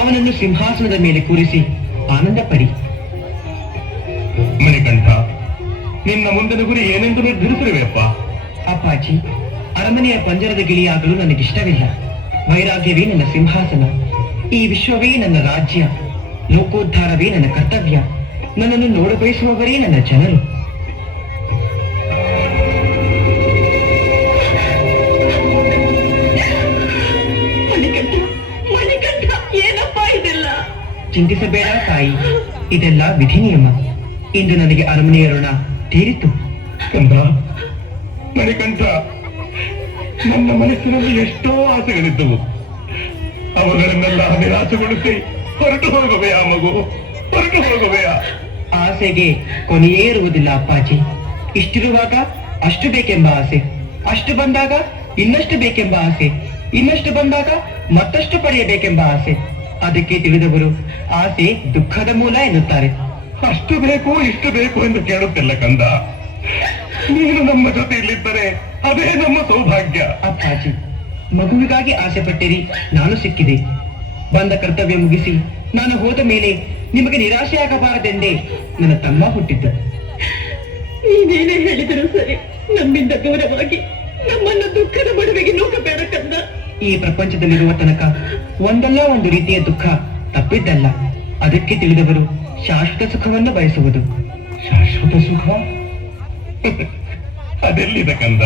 ಅವನನ್ನು ಸಿಂಹಾಸನದ ಮೇಲೆ ಕೂರಿಸಿ ಆನಂದ ಪಡಿ. ಮಣಿಕಂಠ, ನಿನ್ನ ಮುಂದಿನ ಗುರಿ ಏನೆಂದು ನಿರ್ಧರಿಸಿರುವೆಯಪ್ಪ? ಅಪ್ಪಾಜಿ, ಅರಮನೆಯ ಪಂಜರದ ಗಿಳಿಯಾಗಲು ನನಗಿಷ್ಟವಿಲ್ಲ. ವೈರಾಗ್ಯವೇ ನನ್ನ ಸಿಂಹಾಸನ. ಈ ವಿಶ್ವವೇ ನನ್ನ ರಾಜ್ಯ. ಲೋಕೋದ್ಧಾರವೇ ನನ್ನ ಕರ್ತವ್ಯ. ನನ್ನನ್ನು ನೋಡಬಯಸುವವರೇ ನನ್ನ ಜನರು. ಮಣಿಕಂಠ, ಏನಪ್ಪ ಇದೆಲ್ಲ? ಚಿಂತಿಸಬೇಡ ತಾಯಿ, ಇದೆಲ್ಲ ವಿಧಿ ನಿಯಮ. ಇಂದು ನನಗೆ ಅರಮನೆಯ ಋಣ ತೀರಿತು. ಕಂದ, ಮಣಿಕಂಠ, ನನ್ನ ಮನಸ್ಸಿನಲ್ಲಿ ಎಷ್ಟೋ ಆಸೆಗಳಿದ್ದವು. ಅವುಗಳನ್ನೆಲ್ಲ ನಿರಾಸೆಗೊಳಿಸಿ ಹೊರಟು ಹೋಗುವೆಯಾ ಮಗು? ಹೊರಟು ಹೋಗುವೆಯಾ? ಆಸೆಗೆ ಕೊನೆಯೇ ಇರುವುದಿಲ್ಲ ಅಪ್ಪಾಜಿ. ಇಷ್ಟಿರುವಾಗ ಅಷ್ಟು ಬೇಕೆಂಬ ಆಸೆ, ಅಷ್ಟು ಬಂದಾಗ ಇನ್ನಷ್ಟು ಬೇಕೆಂಬ ಆಸೆ, ಇನ್ನಷ್ಟು ಬಂದಾಗ ಮತ್ತಷ್ಟು ಪಡೆಯಬೇಕೆಂಬ ಆಸೆ. ಅದಕ್ಕೆ ತಿಳಿದವರು ಆಸೆ ದುಃಖದ ಮೂಲ ಎನ್ನುತ್ತಾರೆ. ಅಷ್ಟು ಬೇಕು ಇಷ್ಟು ಬೇಕು ಎಂದು ಕೇಳುತ್ತಿಲ್ಲ ಕಂದ. ನೀನು ನಮ್ಮ ಜೊತೆ ಇಲ್ಲಿದ್ದರೆ ಅದೇ ನಮ್ಮ ಸೌಭಾಗ್ಯ. ಅಪ್ಪಾಜಿ, ಮಗುವಿಗಾಗಿ ಆಸೆ ಪಟ್ಟಿರಿ, ನಾನು ಸಿಕ್ಕಿದೆ. ಬಂದ ಕರ್ತವ್ಯ ಮುಗಿಸಿ ನಾನು ಹೋದ ಮೇಲೆ ನಿಮಗೆ ನಿರಾಶೆಯಾಗಬಾರದೆಂದೇ ನನ್ನ ತಮ್ಮ ಹುಟ್ಟಿದ್ದ. ನೀನೇನೇ ಹೇಳಿದರೂ ಸರಿ, ನಮ್ಮಿಂದ ದೂರವಾಗಿ ನಮ್ಮನ್ನು ದುಃಖದ ಬಡವೆಗೆ ನೂಕಬೇಡ ಕಂದ. ಈ ಪ್ರಪಂಚದಲ್ಲಿರುವ ತನಕ ಒಂದಲ್ಲ ಒಂದು ರೀತಿಯ ದುಃಖ ತಪ್ಪಿದ್ದಲ್ಲ. ಅದಕ್ಕೆ ತಿಳಿದವರು ಶಾಶ್ವತ ಸುಖವನ್ನು ಬಯಸುವುದು. ಶಾಶ್ವತ ಸುಖ ಅದೆಲ್ಲಿದೆ ಕಂದ?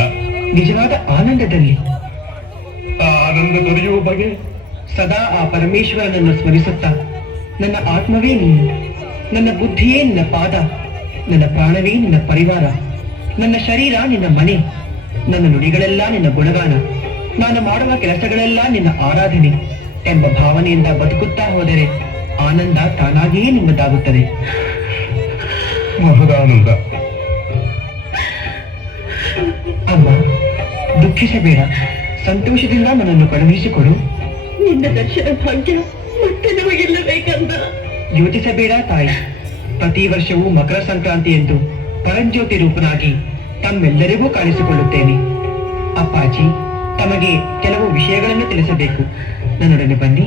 ನಿಜವಾದ ಆನಂದದಲ್ಲಿ. ಆ ಆನಂದ ದೊರೆಯುವ ಬಗೆ ಸದಾ ಆ ಪರಮೇಶ್ವರನನ್ನು ಸ್ಮರಿಸುತ್ತಾ ನನ್ನ ಆತ್ಮವೇ ನೀನು, ನನ್ನ ಬುದ್ಧಿಯೇ ನಿನ್ನ ಪಾದ, ನನ್ನ ಪ್ರಾಣವೇ ನಿನ್ನ ಪರಿವಾರ, ನನ್ನ ಶರೀರ ನಿನ್ನ ಮನೆ, ನನ್ನ ನುಡಿಗಳೆಲ್ಲ ನಿನ್ನ ಗುಣಗಾನ, ನಾನು ಮಾಡುವ ಕೆಲಸಗಳೆಲ್ಲ ನಿನ್ನ ಆರಾಧನೆ ಎಂಬ ಭಾವನೆಯಿಂದ ಬದುಕುತ್ತಾ ಹೋದರೆ ಆನಂದ ತಾನಾಗಿಯೇ ನಿಮ್ಮದಾಗುತ್ತದೆ. ಮಹದಾನಂದ. ಅಮ್ಮ, ದುಃಖಿಸಬೇಡ, ಸಂತೋಷದಿಂದ ನನ್ನನ್ನು ಕಳುಹಿಸಿಕೊಡು. ನಿನ್ನ ದರ್ಶನ ಭಾಗ್ಯ ಮತ್ತೆ ನಮಗಿಲ್ಲಬೇಕಂದ. ಯೋಚಿಸಬೇಡ ತಾಯಿ, ಪ್ರತಿ ವರ್ಷವೂ ಮಕರ ಸಂಕ್ರಾಂತಿ ಎಂದು ಪರಂಜ್ಯೋತಿ ರೂಪನಾಗಿ ತಮ್ಮೆಲ್ಲರಿಗೂ ಕಾಣಿಸಿಕೊಳ್ಳುತ್ತೇನೆ. ಅಪ್ಪಾಜಿ, ತಮಗೆ ಕೆಲವು ವಿಷಯಗಳನ್ನು ತಿಳಿಸಬೇಕು. ನನ್ನೊಡನೆ ಬನ್ನಿ.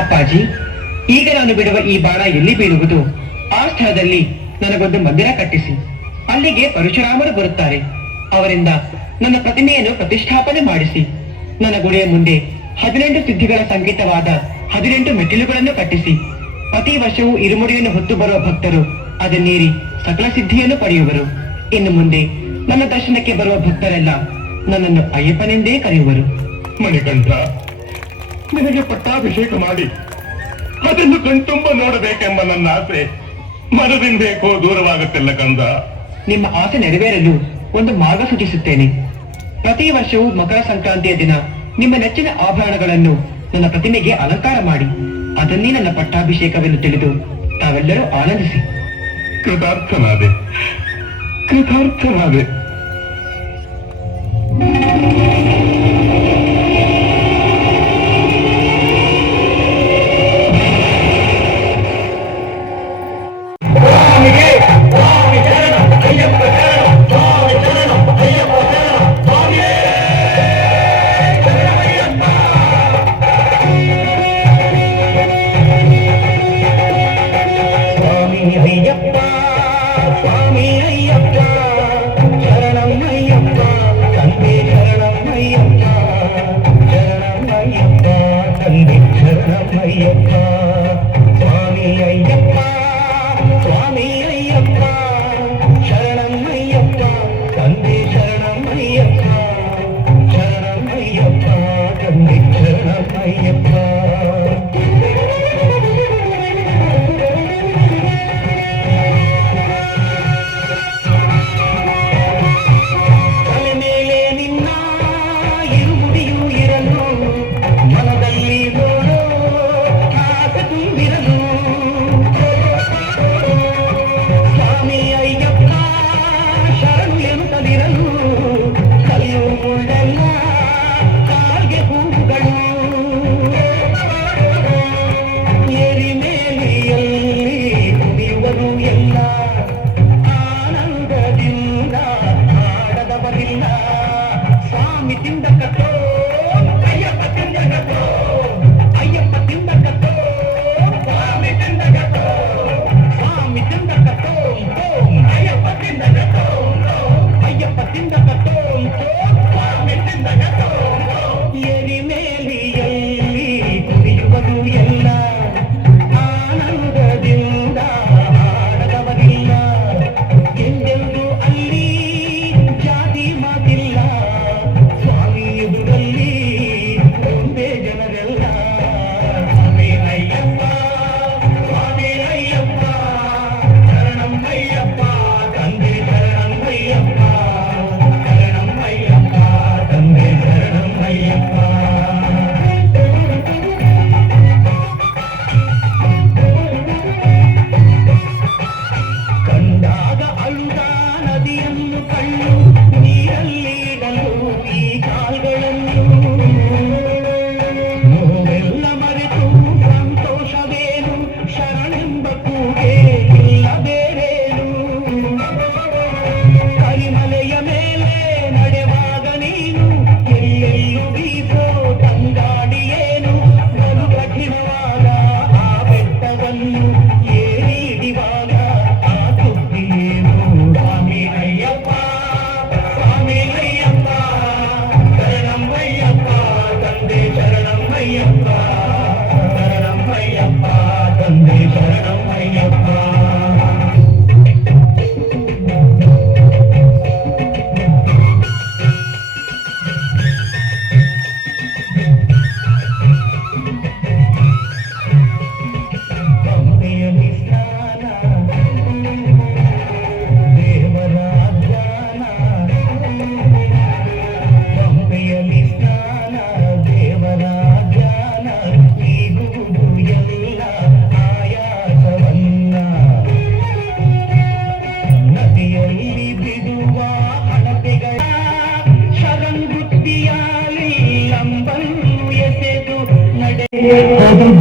ಅಪ್ಪಾಜಿ, ಈಗ ನಾನು ಬಿಡುವ ಈ ಬಾಣ ಎಲ್ಲಿ ಬೀಳುವುದು, ಆ ಸ್ಥಳದಲ್ಲಿ ನನಗೊಂದು ಮಂದಿರ ಕಟ್ಟಿಸಿ ಅಲ್ಲಿಗೆ ಪರಶುರಾಮರು ಬರುತ್ತಾರೆ. ಅವರಿಂದ ನನ್ನ ಪ್ರತಿಮೆಯನ್ನು ಪ್ರತಿಷ್ಠಾಪನೆ ಮಾಡಿಸಿ ನನ್ನ ಗುಡಿಯ ಮುಂದೆ 18 ಸಿದ್ಧಿಗಳ ಸಂಕೇತವಾದ 18 ಮೆಟ್ಟಿಲುಗಳನ್ನು ಕಟ್ಟಿಸಿ ಪ್ರತಿ ವರ್ಷವೂ ಇರುಮುಡಿಯನ್ನು ಹೊತ್ತು ಬರುವ ಭಕ್ತರು ಅದನ್ನೇರಿ ಸಕಲ ಸಿದ್ಧಿಯನ್ನು ಪಡೆಯುವರು. ಇನ್ನು ಮುಂದೆ ನನ್ನ ದರ್ಶನಕ್ಕೆ ಬರುವ ಭಕ್ತರೆಲ್ಲ ನನ್ನನ್ನು ಅಯ್ಯಪ್ಪನೆಂದೇ ಕರೆಯುವರು. ಮಣಿಕಂಠ, ನಿನಗೆ ಪಟ್ಟಾಭಿಷೇಕ ಮಾಡಿ ಅದನ್ನು ಕಣ್ತುಂಬ ನೋಡಬೇಕೆಂಬ ನನ್ನ ಆಸೆ ಮನದಿಂದೇಕೋ ದೂರವಾಗುತ್ತಿಲ್ಲ ಕಂದ. ನಿಮ್ಮ ಆಸೆ ನೆರವೇರಲು ಒಂದು ಮಾರ್ಗ ಸೂಚಿಸುತ್ತೇನೆ. ಪ್ರತಿ ವರ್ಷವೂ ಮಕರ ಸಂಕ್ರಾಂತಿಯ ದಿನ ನಿಮ್ಮ ನೆಚ್ಚಿನ ಆಭರಣಗಳನ್ನು ನನ್ನ ಪ್ರತಿಮೆಗೆ ಅಲಂಕಾರ ಮಾಡಿ ಅದನ್ನೇ ನನ್ನ ಪಟ್ಟಾಭಿಷೇಕವೆಂದು ತಿಳಿದು ತಾವೆಲ್ಲರೂ ಆನಂದಿಸಿ. ಕೃತಾರ್ಥನಾದೆ, ಕೃತಾರ್ಥನಾದೆ.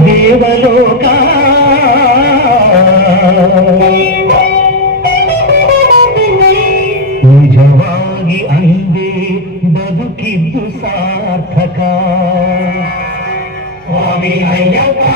ದೇವಲೋಕ ನಿಜವಾಗಿ ಅಂದೇ ಬದುಕಿದ್ದು ಸಾರ್ಥಕ. ಸ್ವಾಮಿ ಅಯ್ಯಪ್ಪ.